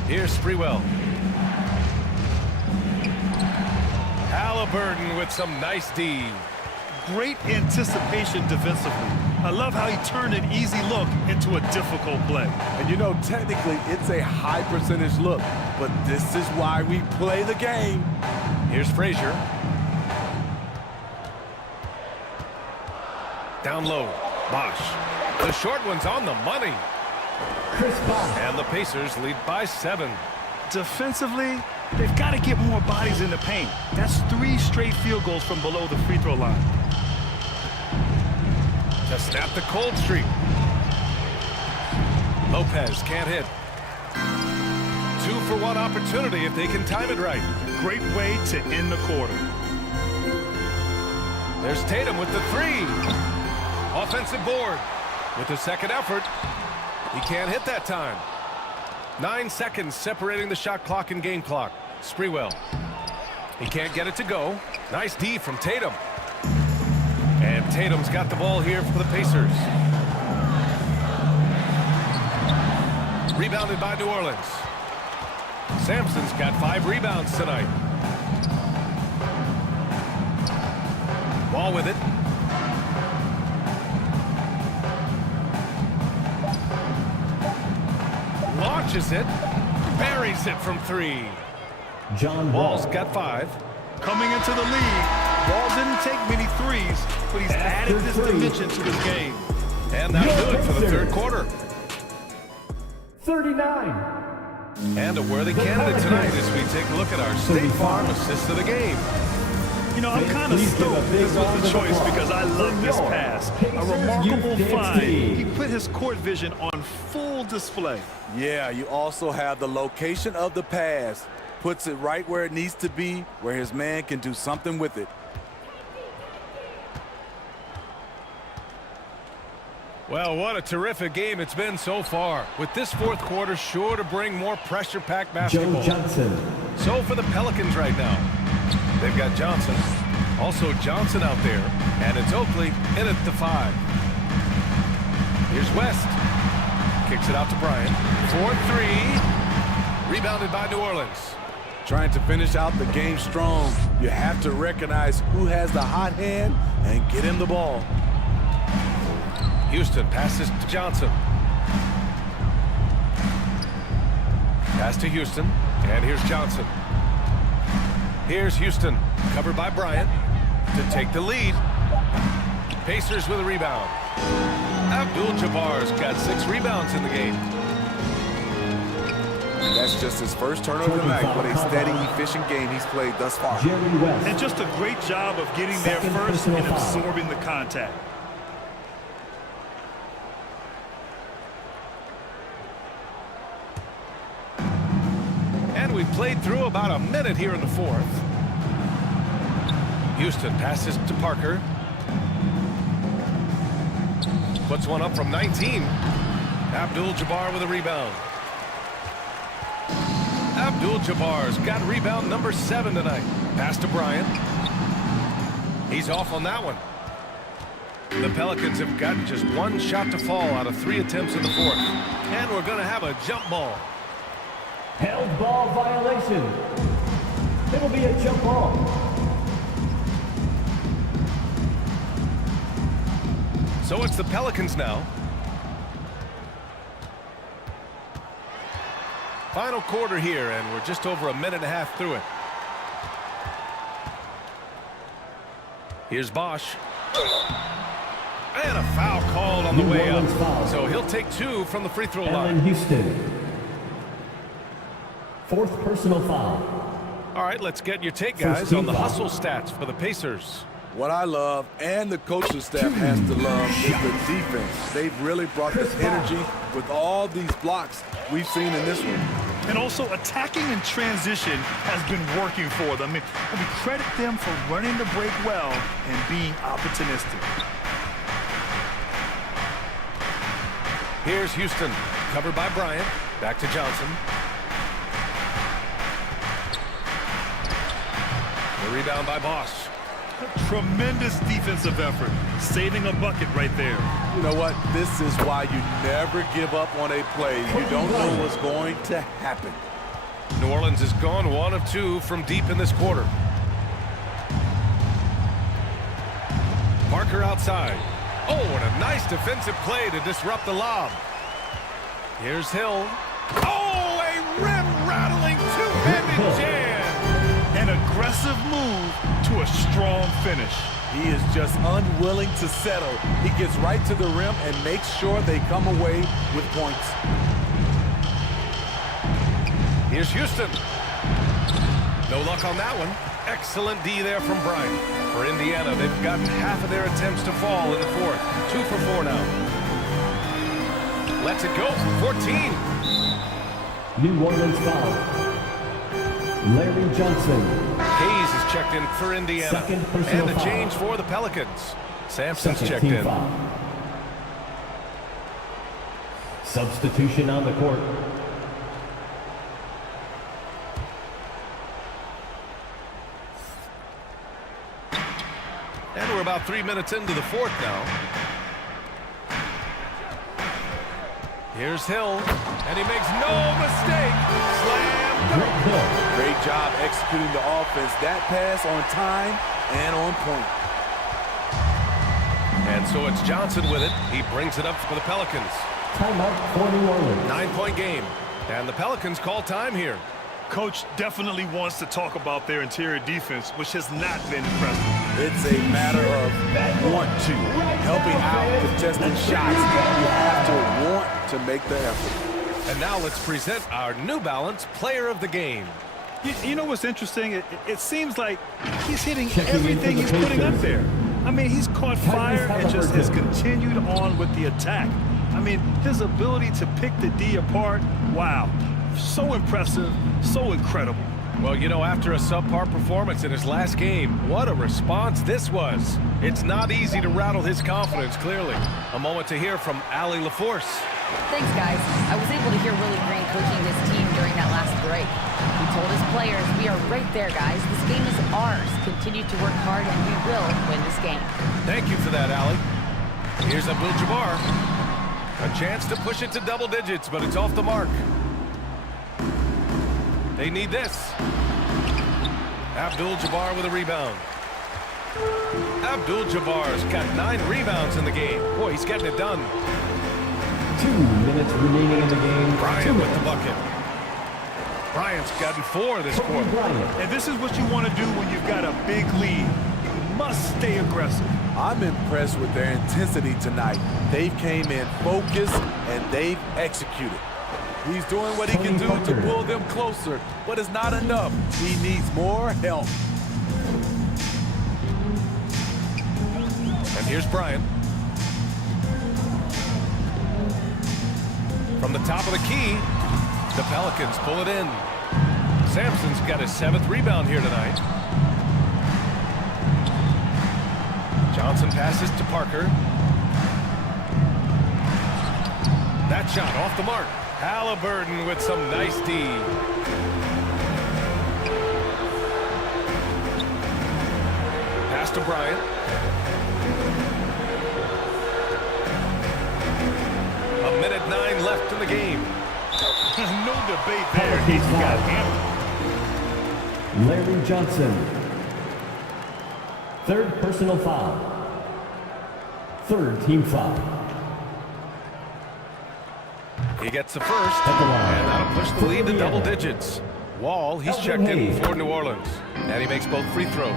Here's Sprewell. Halliburton with some nice D. Great anticipation defensively. I love how he turned an easy look into a difficult play. And you know, technically, it's a high percentage look, but this is why we play the game. Here's Frazier. Down low. Bosch. The short one's on the money. And the Pacers lead by 7. Defensively, they've got to get more bodies in the paint. That's 3 straight field goals from below the free throw line. To to snap the cold streak. Lopez can't hit. 2-for-1 opportunity if they can time it right. Great way to end the quarter. There's Tatum with the 3. Offensive board. With the second effort, he can't hit that time. 9 seconds separating the shot clock and game clock. Sprewell. He can't get it to go. Nice D from Tatum. And Tatum's got the ball here for the Pacers. Rebounded by New Orleans. Sampson's got 5 rebounds tonight. Ball with it. Launches it. Buries it from 3. John Wall's got 5. Coming into the league, Ball didn't take many threes, but he's added this dimension to his game. And that'll do it for the third quarter. 39. And a worthy candidate tonight as we take a look at our State Farm assist of the game. You know, I'm kind of stoked this was the choice because I love this pass. A remarkable find. He put his court vision on full display. Yeah, you also have the location of the pass. Puts it right where it needs to be, where his man can do something with it. Well, what a terrific game it's been so far. With this fourth quarter sure to bring more pressure-packed basketball. Joe Johnson. So for the Pelicans right now, they've got Johnson. Also Johnson out there. And it's Oakley in at the 5. Here's West. Kicks it out to Bryant. 4-3. Rebounded by New Orleans. Trying to finish out the game strong. You have to recognize who has the hot hand and get him the ball. Houston passes to Johnson. Pass to Houston. And here's Johnson. Here's Houston. Covered by Bryant to take the lead. Pacers with a rebound. Abdul-Jabbar's got 6 rebounds in the game. That's just his first turnover of the night. What a steady, efficient game he's played thus far. And just a great job of getting there first and absorbing the contact. And we've played through about a minute here in the fourth. Houston passes to Parker. Puts one up from 19. Abdul-Jabbar with a rebound. Abdul-Jabbar's got rebound number 7 tonight. Pass to Bryant. He's off on that one. The Pelicans have got just 1 shot to fall out of 3 attempts in the fourth. And we're going to have a jump ball. Held ball violation. It'll be a jump ball. So it's the Pelicans now. Final quarter here, and we're just over a minute and a half through it. Here's Bosch. And a foul called on the way up. So he'll take 2 from the free throw line. Houston. 4th personal foul. All right, let's get your take, guys, on the hustle stats for the Pacers. What I love, and the coaching staff has to love, is the defense. They've really brought the energy with all these blocks we've seen in this one. And also attacking in transition has been working for them. I mean, we credit them for running the break well and being opportunistic. Here's Houston, covered by Bryant. Back to Johnson. The rebound by Bosch. Tremendous defensive effort, saving a bucket right there. You know what? This is why you never give up on a play. You don't know what's going to happen. New Orleans has gone 1 of 2 from deep in this quarter. Parker outside. Oh, and a nice defensive play to disrupt the lob. Here's Hill. Oh, a rim-rattling two-handed jam. An aggressive move to a strong finish. He is just unwilling to settle. He gets right to the rim and makes sure they come away with points. Here's Houston. No luck on that one. Excellent D there from Bryant. For Indiana, they've gotten half of their attempts to fall in the fourth. 2 for 4 now. Lets it go from 14. New Orleans foul. Larry Johnson. Hayes is checked in for Indiana. Second personal and a foul. change for the Pelicans. Sampson's Second checked team in. foul. Substitution on the court. And we're about 3 minutes into the fourth now. Here's Hill, and he makes no mistake. Slam dunk. Great job executing the offense. That pass on time and on point. And so it's Johnson with it. He brings it up for the Pelicans. Timeout for New Orleans. 9-point game. And the Pelicans call time here. Coach definitely wants to talk about their interior defense, which has not been impressive. It's a matter of want to. Helping out, contesting shots. You have to want to make the effort. And now let's present our New Balance Player of the Game. You know what's interesting? It seems like he's hitting everything he's putting up there. I mean, he's caught fire and just has continued on with the attack. I mean, his ability to pick the D apart, wow. So impressive, so incredible. Well, you know, after a subpar performance in his last game, what a response this was. It's not easy to rattle his confidence, clearly. A moment to hear from Allie LaForce. Thanks, guys. I was able to hear Willie Green coaching his team during that last break. He told his players, we are right there, guys. This game is ours. Continue to work hard, and we will win this game. Thank you for that, Allie. Here's Abdul-Jabbar. A chance to push it to double digits, but it's off the mark. They need this. Abdul-Jabbar with a rebound. Abdul-Jabbar's got 9 rebounds in the game. Boy, he's getting it done. 2 minutes remaining in the game. Bryant with the bucket. Bryant's gotten 4 this quarter. And this is what you want to do when you've got a big lead. You must stay aggressive. I'm impressed with their intensity tonight. They came in focused and they've executed. He's doing what he can do to pull them closer, but it's not enough. He needs more help. And here's Bryant. From the top of the key, the Pelicans pull it in. Sampson's got his 7th rebound here tonight. Johnson passes to Parker. That shot off the mark. Halliburton with some nice D. Pass to Bryant. A minute 9 left in the game. No debate there. He's got hammered. Larry Johnson. 3rd personal foul. 3rd team foul. He gets the first, and that'll push the lead to double digits. Wall, he's checked in for New Orleans, and he makes both free throws.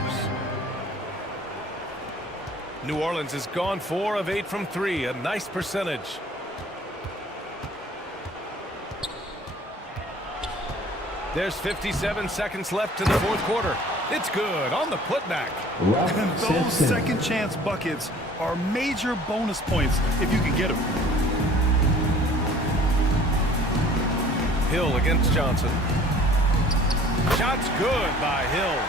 New Orleans has gone 4 of 8 from 3, a nice percentage. There's 57 seconds left in the fourth quarter. It's good on the putback. Those second chance buckets are major bonus points if you can get them. Hill against Johnson. Shot's good by Hill.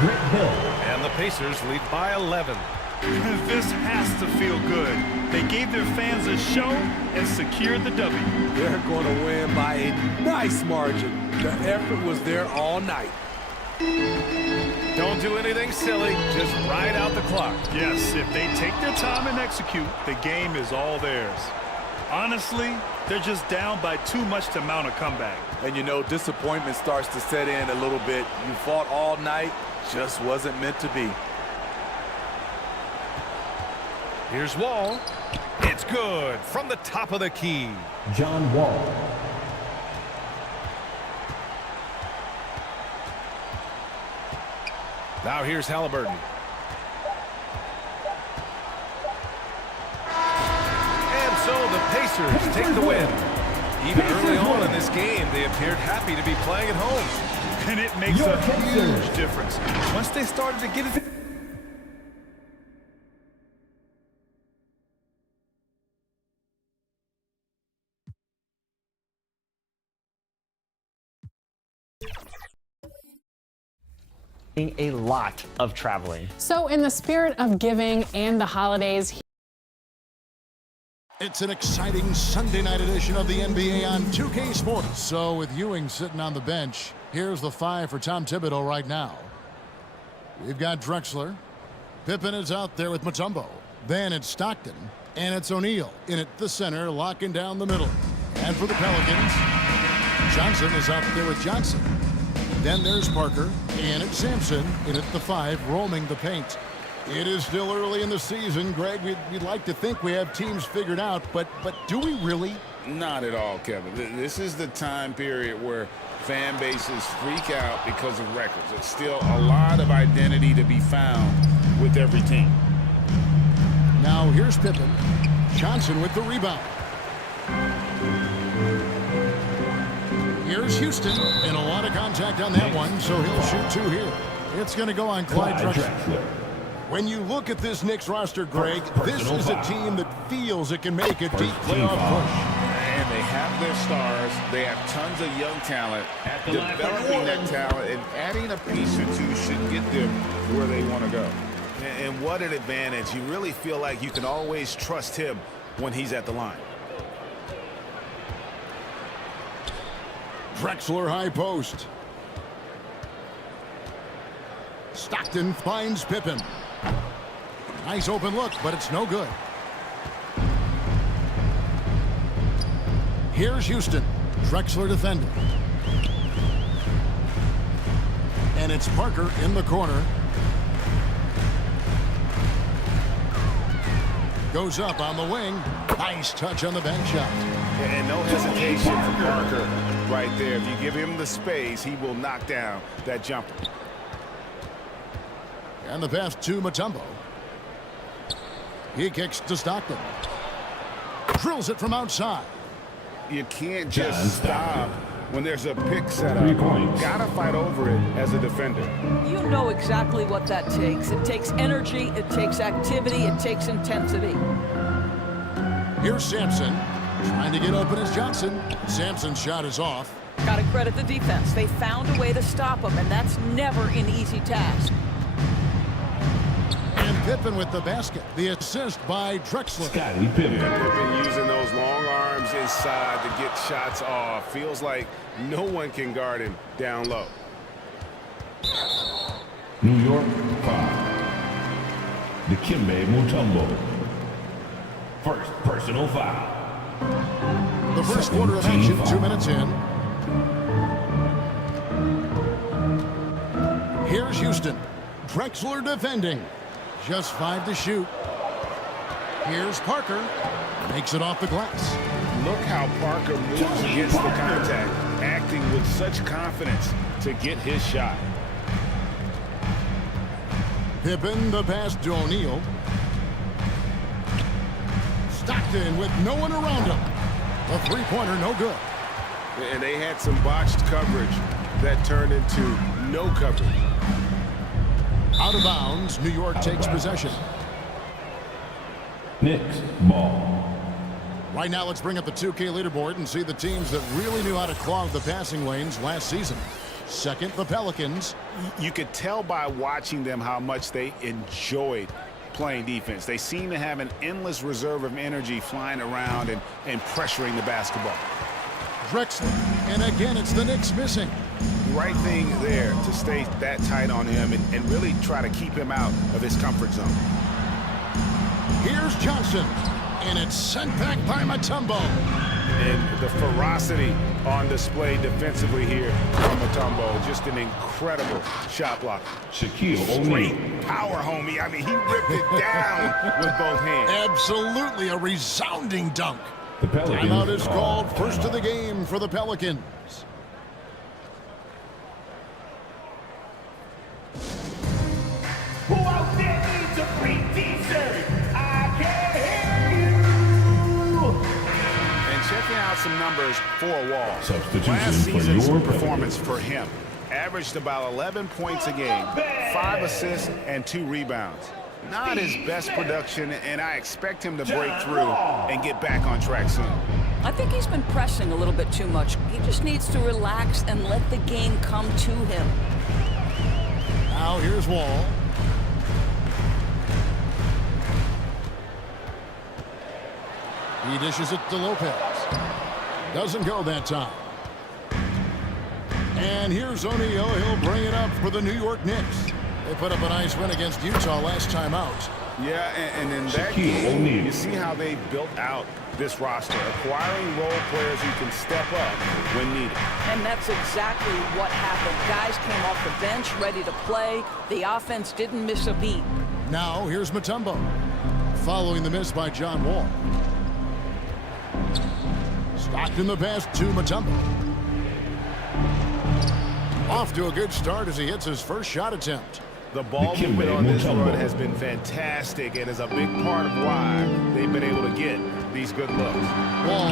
Great Hill. And the Pacers lead by 11. This has to feel good. They gave their fans a show and secured the W. They're going to win by a nice margin. The effort was there all night. Don't do anything silly. Just ride out the clock. Yes, if they take their time and execute, the game is all theirs. Honestly, they're just down by too much to mount a comeback. And you know, disappointment starts to set in a little bit. You fought all night, just wasn't meant to be. Here's Wall. It's good from the top of the key. John Wall. Now here's Halliburton. And so the Pacers take the win. Even early on in this game, they appeared happy to be playing at home. And it makes a huge difference. Once they started to get it. A lot of traveling. So in the spirit of giving and the holidays, it's an exciting Sunday night edition of the NBA on 2K Sports. So with Ewing sitting on the bench, here's the 5 for Tom Thibodeau right now. We've got Drexler. Pippen is out there with Mutombo. Then it's Stockton. And it's O'Neal in at the center, locking down the middle. And for the Pelicans, Johnson is out there with Johnson. Then there's Parker, and it's Sampson in at the 5, roaming the paint. It is still early in the season, Greg. We'd like to think we have teams figured out, but do we really? Not at all, Kevin. This is the time period where fan bases freak out because of records. There's still a lot of identity to be found with every team. Now here's Pippen. Johnson with the rebound. Here's Houston, and a lot of contact on that one, so he'll shoot 2 here. It's going to go on Clyde Drexler. When you look at this Knicks roster, Greg, this is a team that feels it can make a deep playoff push. And they have their stars. They have tons of young talent. Developing that talent and adding a piece or two should get them where they want to go. And what an advantage. You really feel like you can always trust him when he's at the line. Drexler high post. Stockton finds Pippen. Nice open look, but it's no good. Here's Houston. Drexler defending. And it's Parker in the corner. Goes up on the wing. Nice touch on the bank shot. And no hesitation for Parker right there. If you give him the space, he will knock down that jumper. And the pass to Mutombo. He kicks to Stockton. Drills it from outside. You can't just stop when there's a pick set up. Gotta fight over it as a defender. You know exactly what that takes. It takes energy, it takes activity, it takes intensity. Here's Sampson. Trying to get open as Johnson. Sampson's shot is off. Got to credit the defense. They found a way to stop him, and that's never an easy task. And Pippen with the basket. The assist by Drexler. Pippen using those long arms inside to get shots off. Feels like no one can guard him down low. New York foul. Dikembe Mutombo. First personal foul. The first quarter of action, 2 minutes in. Here's Houston. Drexler defending. Just 5 to shoot. Here's Parker. Makes it off the glass. Look how Parker moves against the contact, acting with such confidence to get his shot. Pippen, the pass to O'Neal. Stockton with no one around him. The three-pointer, no good. And they had some botched coverage that turned into no coverage. Out of bounds, New York takes possession. Knicks ball. Right now, let's bring up the 2K leaderboard and see the teams that really knew how to clog the passing lanes last season. Second, the Pelicans. You could tell by watching them how much they enjoyed playing defense. They seem to have an endless reserve of energy flying around and pressuring the basketball. Drexler, and again, it's the Knicks missing. Right thing there to stay that tight on him and really try to keep him out of his comfort zone. Here's Johnson, and it's sent back by Mutombo. And the ferocity on display defensively here from Mutombo. Just an incredible shot block. Shaquille Straight O'Neal. power, homie. I mean, he ripped it down with both hands. Absolutely a resounding dunk. The Pelicans. Timeout is called. First of the game for the Pelicans. Who out there needs a free t-shirt? I can hear you. And checking out some numbers for Wall. Substitution Last for season's your performance for him. averaged about 11 points a game, 5 assists, and 2 rebounds. Not his best production, and I expect him to break through and get back on track soon. I think he's been pressing a little bit too much. He just needs to relax and let the game come to him. Now here's Wall. He dishes it to Lopez. Doesn't go that time. And here's O'Neal. He'll bring it up for the New York Knicks. They put up a nice win against Utah last time out. Yeah, and in that game, you see how they built out this roster, acquiring role players who can step up when needed. And that's exactly what happened. Guys came off the bench ready to play. The offense didn't miss a beat. Now here's Mutombo, following the miss by John Wall. Stockton the pass to Mutombo. Off to a good start as he hits his first shot attempt. The ball movement on this run has been fantastic and is a big part of why they've been able to get these good looks. Wall,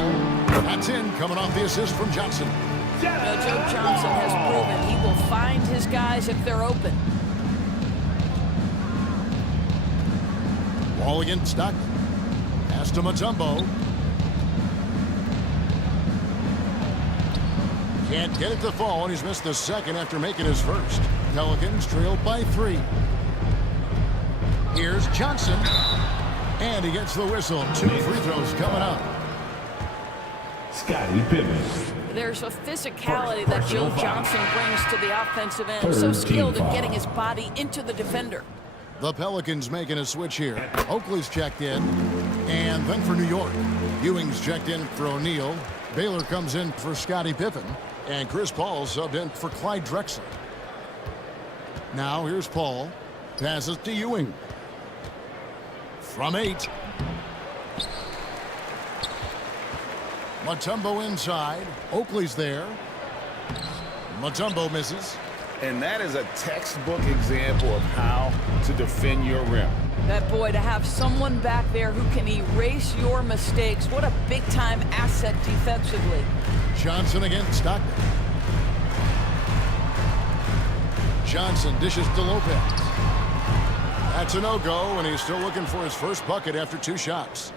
that's in, coming off the assist from Johnson. Joe Johnson has proven he will find his guys if they're open. Wall against Stockton. Pass to Mutombo. Can't get it to fall, and he's missed the second after making his first. Pelicans trailed by 3. Here's Johnson. And he gets the whistle. 2 free throws coming up. Scottie Pippen. There's a physicality that Joe Johnson brings to the offensive end. So skilled at getting his body into the defender. The Pelicans making a switch here. Oakley's checked in. And then for New York, Ewing's checked in for O'Neal. Baylor comes in for Scottie Pippen. And Chris Paul subbed in for Clyde Drexler. Now here's Paul. Passes to Ewing. From 8. Mutombo inside. Oakley's there. Mutombo misses. And that is a textbook example of how to defend your rim. That boy, to have someone back there who can erase your mistakes. What a big-time asset defensively. Johnson against Stockton. Johnson dishes to Lopez. That's a no-go, and he's still looking for his first bucket after 2 shots.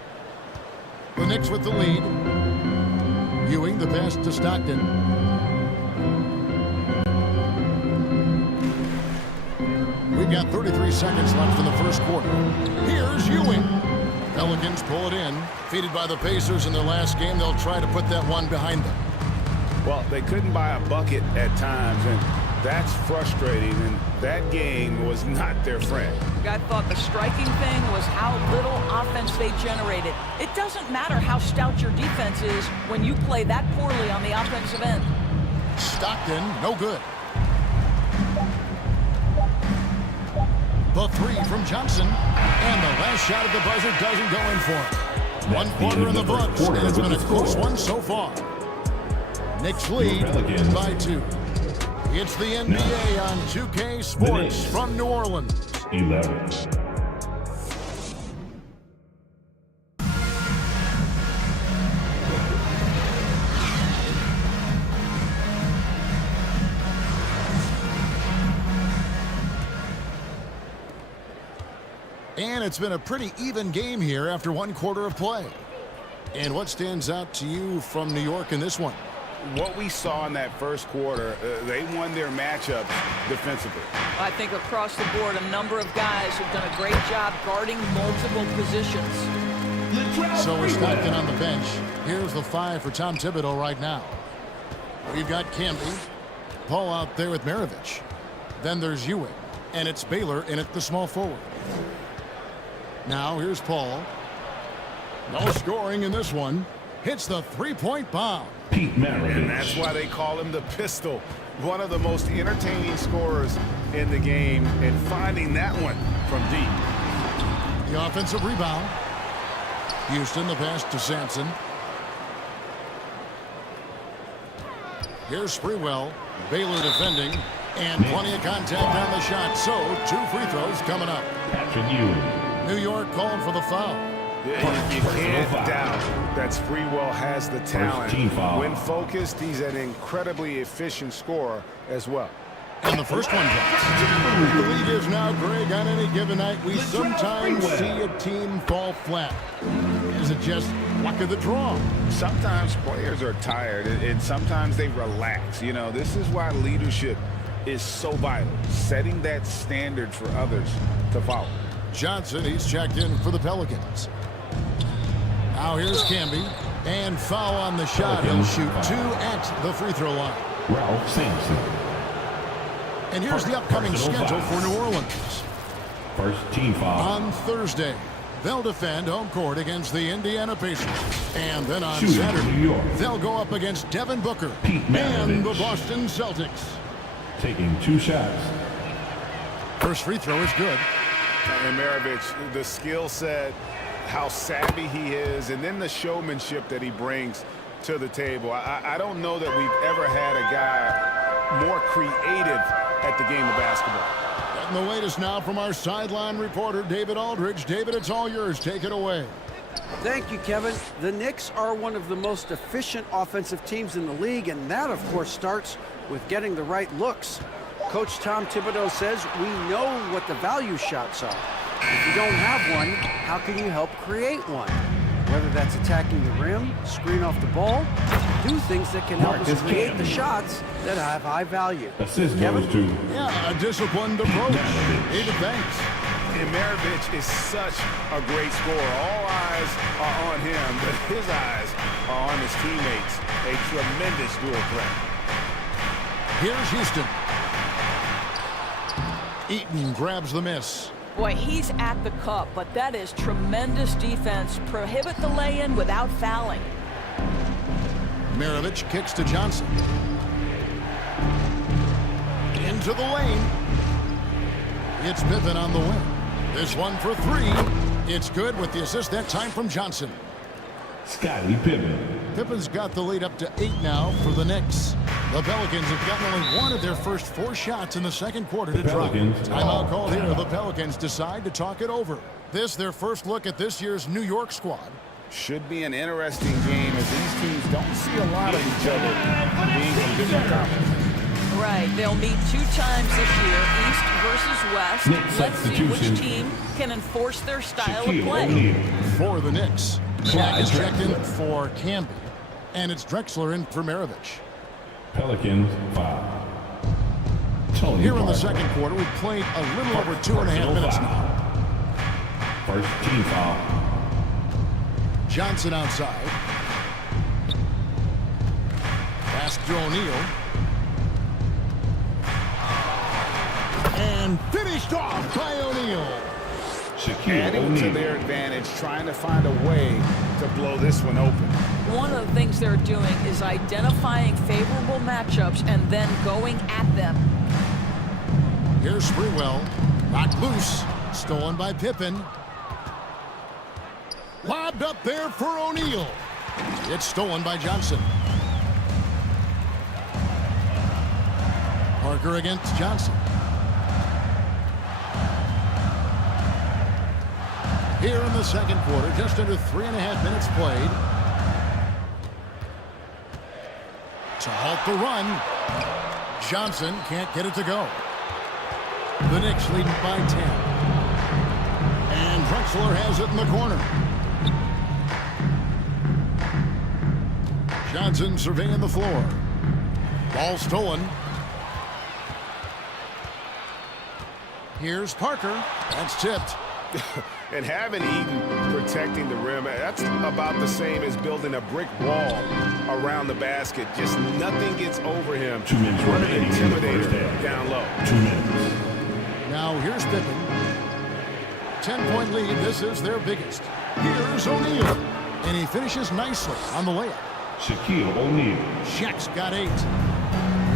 The Knicks with the lead. Ewing the pass to Stockton. We've got 33 seconds left in the first quarter. Here's Ewing. Pelicans pull it in. Defeated by the Pacers in their last game, they'll try to put that one behind them. Well, they couldn't buy a bucket at times, and that's frustrating, and that game was not their friend. I thought the striking thing was how little offense they generated. It doesn't matter how stout your defense is when you play that poorly on the offensive end. Stockton, no good. The 3 from Johnson. And the last shot at the buzzer doesn't go in for him. 1 quarter in the books, and it's been a close one so far. Knicks lead by 2. It's the NBA on 2K Sports from New Orleans. 11. And it's been a pretty even game here after 1 quarter of play. And what stands out to you from New York in this one? What we saw in that first quarter, they won their matchups defensively. I think across the board, a number of guys have done a great job guarding multiple positions. So is Stockton on the bench. Here's the 5 for Tom Thibodeau right now. We've got Camby. Paul out there with Maravich. Then there's Ewing. And it's Baylor in at the small forward. Now here's Paul. No scoring in this one. Hits the 3-point bomb. Pete Maravich. And that's why they call him the pistol. One of the most entertaining scorers in the game, and finding that one from deep. The offensive rebound. Houston the pass to Sampson. Here's Sprewell. Baylor defending. And plenty of contact on the shot. So 2 free throws coming up. Patrick Ewing. New York calling for the foul. Yeah, you can't doubt that Sprewell has the talent. When focused, he's an incredibly efficient scorer as well. And the first one drops. The lead is now, Greg, on any given night, we sometimes see a team fall flat. Is it just luck of the draw? Sometimes players are tired, and sometimes they relax. You know, this is why leadership is so vital, setting that standard for others to follow. Johnson, he's checked in for the Pelicans. Now here's Camby, and foul on the shot. He'll shoot 2 at the free throw line. Ralph Sampson. And here's the upcoming schedule for New Orleans. First team foul. On Thursday, they'll defend home court against the Indiana Pacers. And then on Shooting Saturday, New York. they'll go up against Devin Booker and the Boston Celtics. Taking 2 shots. First free throw is good. And Maravich, the skill set, how savvy he is, and then the showmanship that he brings to the table. I don't know that we've ever had a guy more creative at the game of basketball. And the latest now from our sideline reporter, David Aldridge. David, it's all yours. Take it away. Thank you, Kevin. The Knicks are one of the most efficient offensive teams in the league, and that, of course, starts with getting the right looks. Coach Tom Thibodeau says we know what the value shots are. If you don't have one, how can you help create one? Whether that's attacking the rim, screen off the ball, do things that can help us create the shots that have high value. Assist goes to. Yeah, a disciplined approach. He defends. And Maravich is such a great scorer. All eyes are on him, but his eyes are on his teammates. A tremendous dual threat. Here's Houston. Eaton grabs the miss. Boy, he's at the cup, but that is tremendous defense. Prohibit the lay-in without fouling. Maravich kicks to Johnson. Into the lane. It's Pippen on the wing. This one for 3. It's good with the assist that time from Johnson. Scottie Pippen. Pippen's got the lead up to 8 now for the Knicks. The Pelicans have gotten only one of their first 4 shots in the second quarter to drop. Timeout called here. The Pelicans decide to talk it over. This their first look at this year's New York squad. Should be an interesting game as these teams don't see a lot of each other being from different conferences. Right, they'll meet 2 times this year, East versus West. Let's see which team can enforce their style of play. For the Knicks, Shaq is checked in for Camby, and it's Drexler in for Maravich. Pelicans foul. Here in the second quarter, we've played a little over 2.5 minutes now. First team foul. Johnson outside. Pass to O'Neal. And finished off by O'Neal. Adding to their advantage, trying to find a way to blow this one open. One of the things they're doing is identifying favorable matchups and then going at them. Here's Sprewell. Knocked loose. Stolen by Pippen. Lobbed up there for O'Neal. It's stolen by Johnson. Parker against Johnson. Here in the second quarter, just under 3.5 minutes played. To halt the run. Johnson can't get it to go. The Knicks leading by 10. And Drexler has it in the corner. Johnson surveying the floor. Ball stolen. Here's Parker. That's tipped. And having Eaton protecting the rim, that's about the same as building a brick wall around the basket. Just nothing gets over him. 2 minutes What an remaining in the first intimidator half. down low. 2 minutes. Now here's Pippen. 10-point lead. This is their biggest. Here's O'Neal. And he finishes nicely on the layup. Shaquille O'Neal. Shaq's got 8.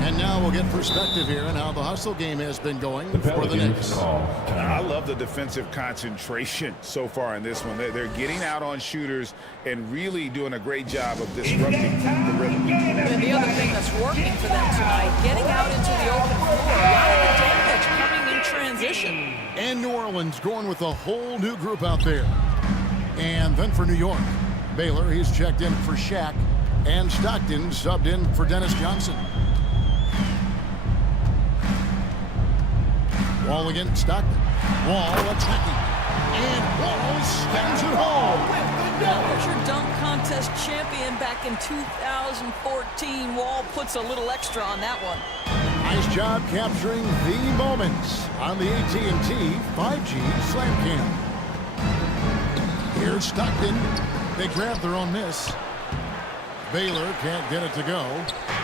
And now we'll get perspective here on how the hustle game has been going for the Knicks. I love the defensive concentration so far in this one. They're getting out on shooters and really doing a great job of disrupting the rhythm. And the other thing that's working for them tonight, getting out into the open floor. A lot of the damage coming in transition. And New Orleans going with a whole new group out there. And then for New York, Baylor, he's checked in for Shaq. And Stockton subbed in for Dennis Johnson. Wall against Stockton. Wall attacking. And Wall stems it home with the dunk. There's your dunk contest champion back in 2014. Wall puts a little extra on that one. Nice job capturing the moments on the AT&T 5G Slam Cam. Here's Stockton. They grab their own miss. Baylor can't get it to go.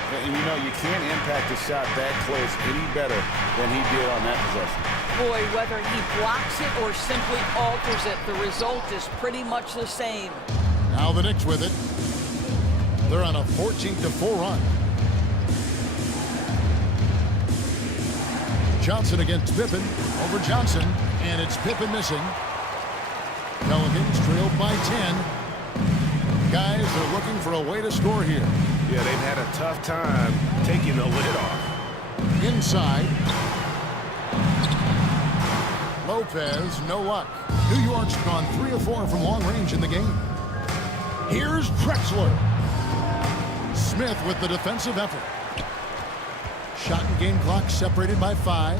And you know, you can't impact a shot that close any better than he did on that possession. Boy, whether he blocks it or simply alters it, the result is pretty much the same. Now the Knicks with it. They're on a 14-4 run. Johnson against Pippen. Over Johnson. And it's Pippen missing. Pelicans trailed by 10. Guys are looking for a way to score here. Yeah, they've had a tough time taking the lid off. Inside. Lopez, no luck. New York's gone 3 of 4 from long range in the game. Here's Drexler. Smith with the defensive effort. Shot and game clock separated by 5.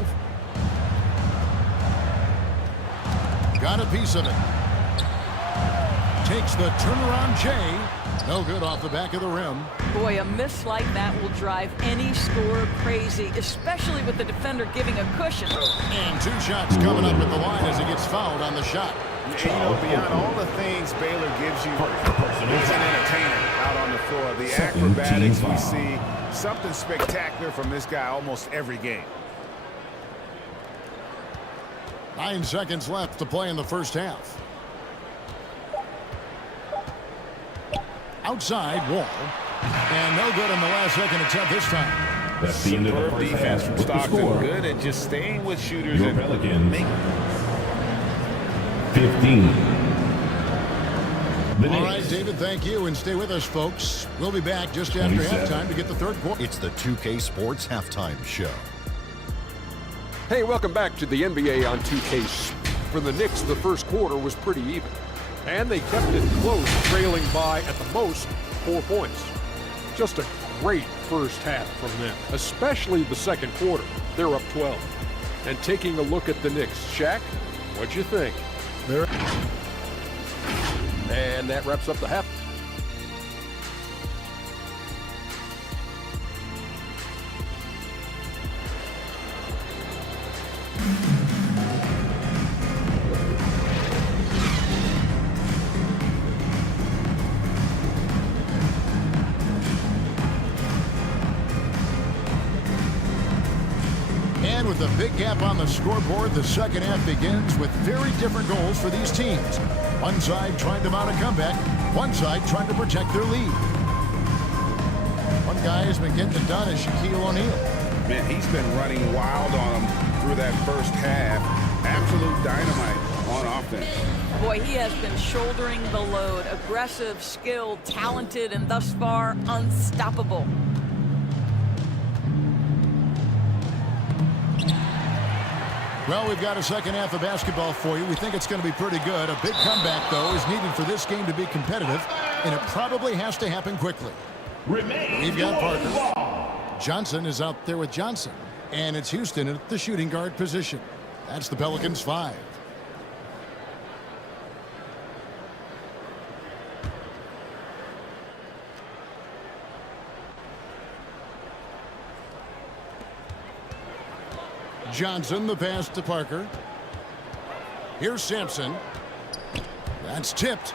Got a piece of it. Takes the turnaround J. No good off the back of the rim. Boy, a miss like that will drive any scorer crazy, especially with the defender giving a cushion. And 2 shots coming up at the line as he gets fouled on the shot. And, you know, beyond all the things Baylor gives you, he's an entertainer out on the floor. The acrobatics we see, something spectacular from this guy almost every game. 9 seconds left to play in the first half. Outside, Wall. And no good on the last second attempt this time. That's the end of the first defense half. from Stockton. Good at just staying with shooters. Your Pelicans. 15. All right, David, thank you. And stay with us, folks. We'll be back just after 27. halftime to get the third quarter. It's the 2K Sports Halftime Show. Hey, welcome back to the NBA on 2K. For the Knicks, the first quarter was pretty even. And they kept it close, trailing by, at the most, 4 points. Just a great first half from them, especially the second quarter. They're up 12. And taking a look at the Knicks, Shaq, what'd you think? And that wraps up the half. And with a big gap on the scoreboard, the second half begins with very different goals for these teams. One side trying to mount a comeback, one side trying to protect their lead. One guy has been getting it done is Shaquille O'Neal. Man, he's been running wild on him through that first half. Absolute dynamite on offense. Boy, he has been shouldering the load. Aggressive, skilled, talented, and thus far unstoppable. Well, we've got a second half of basketball for you. We think it's going to be pretty good. A big comeback, though, is needed for this game to be competitive, and it probably has to happen quickly. We've got Parker. Johnson is out there with Johnson, and it's Houston at the shooting guard position. That's the Pelicans 5. Johnson, the pass to Parker. Here's Sampson. That's tipped.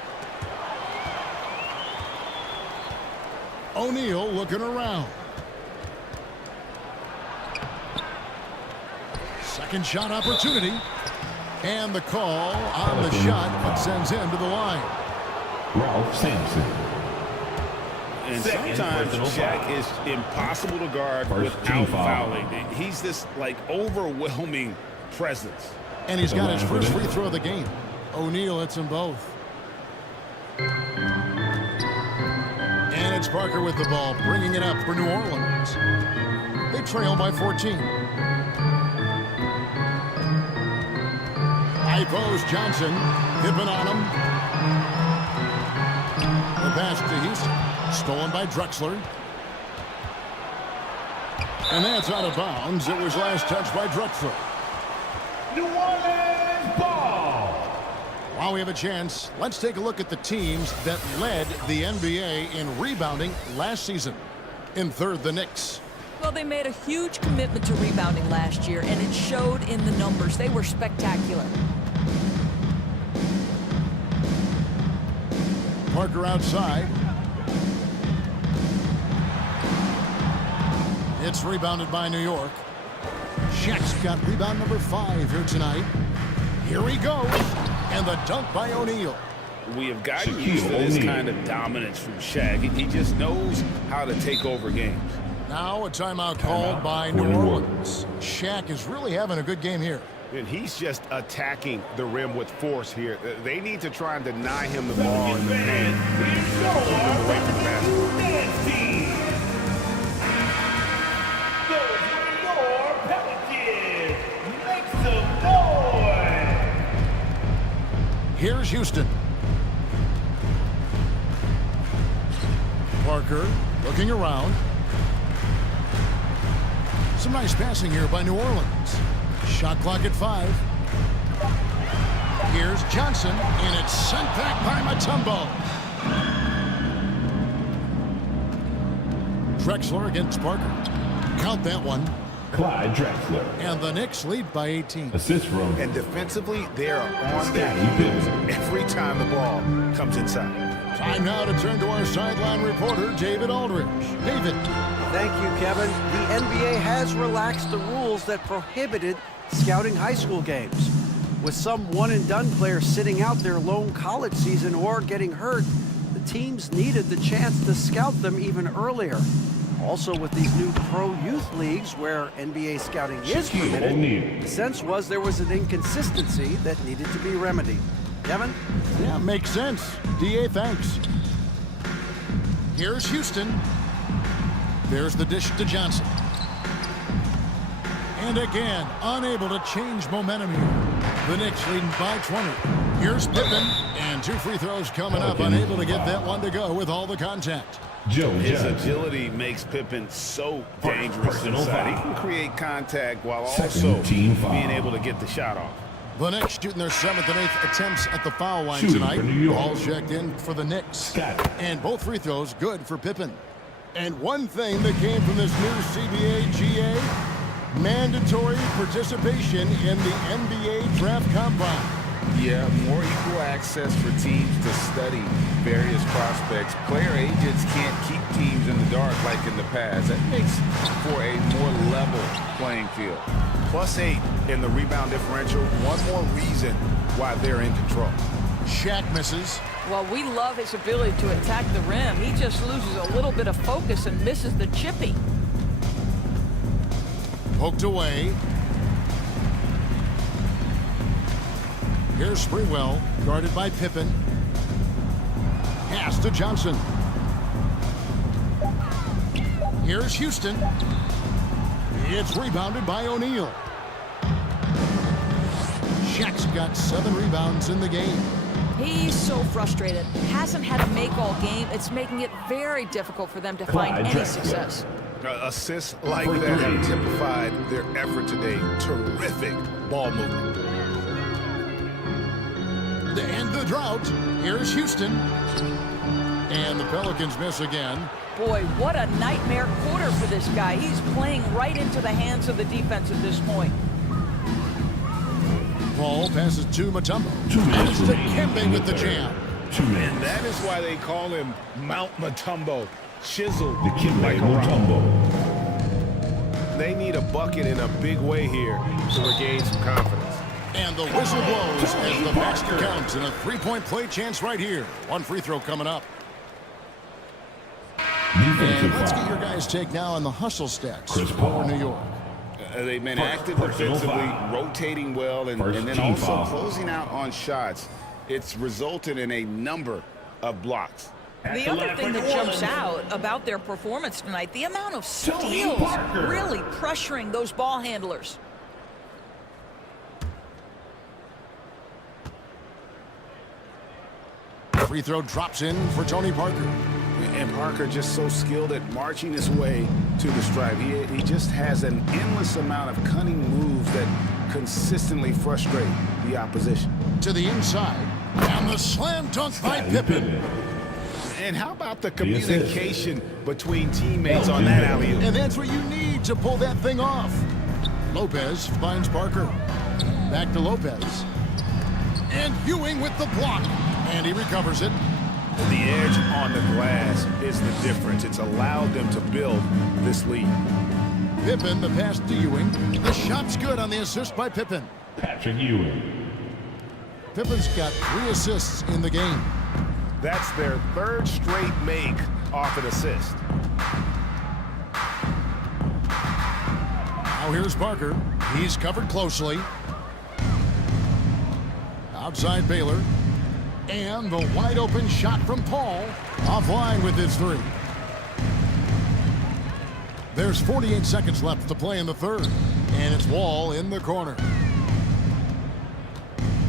O'Neal looking around. Second shot opportunity. And the call on the shot that sends him to the line. Ralph Sampson. And sometimes Shaq is impossible to guard without fouling. He's this, like, overwhelming presence. And he's got his first free throw of the game. O'Neal hits them both. And it's Parker with the ball, bringing it up for New Orleans. They trail by 14. High post, Johnson. Pippen on him. The pass to Houston. Stolen by Drexler. And that's out of bounds. It was last touched by Drexler. New Orleans ball. While we have a chance, let's take a look at the teams that led the NBA in rebounding last season. In third, the Knicks. Well, they made a huge commitment to rebounding last year, and it showed in the numbers. They were spectacular. Parker outside. It's rebounded by New York. Shaq's got rebound number 5 here tonight. Here he goes. And the dunk by O'Neal. We have gotten used to this kind of dominance from Shaq. He just knows how to take over games. Now a timeout called by New Orleans. Shaq is really having a good game here. And he's just attacking the rim with force here. They need to try and deny him the ball in the paint. Here's Houston. Parker looking around. Some nice passing here by New Orleans. Shot clock at 5. Here's Johnson, and it's sent back by Mutombo. Drexler against Parker. Count that one. Clyde Drexler. And the Knicks lead by 18. Assist from. And defensively, they are on their heels every time the ball comes inside. Time now to turn to our sideline reporter, David Aldridge. David. Thank you, Kevin. The NBA has relaxed the rules that prohibited scouting high school games. With some one-and-done players sitting out their lone college season or getting hurt, the teams needed the chance to scout them even earlier. Also, with these new pro youth leagues where NBA scouting is permitted, the sense was there was an inconsistency that needed to be remedied. Kevin? Yeah, makes sense. DA, thanks. Here's Houston. There's the dish to Johnson. And again, unable to change momentum here. The Knicks leading by 20. Here's Pippen, and 2 free throws coming up. Unable to get that one to go with all the contact. His agility makes Pippen so dangerous inside. He can create contact while also being able to get the shot off. The Knicks shooting their 7th and 8th attempts at the foul line tonight. Ball checked in for the Knicks. And both free throws good for Pippen. And one thing that came from this new CBA GA, mandatory participation in the NBA Draft Combine. Yeah, more equal access for teams to study various prospects. Player agents can't keep teams in the dark like in the past. That makes for a more level playing field. +8 in the rebound differential. One more reason why they're in control. Shaq misses. Well, we love his ability to attack the rim. He just loses a little bit of focus and misses the chippy. Poked away. Here's Sprewell, guarded by Pippen. Pass to Johnson. Here's Houston. It's rebounded by O'Neal. Shaq's got 7 rebounds in the game. He's so frustrated. Hasn't had a make all game. It's making it very difficult for them to find any success. Assists like that have typified their effort today. Terrific ball movement. And the drought. Here's Houston. And the Pelicans miss again. Boy, what a nightmare quarter for this guy. He's playing right into the hands of the defense at this point. Ball passes to Mutombo. It's to Kembe with the jam. And that is why they call him Mount Mutombo. Chiseled like a Mutombo. They need a bucket in a big way here to regain some confidence. And the whistle blows as the basket counts, and a 3-point play chance right here. 1 free throw coming up. And let's get your guys' take now on the hustle stats for New York. They've been active defensively, rotating well, and then also closing out on shots. It's resulted in a number of blocks. The other thing that jumps out about their performance tonight, the amount of steals, really pressuring those ball handlers. Free throw drops in for Tony Parker. And Parker just so skilled at marching his way to the stripe. He just has an endless amount of cunning moves that consistently frustrate the opposition. To the inside, and the slam dunk by Pippen. And how about the communication between teammates on that alley-oop? And that's what you need to pull that thing off. Lopez finds Parker. Back to Lopez. And Ewing with the block. And he recovers it. The edge on the glass is the difference. It's allowed them to build this lead. Pippen, the pass to Ewing. The shot's good on the assist by Pippen. Patrick Ewing. Pippen's got 3 assists in the game. That's their 3rd straight make off an assist. Now here's Parker. He's covered closely. Outside Baylor. And the wide open shot from Paul. Offline with his 3. There's 48 seconds left to play in the 3rd. And it's Wall in the corner.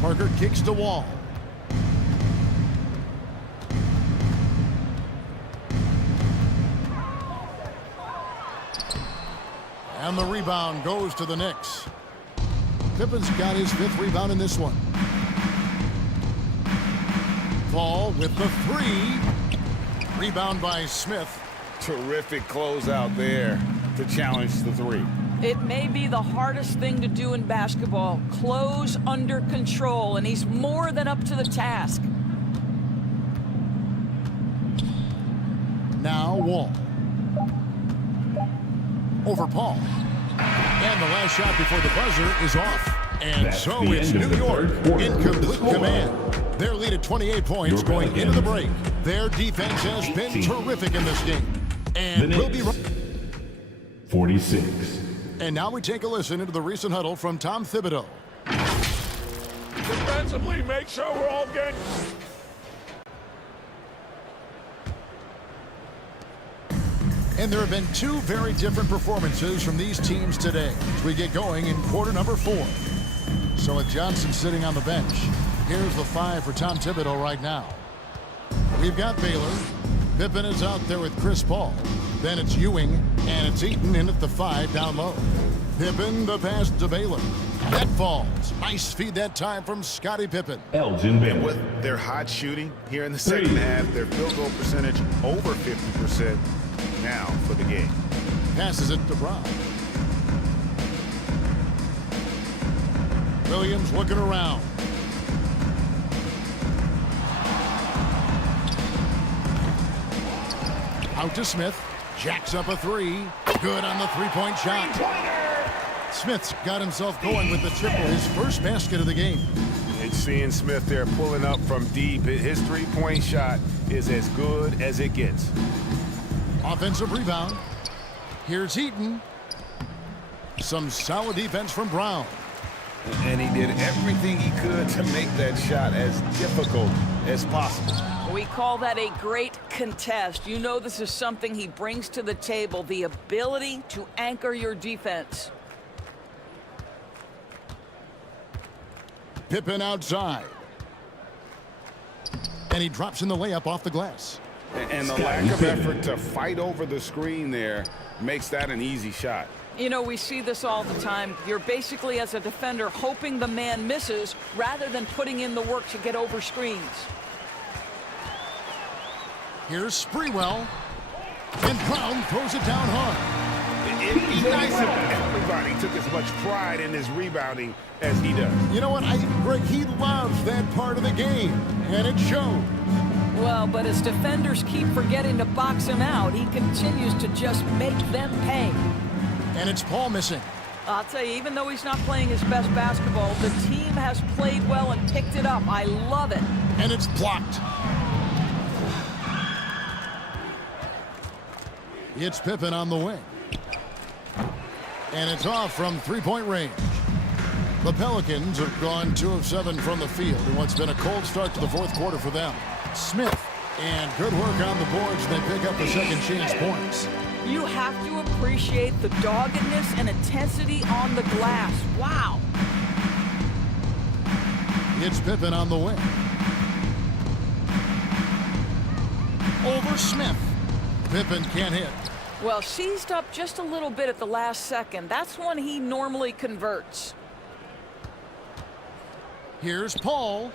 Parker kicks to Wall. And the rebound goes to the Knicks. Pippen's got his 5th rebound in this one. Paul with the 3. Rebound by Smith. Terrific closeout there to challenge the 3. It may be the hardest thing to do in basketball. Close under control, and he's more than up to the task. Now Wall. Over Paul. And the last shot before the buzzer is off. And That's so the it's end of New the York third quarter. in complete command. Their lead at 28 points going into the break. Their defense has been 18. terrific in this game. And The we'll be Knicks, 46. And now we take a listen into the recent huddle from Tom Thibodeau. Defensively, make sure we're all getting... And there have been 2 very different performances from these teams today as we get going in quarter number 4. So with Johnson sitting on the bench, here's the 5 for Tom Thibodeau right now. We've got Baylor. Pippen is out there with Chris Paul. Then it's Ewing, and it's Eaton in at the 5 down low. Pippen, the pass to Baylor. That falls. Nice feed that time from Scottie Pippen. Elgin Baylor. With their hot shooting here in the second half, their field goal percentage over 50% now for the game. Passes it to Brown. Williams looking around. Out to Smith. Jacks up a 3. Good on the 3-point shot. Smith's got himself going with the triple, his first basket of the game. It's seeing Smith there pulling up from deep. His 3-point shot is as good as it gets. Offensive rebound. Here's Eaton. Some solid defense from Brown. And he did everything he could to make that shot as difficult as possible. We call that a great contest. You know this is something he brings to the table, the ability to anchor your defense. Pippen outside. And he drops in the layup off the glass. And the lack of effort to fight over the screen there makes that an easy shot. You know, we see this all the time. You're basically, as a defender, hoping the man misses rather than putting in the work to get over screens. Here's Sprewell. And Brown throws it down hard. It'd be nice if everybody took as much pride in his rebounding as he does. You know what, Greg, he loves that part of the game, and it shows. Well, but as defenders keep forgetting to box him out, he continues to just make them pay. And it's Paul missing. I'll tell you, even though he's not playing his best basketball, the team has played well and picked it up. I love it. And it's blocked. It's Pippen on the wing. And it's off from 3-point range. The Pelicans have gone 2 of 7 from the field in what's been a cold start to the 4th quarter for them. Smith, and good work on the boards. They pick up the second chance points. You have to appreciate the doggedness and intensity on the glass. Wow. It's Pippen on the wing. Over Smith. Pippen can't hit. Well, seized up just a little bit at the last second. That's when he normally converts. Here's Paul.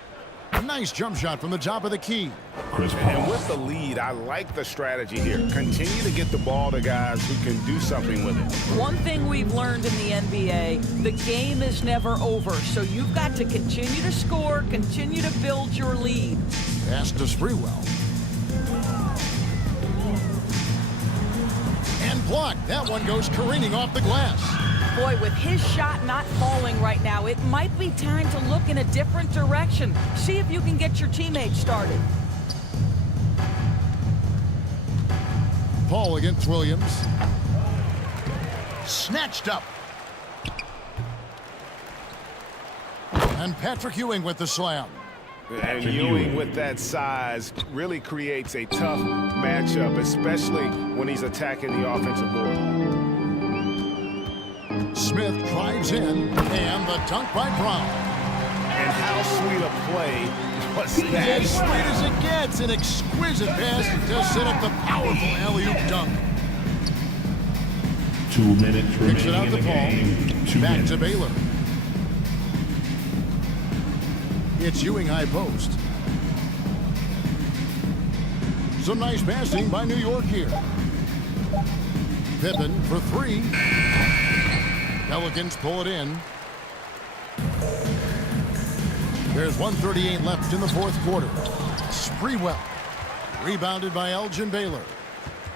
Nice jump shot from the top of the key. And with the lead, I like the strategy here. Continue to get the ball to guys who can do something with it. One thing we've learned in the NBA, the game is never over. So you've got to continue to score, continue to build your lead. Pass to Sprewell. And blocked. That one goes careening off the glass. Boy, with his shot not falling right now, it might be time to look in a different direction. See if you can get your teammates started. Paul against Williams. Snatched up. And Patrick Ewing with the slam. And Ewing with that size really creates a tough matchup, especially when he's attacking the offensive board. Smith drives in, and the dunk by Brown. And how sweet a play was that? As sweet as it gets, an exquisite pass to set up the powerful alley-oop dunk. 2 minutes Kicks it remaining out in the to game. Paul. Back to Baylor. It's Ewing high post. Some nice passing by New York here. Pippen for three. Pelicans pull it in. There's 1:38 left in the fourth quarter. Sprewell. Rebounded by Elgin Baylor.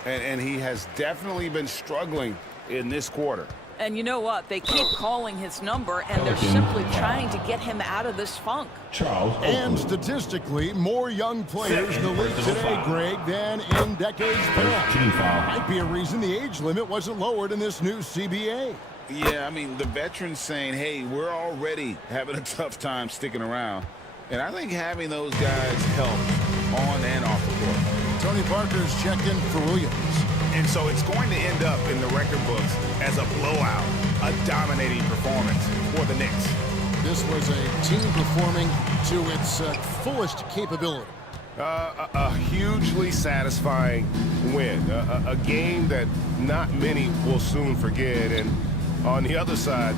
And he has definitely been struggling in this quarter. And you know what? They keep calling his number, and they're simply trying to get him out of this funk. And statistically, more young players in the league today, Greg, than in decades past. Might be a reason the age limit wasn't lowered in this new CBA. Yeah, I mean, the veterans saying, hey, we're already having a tough time sticking around. And I think having those guys help on and off the court. Tony Parker's checked in for Williams. And so it's going to end up in the record books as a blowout, a dominating performance for the Knicks. This was a team performing to its fullest capability. A hugely satisfying win, a game that not many will soon forget, and on the other side,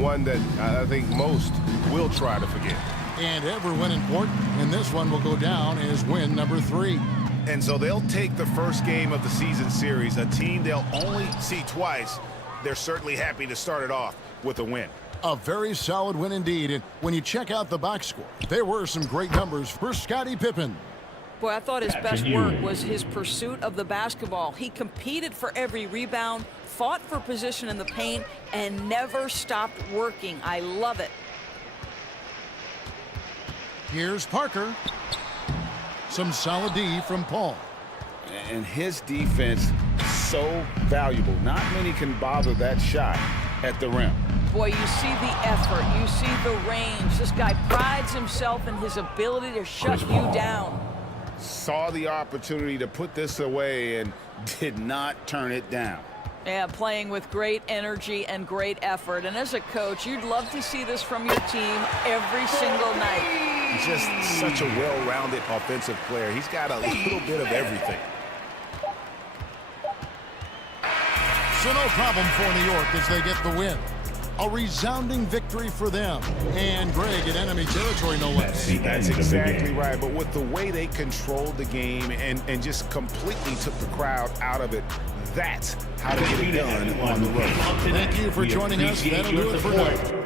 one that I think most will try to forget. And every win important, and this one will go down as win number 3. And so they'll take the first game of the season series, a team they'll only see twice. They're certainly happy to start it off with a win. A very solid win indeed, and when you check out the box score, there were some great numbers for Scottie Pippen. Boy, I thought his best work was his pursuit of the basketball. He competed for every rebound, fought for position in the paint, and never stopped working. I love it. Here's Parker. Some solid D from Paul. And his defense so valuable. Not many can bother that shot at the rim. Boy, you see the effort. You see the range. This guy prides himself in his ability to shut you down. Saw the opportunity to put this away and did not turn it down. Yeah, playing with great energy and great effort. And as a coach, you'd love to see this from your team every single night. He's just such a well-rounded offensive player. He's got a little bit of everything. So no problem for New York as they get the win. A resounding victory for them. And Greg in enemy territory, no less. That's exactly right. But with the way they controlled the game and just completely took the crowd out of it, that's how to get it done on the road. Thank you for joining us. That'll do it for now.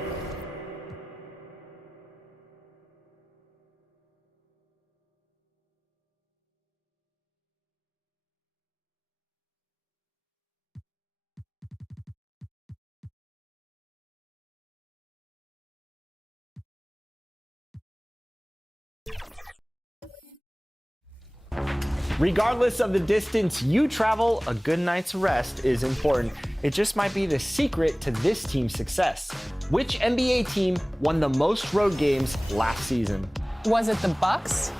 Regardless of the distance you travel, a good night's rest is important. It just might be the secret to this team's success. Which NBA team won the most road games last season? Was it the Bucks,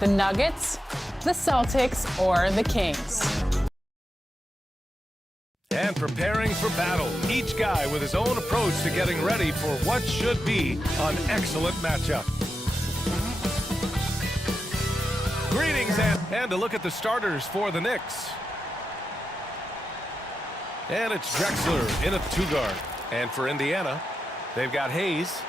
the Nuggets, the Celtics, or the Kings? And preparing for battle, each guy with his own approach to getting ready for what should be an excellent matchup. Greetings and a look at the starters for the Knicks. And it's Drexler in at 2 guard. And for Indiana, they've got Hayes,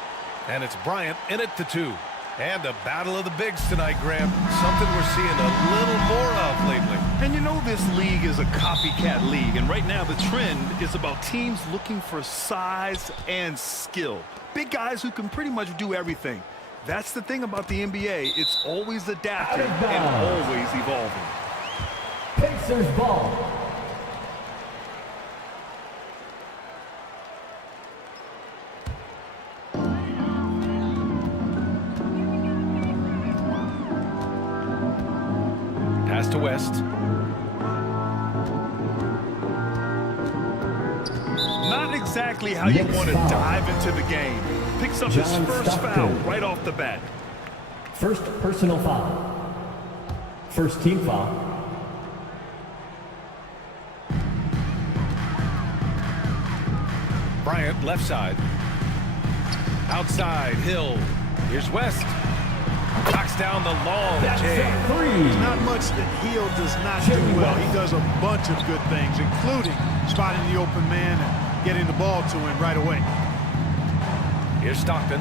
And it's Bryant in at the 2. And a battle of the bigs tonight, Graham. Something we're seeing a little more of lately. And you know this league is a copycat league, and right now the trend is about teams looking for size and skill. Big guys who can pretty much do everything. That's the thing about the NBA. It's always adapting and always evolving. Pacers ball. Pass to West. Not exactly how you want to dive into the game. Picks up his first foul right off the bat. First personal foul. First team foul. Bryant, left side. Outside, Hill. Here's West. Knocks down the long J. There's not much that Hill does not do well. He does a bunch of good things, including spotting the open man and getting the ball to him right away. Here's Stockton.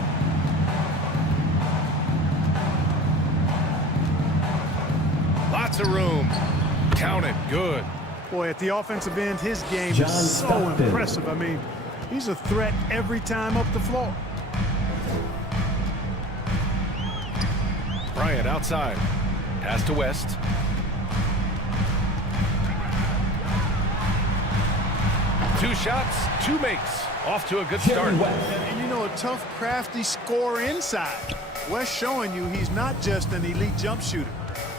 Lots of room. Count it. Good. Boy, at the offensive end, his game is so impressive. I mean, he's a threat every time up the floor. Bryant outside. Pass to West. Two shots, two makes. Off to a good start. And you know, a tough, crafty scorer inside. West showing you he's not just an elite jump shooter.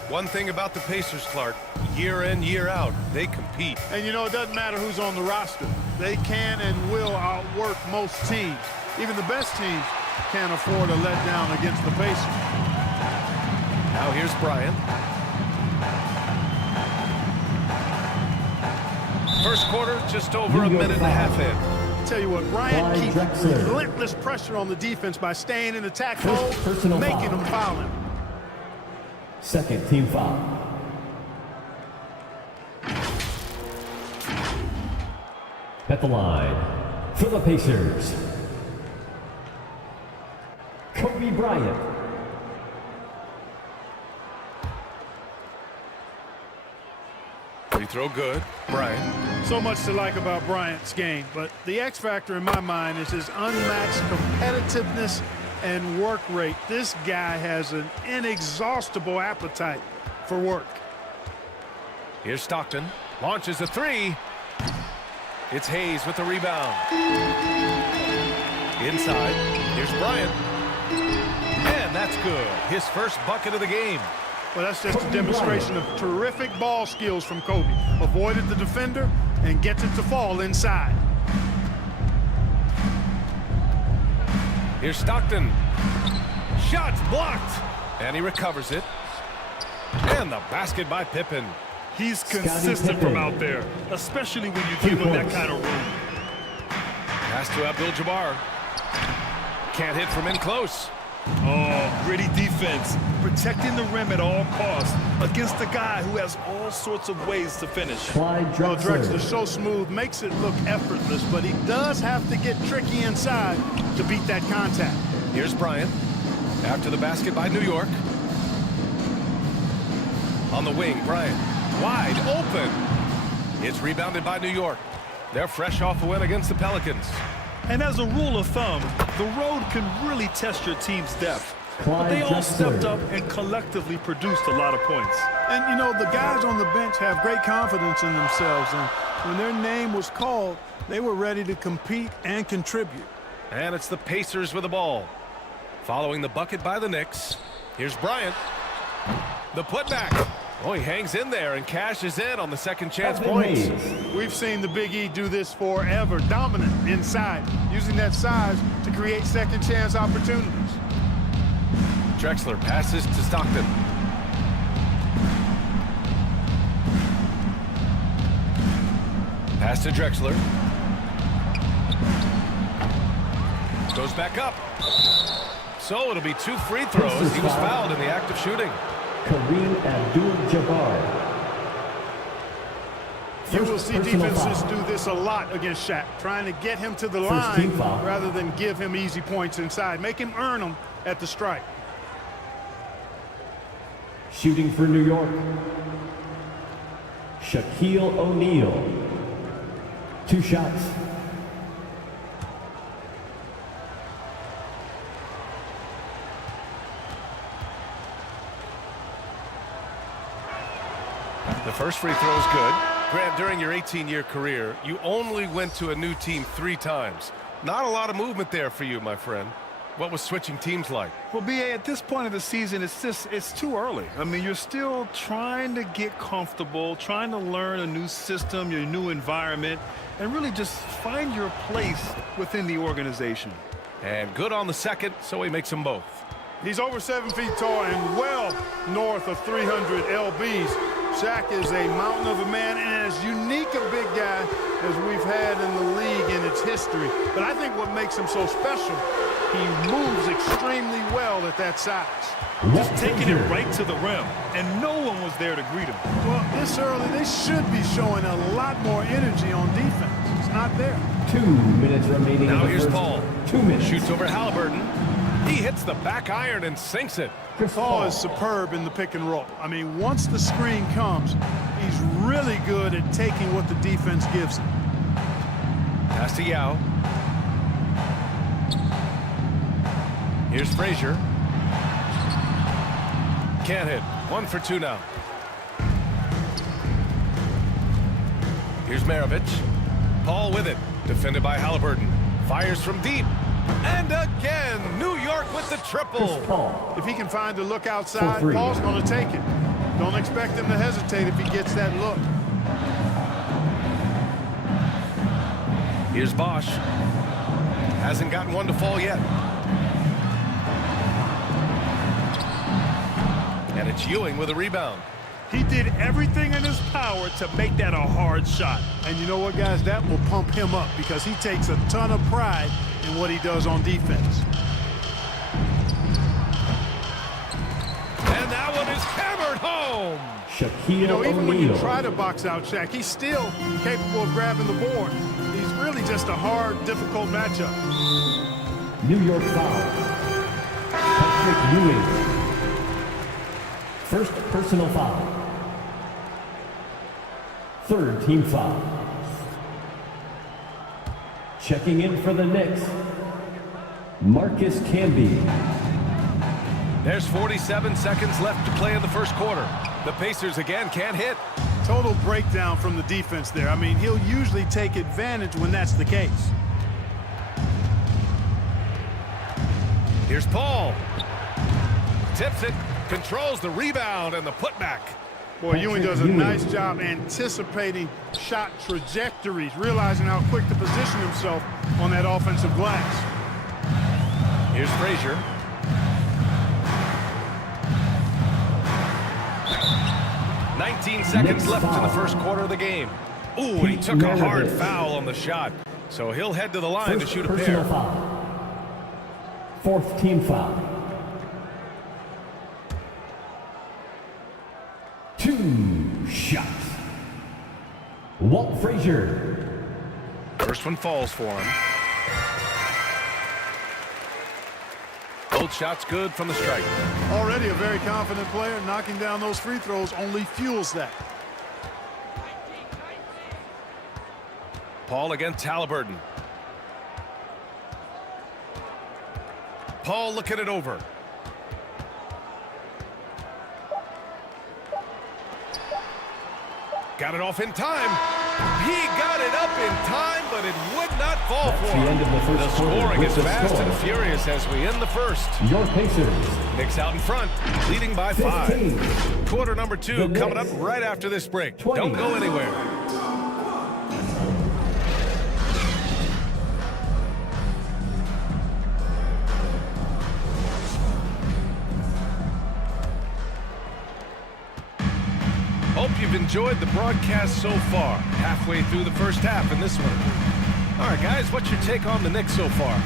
One thing about the Pacers, Clark, year in, year out, they compete. And you know, it doesn't matter who's on the roster. They can and will outwork most teams. Even the best teams can't afford a letdown against the Pacers. Now here's Bryant. First quarter, just over a minute and a half in. Tell you what, Bryant keeps relentless pressure on the defense by staying in attack mode, making them foul him. Second team foul. At the line, for the Pacers, Kobe Bryant. Free throw good. Bryant. So much to like about Bryant's game, but the X factor in my mind is his unmatched competitiveness and work rate. This guy has an inexhaustible appetite for work. Here's Stockton. Launches a three. It's Hayes with the rebound. Inside. Here's Bryant. And that's good. His first bucket of the game. Well, that's just a demonstration of terrific ball skills from Kobe. Avoided the defender and gets it to fall inside. Here's Stockton. Shots blocked. And he recovers it. And the basket by Pippen. He's consistent from out there, especially when you give him that kind of room. Pass to Abdul-Jabbar. Can't hit from in close. Oh, gritty defense. Protecting the rim at all costs against a guy who has all sorts of ways to finish. Well, Drexler so smooth, makes it look effortless, but he does have to get tricky inside to beat that contact. Here's Bryant. After the basket by New York. On the wing, Bryant. Wide open. It's rebounded by New York. They're fresh off a win against the Pelicans. And as a rule of thumb, the road can really test your team's depth. But they all stepped up and collectively produced a lot of points. And, you know, the guys on the bench have great confidence in themselves. And when their name was called, they were ready to compete and contribute. And it's the Pacers with the ball. Following the bucket by the Knicks. Here's Bryant. The putback. Oh, he hangs in there and cashes in on the second chance points. We've seen the Big E do this forever. Dominant inside, using that size to create second chance opportunities. Drexler passes to Stockton. Pass to Drexler. Goes back up. So it'll be 2 free throws. He was fouled in the act of shooting. Kareem Abdul-Jabbar. You will see defenses do this a lot against Shaq, trying to get him to the line rather than give him easy points inside. Make him earn them at the stripe. Shooting for New York, Shaquille O'Neal. 2 shots. The first free throw is good. Grant, during your 18-year career, you only went to a new team 3 times. Not a lot of movement there for you, my friend. What was switching teams like? Well, B.A., at this point of the season, it's too early. I mean, you're still trying to get comfortable, trying to learn a new system, your new environment, and really just find your place within the organization. And good on the second, so he makes them both. He's over 7 feet tall and well north of 300 lbs. Shaq is a mountain of a man and as unique a big guy as we've had in the league in its history. But I think what makes him so special, he moves extremely well at that size. Just taking it right to the rim, and no one was there to greet him. Well, this early, they should be showing a lot more energy on defense. It's not there. 2 minutes remaining. Now here's Paul. 2 minutes. Shoots over Halliburton. He hits the back iron and sinks it. Paul is superb in the pick and roll. I mean, once the screen comes, he's really good at taking what the defense gives him. Pass to Yao. Here's Frazier. Can't hit. 1 for 2 now. Here's Maravich. Paul with it. Defended by Halliburton. Fires from deep. And again, New York with the triple. If he can find a look outside, Paul's going to take it. Don't expect him to hesitate if he gets that look. Here's Bosch. Hasn't gotten one to fall yet. And it's Ewing with a rebound. He did everything in his power to make that a hard shot. And you know what, guys? That will pump him up because he takes a ton of pride in what he does on defense. And that one is hammered home. Shaquille Even when O'Neal. you try to box out Shaq, he's still capable of grabbing the board. He's really just a hard, difficult matchup. New York foul. Patrick Ewing. First personal foul. 3rd team foul. Checking in for the Knicks, Marcus Camby. There's 47 seconds left to play in the first quarter. The Pacers again can't hit. Total breakdown from the defense there. I mean, he'll usually take advantage when that's the case. Here's Paul. Tips it, controls the rebound and the putback. Boy, Ewing does a nice job anticipating shot trajectories, realizing how quick to position himself on that offensive glass. Here's Frazier. "19 seconds left in the first quarter of the game. Ooh, he took a hard foul on the shot. So he'll head to the line to shoot a pair. Foul. 4th team foul. 2 shots. Walt Frazier. First one falls for him. Both shots good from the stripe. Already a very confident player. Knocking down those free throws only fuels that. Paul against Halliburton. Paul looking it over. Got it off in time. He got it up in time, but it would not fall for him. The scoring is fast and furious as we end the first. Your Pacers. Knicks out in front, leading by 5. Quarter number 2 coming up right after this break. Don't go anywhere. Hope you've enjoyed the broadcast so far. Halfway through the first half in this one. All right, guys, what's your take on the Knicks so far?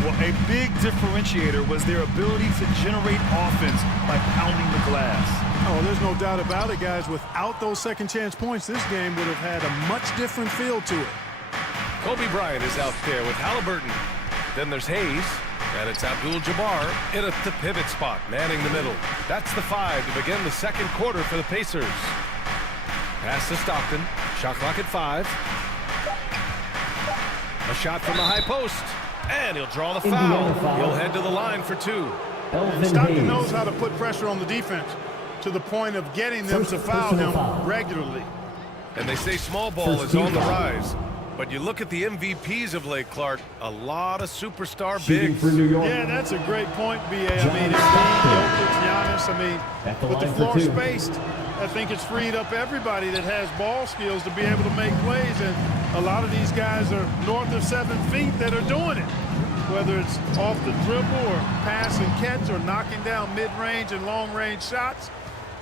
Well, a big differentiator was their ability to generate offense by pounding the glass. Oh, there's no doubt about it, guys. Without those second chance points, this game would have had a much different feel to it. Kobe Bryant is out there with Halliburton. Then there's Hayes, and it's Abdul-Jabbar in at the pivot spot, manning the middle. That's the 5 to begin the second quarter for the Pacers. Pass to Stockton. Shot clock at 5. A shot from the high post, and he'll draw the foul. He'll head to the line for 2. And Stockton knows how to put pressure on the defense to the point of getting them to foul him regularly. And they say small ball is on the rise. But you look at the MVPs of late, Clark, a lot of superstar bigs. Yeah, that's a great point, B.A. I mean, Jokic, Giannis, with the floor spaced, I think it's freed up everybody that has ball skills to be able to make plays. And a lot of these guys are north of 7 feet that are doing it. Whether it's off the dribble or pass and catch or knocking down mid-range and long-range shots,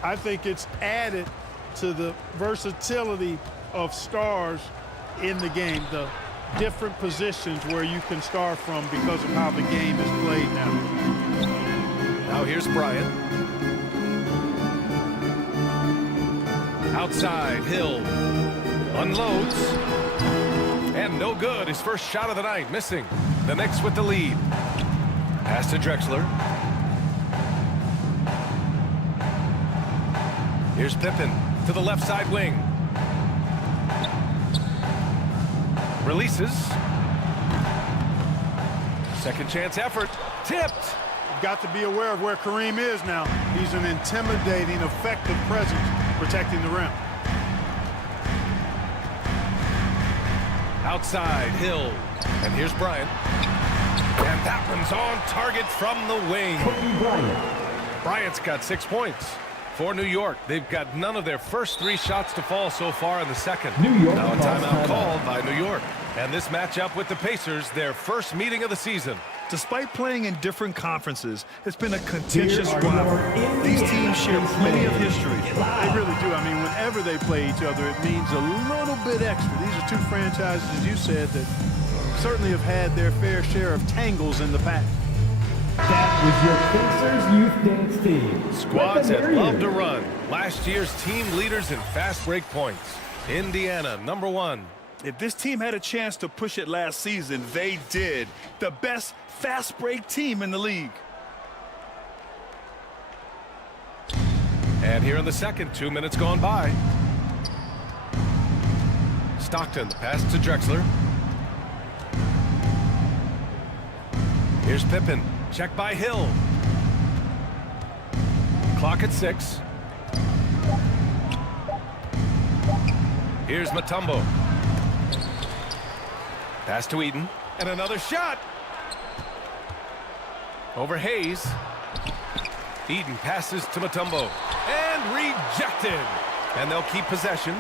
I think it's added to the versatility of stars in the game, the different positions where you can start from because of how the game is played now. Now here's Bryant. Outside, Hill unloads. And no good. His first shot of the night, missing. The Knicks with the lead. Pass to Drexler. Here's Pippen to the left side wing. Releases. Second chance effort. Tipped. You've got to be aware of where Kareem is now. He's an intimidating, effective presence protecting the rim. Outside, Hill. And here's Bryant. And that one's on target from the wing. Bryant's got 6 points. For New York, they've got none of their first 3 shots to fall so far in the second. Now a timeout called by New York. And this matchup with the Pacers, their first meeting of the season. Despite playing in different conferences, it's been a contentious rivalry. These teams share plenty of history. They really do. I mean, whenever they play each other, it means a little bit extra. These are 2 franchises, as you said, that certainly have had their fair share of tangles in the past. That was your Pacers Youth Dance Team. Squads that love to run. Last year's team leaders in fast break points. Indiana, number 1. If this team had a chance to push it last season, they did. The best fast break team in the league. And here in the second, 2 minutes gone by. Stockton, the pass to Drexler. Here's Pippen. Check by Hill. Clock at 6. Here's Mutombo. Pass to Eden. And another shot. Over Hayes. Eden passes to Mutombo. And rejected. And they'll keep possession.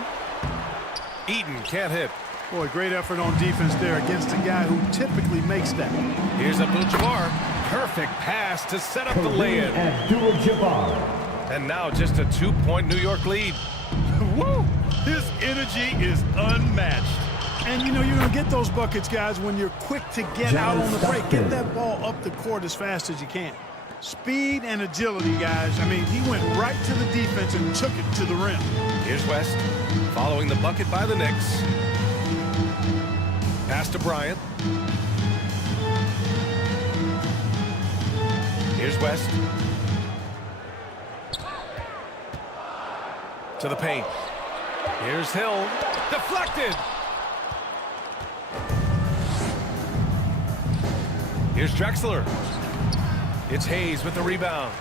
Eden can't hit. Boy, great effort on defense there against a guy who typically makes that. Here's Abdul-Jabbar. Perfect pass to set up the lay-in. Abdul-Jabbar. And now just a 2-point New York lead. Woo! His energy is unmatched. And, you know, you're going to get those buckets, guys, when you're quick to get out on the break. Get that ball up the court as fast as you can. Speed and agility, guys. I mean, he went right to the defense and took it to the rim. Here's West, following the bucket by the Knicks. Pass to Bryant. Here's West. To the paint. Here's Hill. Deflected. Here's Drexler. It's Hayes with the rebound.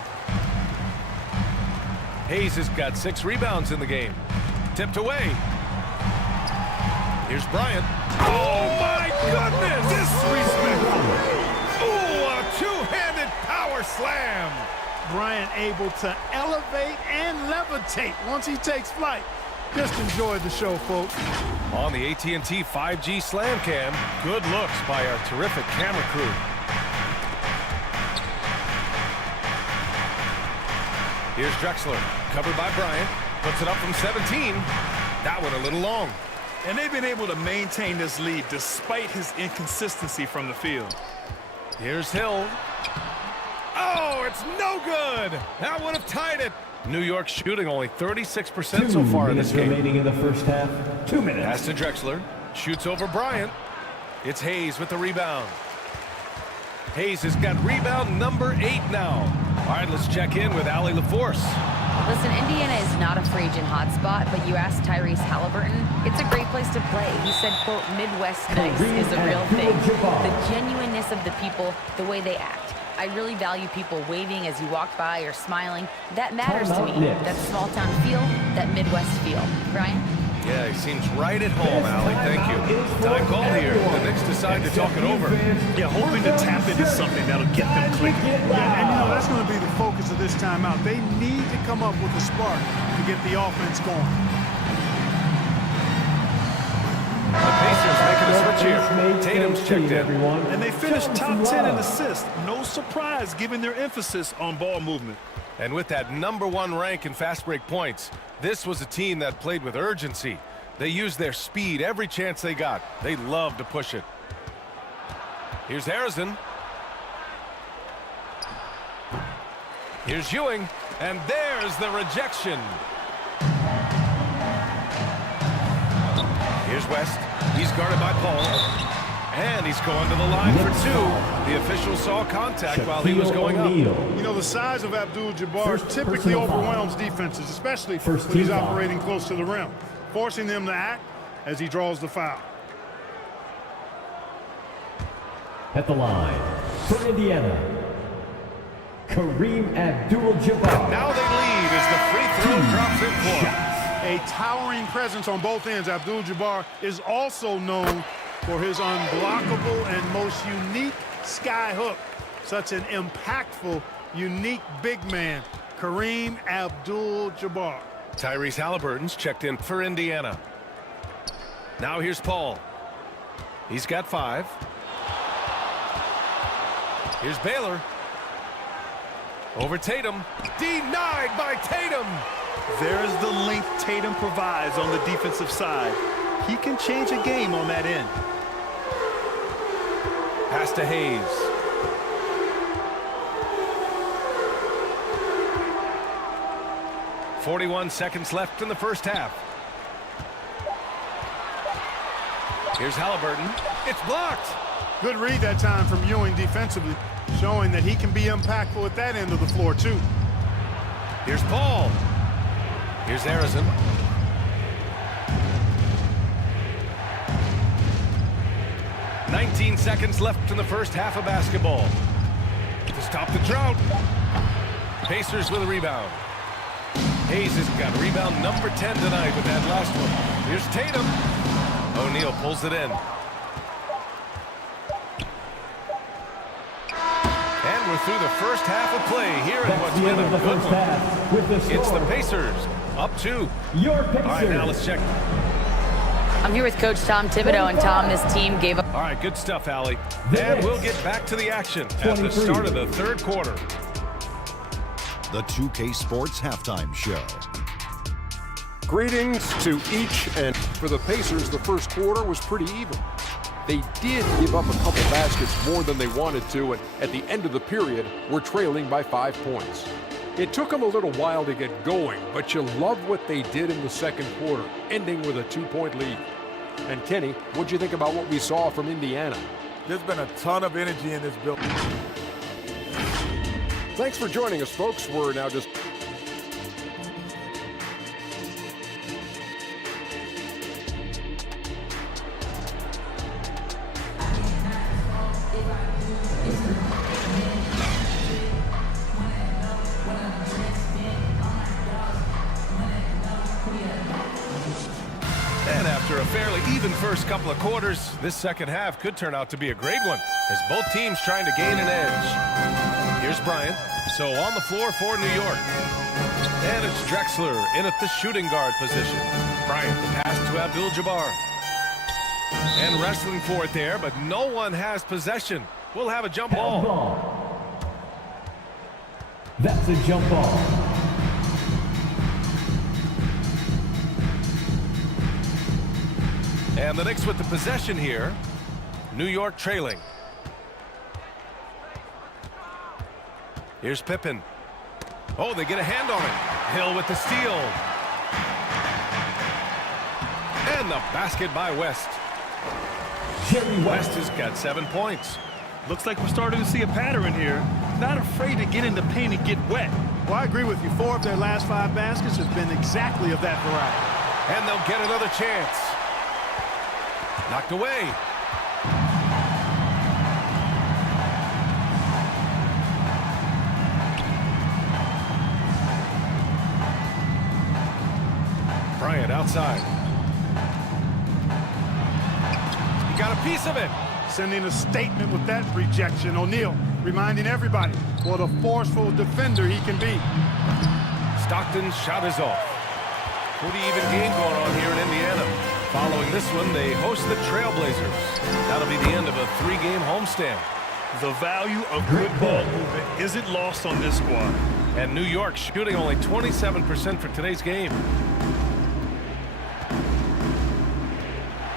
Hayes has got 6 rebounds in the game. Tipped away. Here's Bryant. Oh, my goodness! Disrespectful. Ooh, a 2-handed power slam. Bryant able to elevate and levitate once he takes flight. Just enjoy the show, folks. On the AT&T 5G Slam Cam, good looks by our terrific camera crew. Here's Drexler, covered by Bryant. Puts it up from 17. That one a little long. And they've been able to maintain this lead despite his inconsistency from the field. Here's Hill. Oh, it's no good. That would have tied it. New York shooting only 36% so far in this game. 2 minutes remaining in the first half. 2 minutes. Pass to Drexler. Shoots over Bryant. It's Hayes with the rebound. Hayes has got rebound number 8 now. All right, let's check in with Allie LaForce. Listen, Indiana is not a free agent hotspot, but you asked Tyrese Halliburton, it's a great place to play. He said, quote, Midwest nice is a real thing. The genuineness of the people, the way they act. I really value people waving as you walk by or smiling. That matters to me. That small town feel, that Midwest feel. Brian? Yeah, he seems right at home, Allie. Thank you. Time call here. The Knicks decide to talk it over. Yeah, hoping to tap into something that'll get them clicking. Yeah, and you know, that's going to be the focus of this timeout. They need to come up with a spark to get the offense going. The Pacers making a switch here. Tatum's checked in. And they finished top 10 in assists. No surprise given their emphasis on ball movement. And with that #1 rank in fast break points, this was a team that played with urgency. They used their speed every chance they got. They love to push it. Here's Harrison. Here's Ewing. And there's the rejection. Here's West. He's guarded by Paul. And he's going to the line for 2. The official saw contact while he was going up. You know, the size of Abdul-Jabbar typically overwhelms defenses, especially when he's operating close to the rim, forcing them to act as he draws the foul. At the line for Indiana, Kareem Abdul-Jabbar. Now they lead as the free throw drops in for him. A towering presence on both ends, Abdul-Jabbar is also known for his unblockable and most unique sky hook. Such an impactful, unique big man, Kareem Abdul-Jabbar. Tyrese Halliburton's checked in for Indiana. Now here's Paul. He's got 5. Here's Baylor. Over Tatum. Denied by Tatum. There's the length Tatum provides on the defensive side. He can change a game on that end. Pass to Hayes. .41 seconds left in the first half. Here's Halliburton. It's blocked. Good read that time from Ewing defensively, showing that he can be impactful at that end of the floor, too. Here's Paul. Here's Harrison. .19 seconds left in the first half of basketball. To stop the drought. Pacers with a rebound. Hayes has got rebound number 10 tonight with that last one. Here's Tatum. O'Neal pulls it in. And we're through the first half of play here in what's been a good one. It's the Pacers up 2. Your Pacers. All right, now let's check. I'm here with Coach Tom Thibodeau, and Tom, this team gave up. All right, good stuff, Allie. And we'll get back to the action at the start of the third quarter. The 2K Sports Halftime Show. Greetings to each, and for the Pacers, the first quarter was pretty even. They did give up a couple baskets more than they wanted to, and at the end of the period, were trailing by 5 points. It took them a little while to get going, but you love what they did in the second quarter, ending with a 2-point lead. And Kenny, what'd you think about what we saw from Indiana? There's been a ton of energy in this building. Thanks for joining us, folks. We're now just... And after a fairly even first couple of quarters, this second half could turn out to be a great one, as both teams trying to gain an edge. Here's Bryant. So on the floor for New York. And it's Drexler in at the shooting guard position. Bryant, the pass to Abdul-Jabbar. And wrestling for it there, but no one has possession. We'll have a jump ball. That's a jump ball. And the Knicks with the possession here. New York trailing. Here's Pippen. Oh, they get a hand on it. Hill with the steal. And the basket by West. West has got 7 points. Looks like we're starting to see a pattern here. Not afraid to get in the paint and get wet. Well, I agree with you. 4 of their last 5 baskets have been exactly of that variety. And they'll get another chance. Knocked away. Bryant outside. He got a piece of it. Sending a statement with that rejection. O'Neal reminding everybody what a forceful defender he can be. Stockton's shot is off. Pretty even game going on here in Indiana. Following this one, they host the Trailblazers. That'll be the end of a 3-game homestand. The value of good ball movement isn't lost on this squad. And New York shooting only 27% for today's game.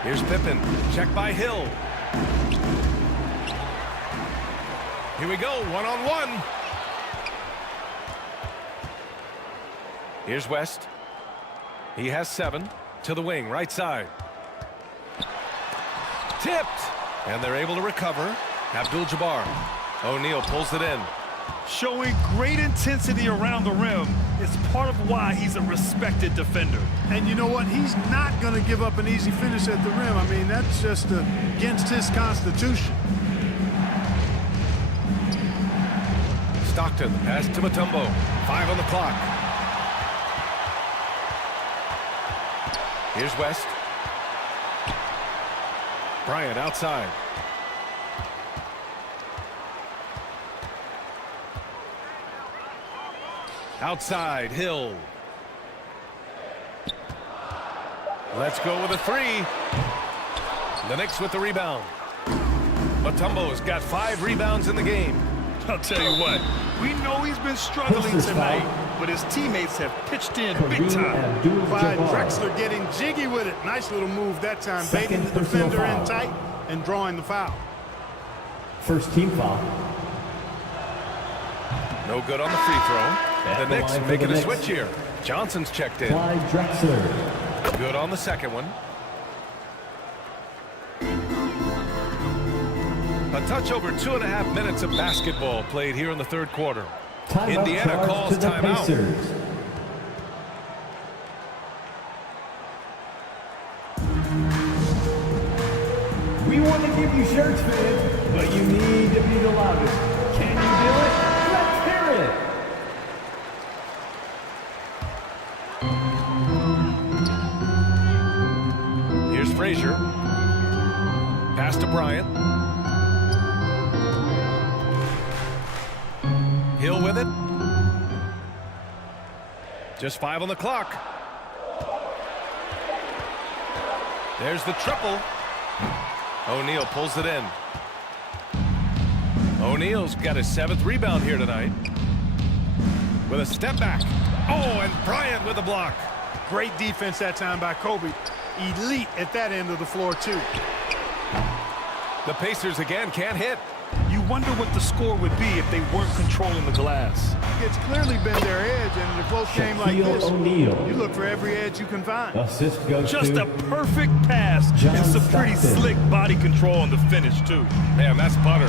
Here's Pippen. Check by Hill. Here we go, one-on-one. Here's West. He has 7 to the wing, right side. Tipped. And they're able to recover. Abdul-Jabbar. O'Neal pulls it in. Showing great intensity around the rim is part of why he's a respected defender. And you know what? He's not going to give up an easy finish at the rim. I mean, that's just against his constitution. Stockton, pass to Mutombo. 5 on the clock. Here's West. Bryant outside. Outside, Hill. Let's go with a 3. The Knicks with the rebound. Mutombo's got 5 rebounds in the game. I'll tell you what, we know he's been struggling tonight, but his teammates have pitched in big time. Clyde Drexler getting jiggy with it. Nice little move that time, baiting the defender in tight and drawing the foul. First team foul. No good on the free throw. The Knicks making a switch here. Johnson's checked in. Clyde Drexler. Good on the second one. A touch over 2.5 minutes of basketball played here in the third quarter. Indiana calls timeout. We want to give you shirts, fans, but you need to be the loudest. Can you do it? Let's hear it. Here's Frazier. Pass to Bryant. Hill with it. Just 5 on the clock. There's the triple. O'Neal pulls it in. O'Neal's got his 7th rebound here tonight. With a step back. Oh, and Bryant with a block. Great defense that time by Kobe. Elite at that end of the floor, too. The Pacers again can't hit. You wonder what the score would be if they weren't controlling the glass. It's clearly been their edge, and in a close game like this, you look for every edge you can find. Assist goes Just to a perfect pass and some pretty slick body control on the finish, too. Man, that's butter.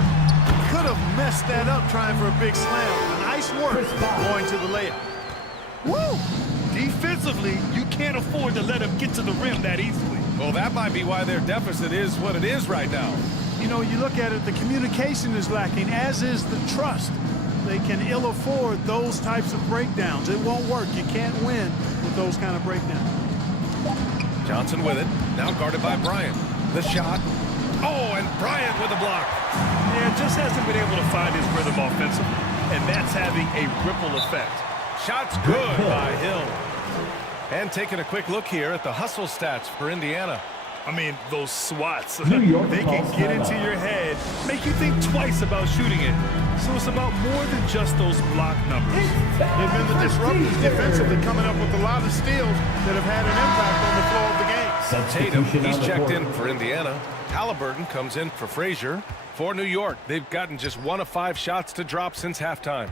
Could have messed that up trying for a big slam. Nice work going to the layup. Woo! Defensively, you can't afford to let him get to the rim that easily. Well, that might be why their deficit is what it is right now. You know, you look at it, the communication is lacking, as is the trust. They can ill afford those types of breakdowns. It won't work. You can't win with those kind of breakdowns. Johnson with it. Now guarded by Bryant. The shot. Oh, and Bryant with a block. Yeah, just hasn't been able to find his rhythm offensively, and that's having a ripple effect. Shot's good by Hill. And taking a quick look here at the hustle stats for Indiana. I mean, those swats, they can get into your head, make you think twice about shooting it. So it's about more than just those block numbers. They've been the disruptors defensively, coming up with a lot of steals that have had an impact on the floor of the game. Tatum, he's checked in for Indiana. Halliburton comes in for Frazier. For New York, they've gotten just 1 of 5 shots to drop since halftime.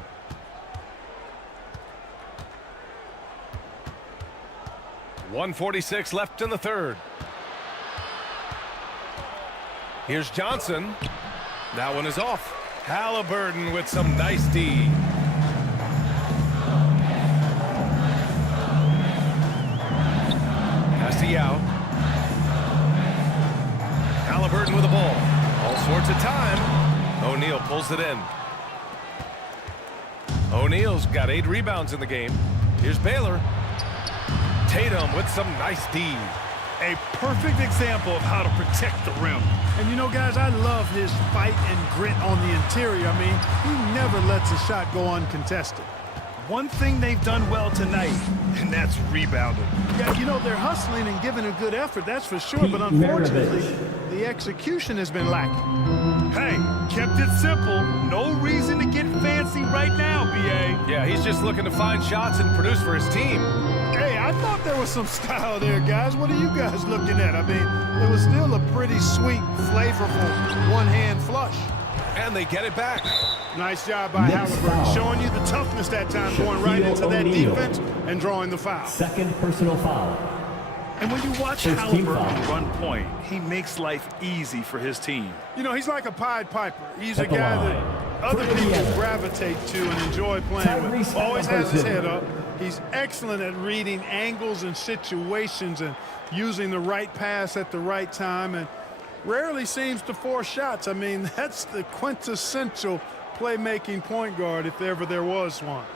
1:46 left in the third. Here's Johnson. That one is off. Halliburton with some nice D. Pass to Yao. Halliburton with the ball. All sorts of time. O'Neal pulls it in. O'Neal's got 8 rebounds in the game. Here's Baylor. Tatum with some nice D. A perfect example of how to protect the rim. And you know, guys, I love his fight and grit on the interior. I mean, he never lets a shot go uncontested. One thing they've done well tonight, and that's rebounding. Yeah, you know, they're hustling and giving a good effort, that's for sure. But unfortunately, the execution has been lacking. Hey, kept it simple. No reason to get fancy right now, B.A. Yeah, he's just looking to find shots and produce for his team. Hey, I thought there was some style there, guys. What are you guys looking at? I mean, it was still a pretty sweet, flavorful one-hand flush. And they get it back. Nice job by Halliburton, showing you the toughness that time, going right into that defense and drawing the foul. Second personal foul. And when you watch Halliburton run point, he makes life easy for his team. You know, he's like a Pied Piper. He's a guy that other people gravitate to and enjoy playing with. Always has his head up. He's excellent at reading angles and situations and using the right pass at the right time, and rarely seems to force shots. I mean, that's the quintessential playmaking point guard if ever there was one.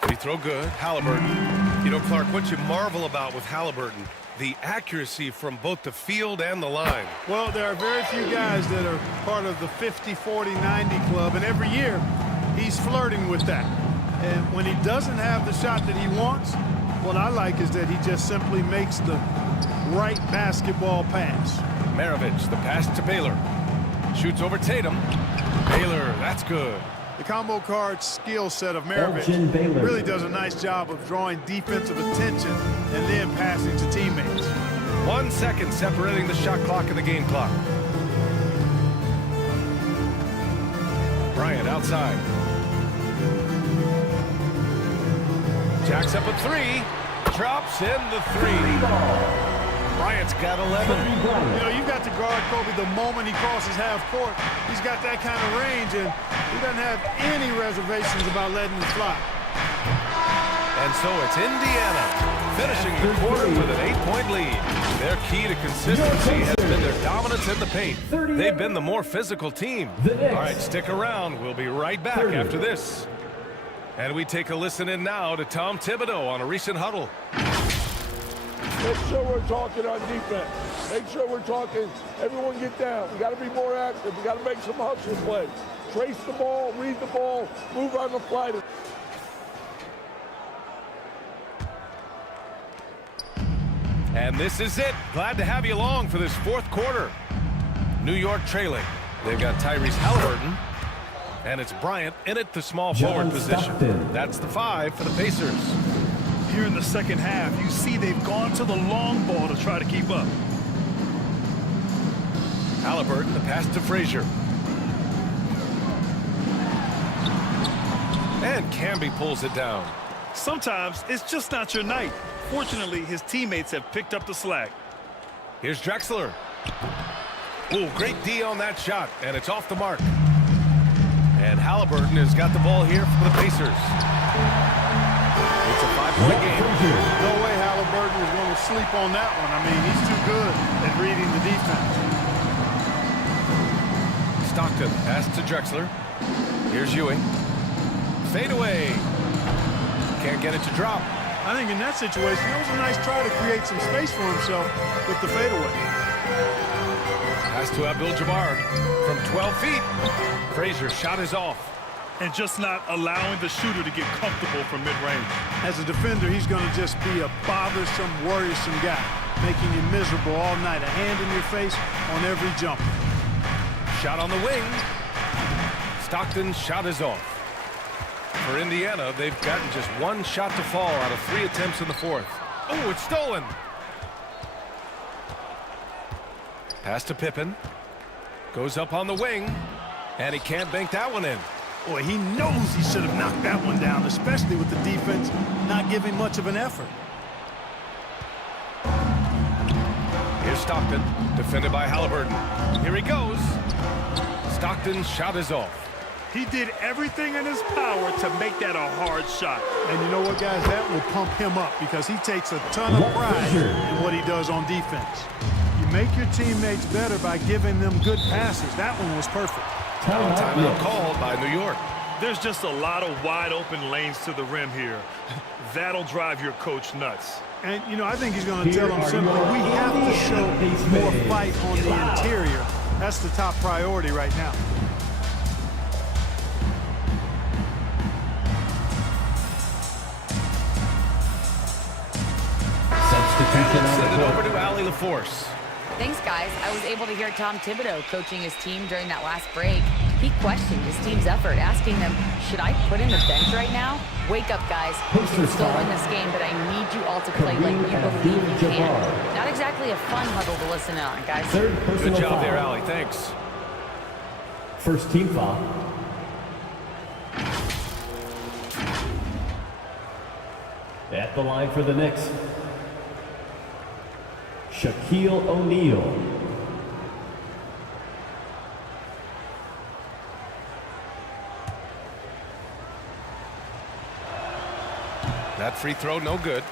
Free throw good. Halliburton. You know, Clark, what you marvel about with Halliburton, the accuracy from both the field and the line. Well, there are very few guys that are part of the 50, 40, 90 club, and every year he's flirting with that. And when he doesn't have the shot that he wants, what I like is that he just simply makes the right basketball pass. Maravich, the pass to Baylor. Shoots over Tatum. Baylor, that's good. The combo card skill set of Maravich really does a nice job of drawing defensive attention and then passing to teammates. 1 second separating the shot clock and the game clock. Bryant outside. Jacks up a 3. Drops in the 3. Bryant's got 11. You know, you've got to guard Kobe the moment he crosses half court. He's got that kind of range, and he doesn't have any reservations about letting him fly. And so it's Indiana finishing the quarter with an 8-point lead. Their key to consistency has been their dominance in the paint. They've been the more physical team. All right, stick around. We'll be right back after this. And we take a listen in now to Tom Thibodeau on a recent huddle. Make sure we're talking on defense. Make sure we're talking, everyone get down. We got to be more active. We got to make some hustle plays. Trace the ball, read the ball, move on the fly. And this is it. Glad to have you along for this fourth quarter. New York trailing. They've got Tyrese Halliburton. And it's Bryant in at the small forward position. That's the 5 for the Pacers. Here in the second half, you see they've gone to the long ball to try to keep up. Halliburton, the pass to Frazier. And Camby pulls it down. Sometimes it's just not your night. Fortunately, his teammates have picked up the slack. Here's Drexler. Ooh, great D on that shot, and it's off the mark. And Halliburton has got the ball here for the Pacers. It's a 5-point game. No way Halliburton is going to sleep on that one. I mean, he's too good at reading the defense. Stockton, pass to Drexler. Here's Ewing. Fade away. Can't get it to drop. I think in that situation, it was a nice try to create some space for himself with the fadeaway. Pass to Abdul-Jabbar from 12 feet. Frazier's shot is off. And just not allowing the shooter to get comfortable from mid-range. As a defender, he's going to just be a bothersome, worrisome guy, making you miserable all night. A hand in your face on every jump. Shot on the wing. Stockton's shot is off. For Indiana, they've gotten just 1 shot to fall out of 3 attempts in the fourth. Oh, it's stolen. Pass to Pippen. Goes up on the wing. And he can't bank that one in. Boy, he knows he should have knocked that one down, especially with the defense not giving much of an effort. Here's Stockton, defended by Halliburton. Here he goes. Stockton's shot is off. He did everything in his power to make that a hard shot. And you know what, guys? That will pump him up because he takes a ton of pride in what he does on defense. You make your teammates better by giving them good passes. That one was perfect. Timeout called by New York. There's just a lot of wide open lanes to the rim here. That'll drive your coach nuts. And, you know, I think he's going to tell them simply, we have to show more fight on the interior. That's the top priority right now. Send it over to Allie LaForce. Thanks, guys. I was able to hear Tom Thibodeau coaching his team during that last break. He questioned his team's effort, asking them, should I put in the bench right now? Wake up, guys. You can still win this game, but I need you all to play like you believe you can. Not exactly a fun huddle to listen on, guys. Good job there, Allie. Thanks. First team foul. At the line for the Knicks, Shaquille O'Neal. That free throw, no good.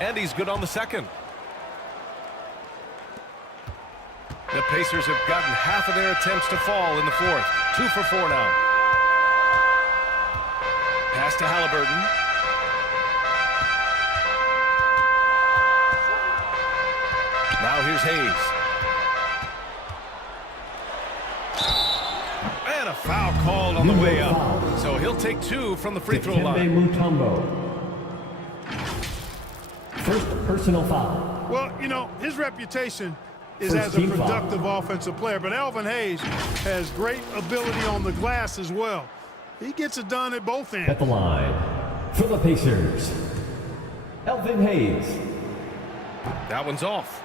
And he's good on the second. The Pacers have gotten half of their attempts to fall in the fourth. 2 for 4 now. Pass to Halliburton. Now here's Hayes. And a foul called on the way up. So he'll take 2 from the free throw line. First personal foul. Well, you know, his reputation is as a productive offensive player, but Elvin Hayes has great ability on the glass as well. He gets it done at both ends. At the line for the Pacers, Elvin Hayes. That one's off.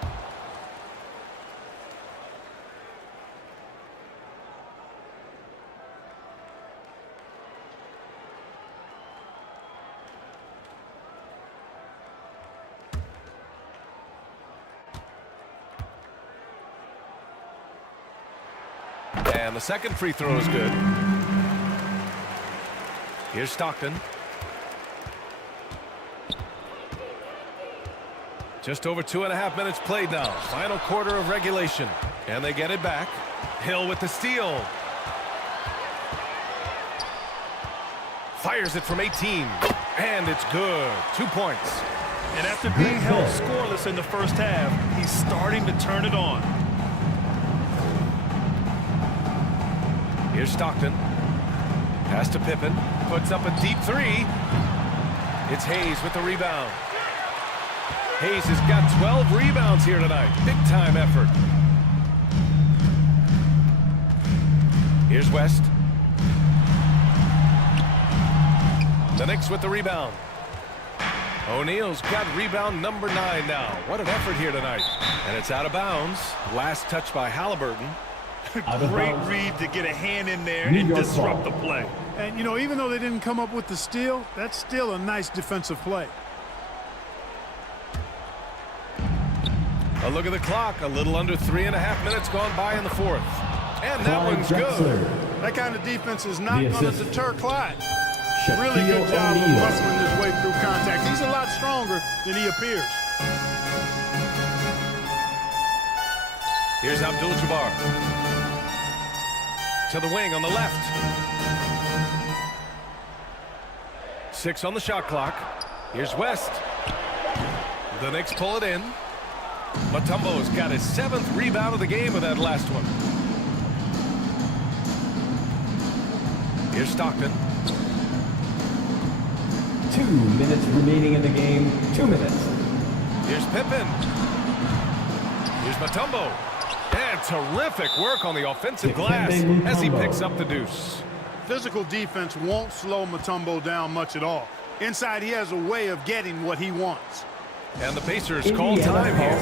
And the second free throw is good. Here's Stockton. Just over 2.5 minutes played now. Final quarter of regulation. And they get it back. Hill with the steal. Fires it from 18. And it's good. 2 points. And after being held scoreless in the first half, he's starting to turn it on. Here's Stockton. Pass to Pippen. Puts up a deep 3. It's Hayes with the rebound. Hayes has got 12 rebounds here tonight. Big time effort. Here's West. The Knicks with the rebound. O'Neal's got rebound number 9 now. What an effort here tonight. And it's out of bounds. Last touch by Halliburton. Great read to get a hand in there and disrupt the play. And, you know, even though they didn't come up with the steal, that's still a nice defensive play. A look at the clock. A little under 3.5 minutes gone by in the fourth. And that one's good. That kind of defense is not going to deter Clyde. Shaquille Really good job O'Neal. of muscling his way through contact. He's a lot stronger than he appears. Here's Abdul-Jabbar. To the wing on the left. 6 on the shot clock. Here's West. The Knicks pull it in. Mutombo's got his 7th rebound of the game with that last one. Here's Stockton. 2 minutes remaining in the game. 2 minutes. Here's Pippen. Here's Mutombo. And terrific work on the offensive glass as he picks up the deuce. Physical defense won't slow Mutombo down much at all. Inside, he has a way of getting what he wants. And the Pacers call time here.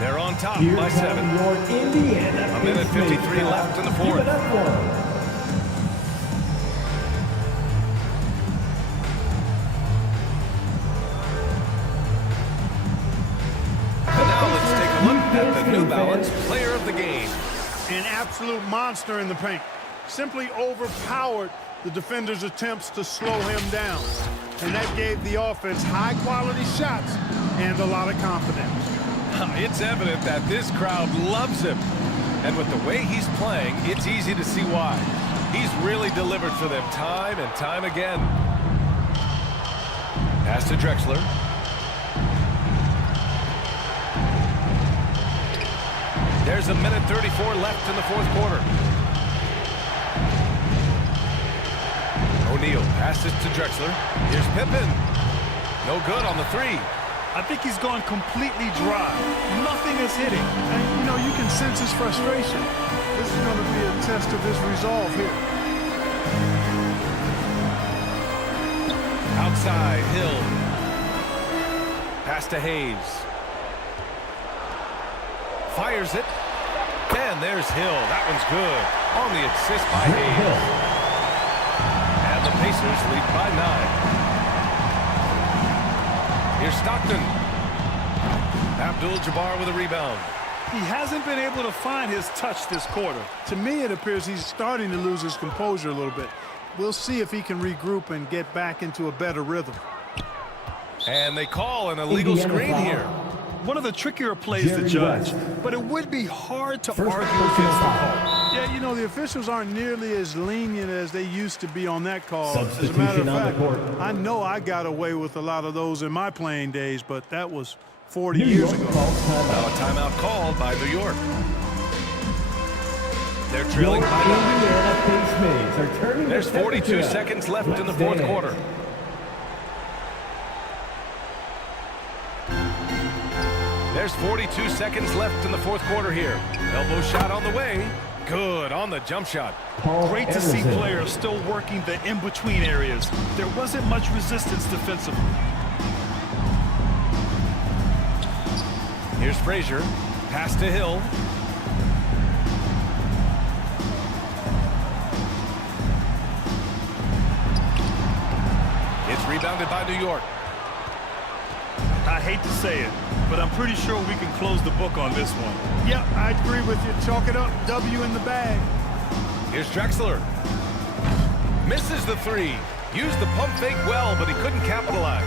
They're on top by 7. A minute 53 left in the fourth. And now let's take a look at the New Balance player of the game. An absolute monster in the paint. Simply overpowered the defender's attempts to slow him down. And that gave the offense high-quality shots and a lot of confidence. It's evident that this crowd loves him. And with the way he's playing, it's easy to see why. He's really delivered for them time and time again. Pass to Drexler. There's a minute 34 left in the fourth quarter. O'Neal passes to Drexler. Here's Pippen. No good on the 3. I think he's gone completely dry. Nothing is hitting. And, you know, you can sense his frustration. This is going to be a test of his resolve here. Outside, Hill. Pass to Hayes. Fires it. And there's Hill. That one's good. On the assist by Hayes. And the Pacers lead by 9. Here's Stockton. Abdul-Jabbar with a rebound. He hasn't been able to find his touch this quarter. To me, it appears he's starting to lose his composure a little bit. We'll see if he can regroup and get back into a better rhythm. And they call an illegal screen here. One of the trickier plays to judge, but it would be hard to argue against the call. Yeah, you know, the officials aren't nearly as lenient as they used to be on that call. As a matter of fact, I know I got away with a lot of those in my playing days, but that was 40 years ago. Now a timeout called by New York. They're trailing by 9. There's 42 seconds left in the fourth quarter. There's 42 seconds left in the fourth quarter here. Elbow shot on the way. Good on the jump shot. Great to see players still working the in-between areas. There wasn't much resistance defensively. Here's Frazier. Pass to Hill. It's rebounded by New York. I hate to say it, but I'm pretty sure we can close the book on this one. Yep, I agree with you. Chalk it up. W in the bag. Here's Drexler. Misses the 3. Used the pump fake well, but he couldn't capitalize.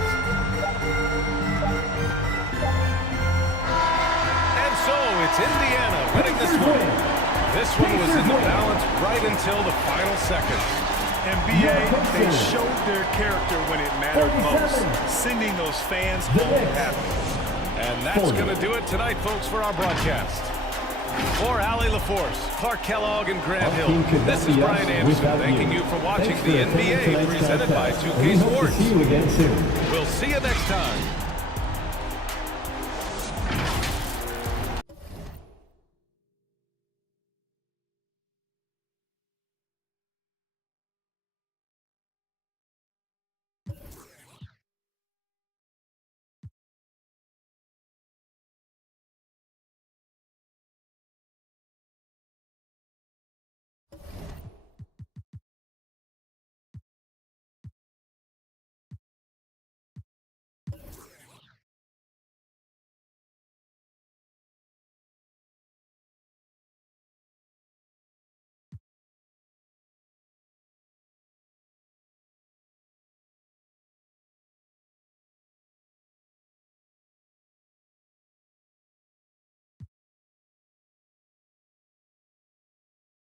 And so it's Indiana winning this one. This one was in the balance right until the final seconds. NBA, they showed their character when it mattered most, sending those fans home happy. And that's going to do it tonight, folks, for our broadcast. For Allie LaForce, Clark Kellogg, and Grant Hill, this is Brian Anderson thanking you for watching the NBA presented by 2K Sports. We'll see you next time.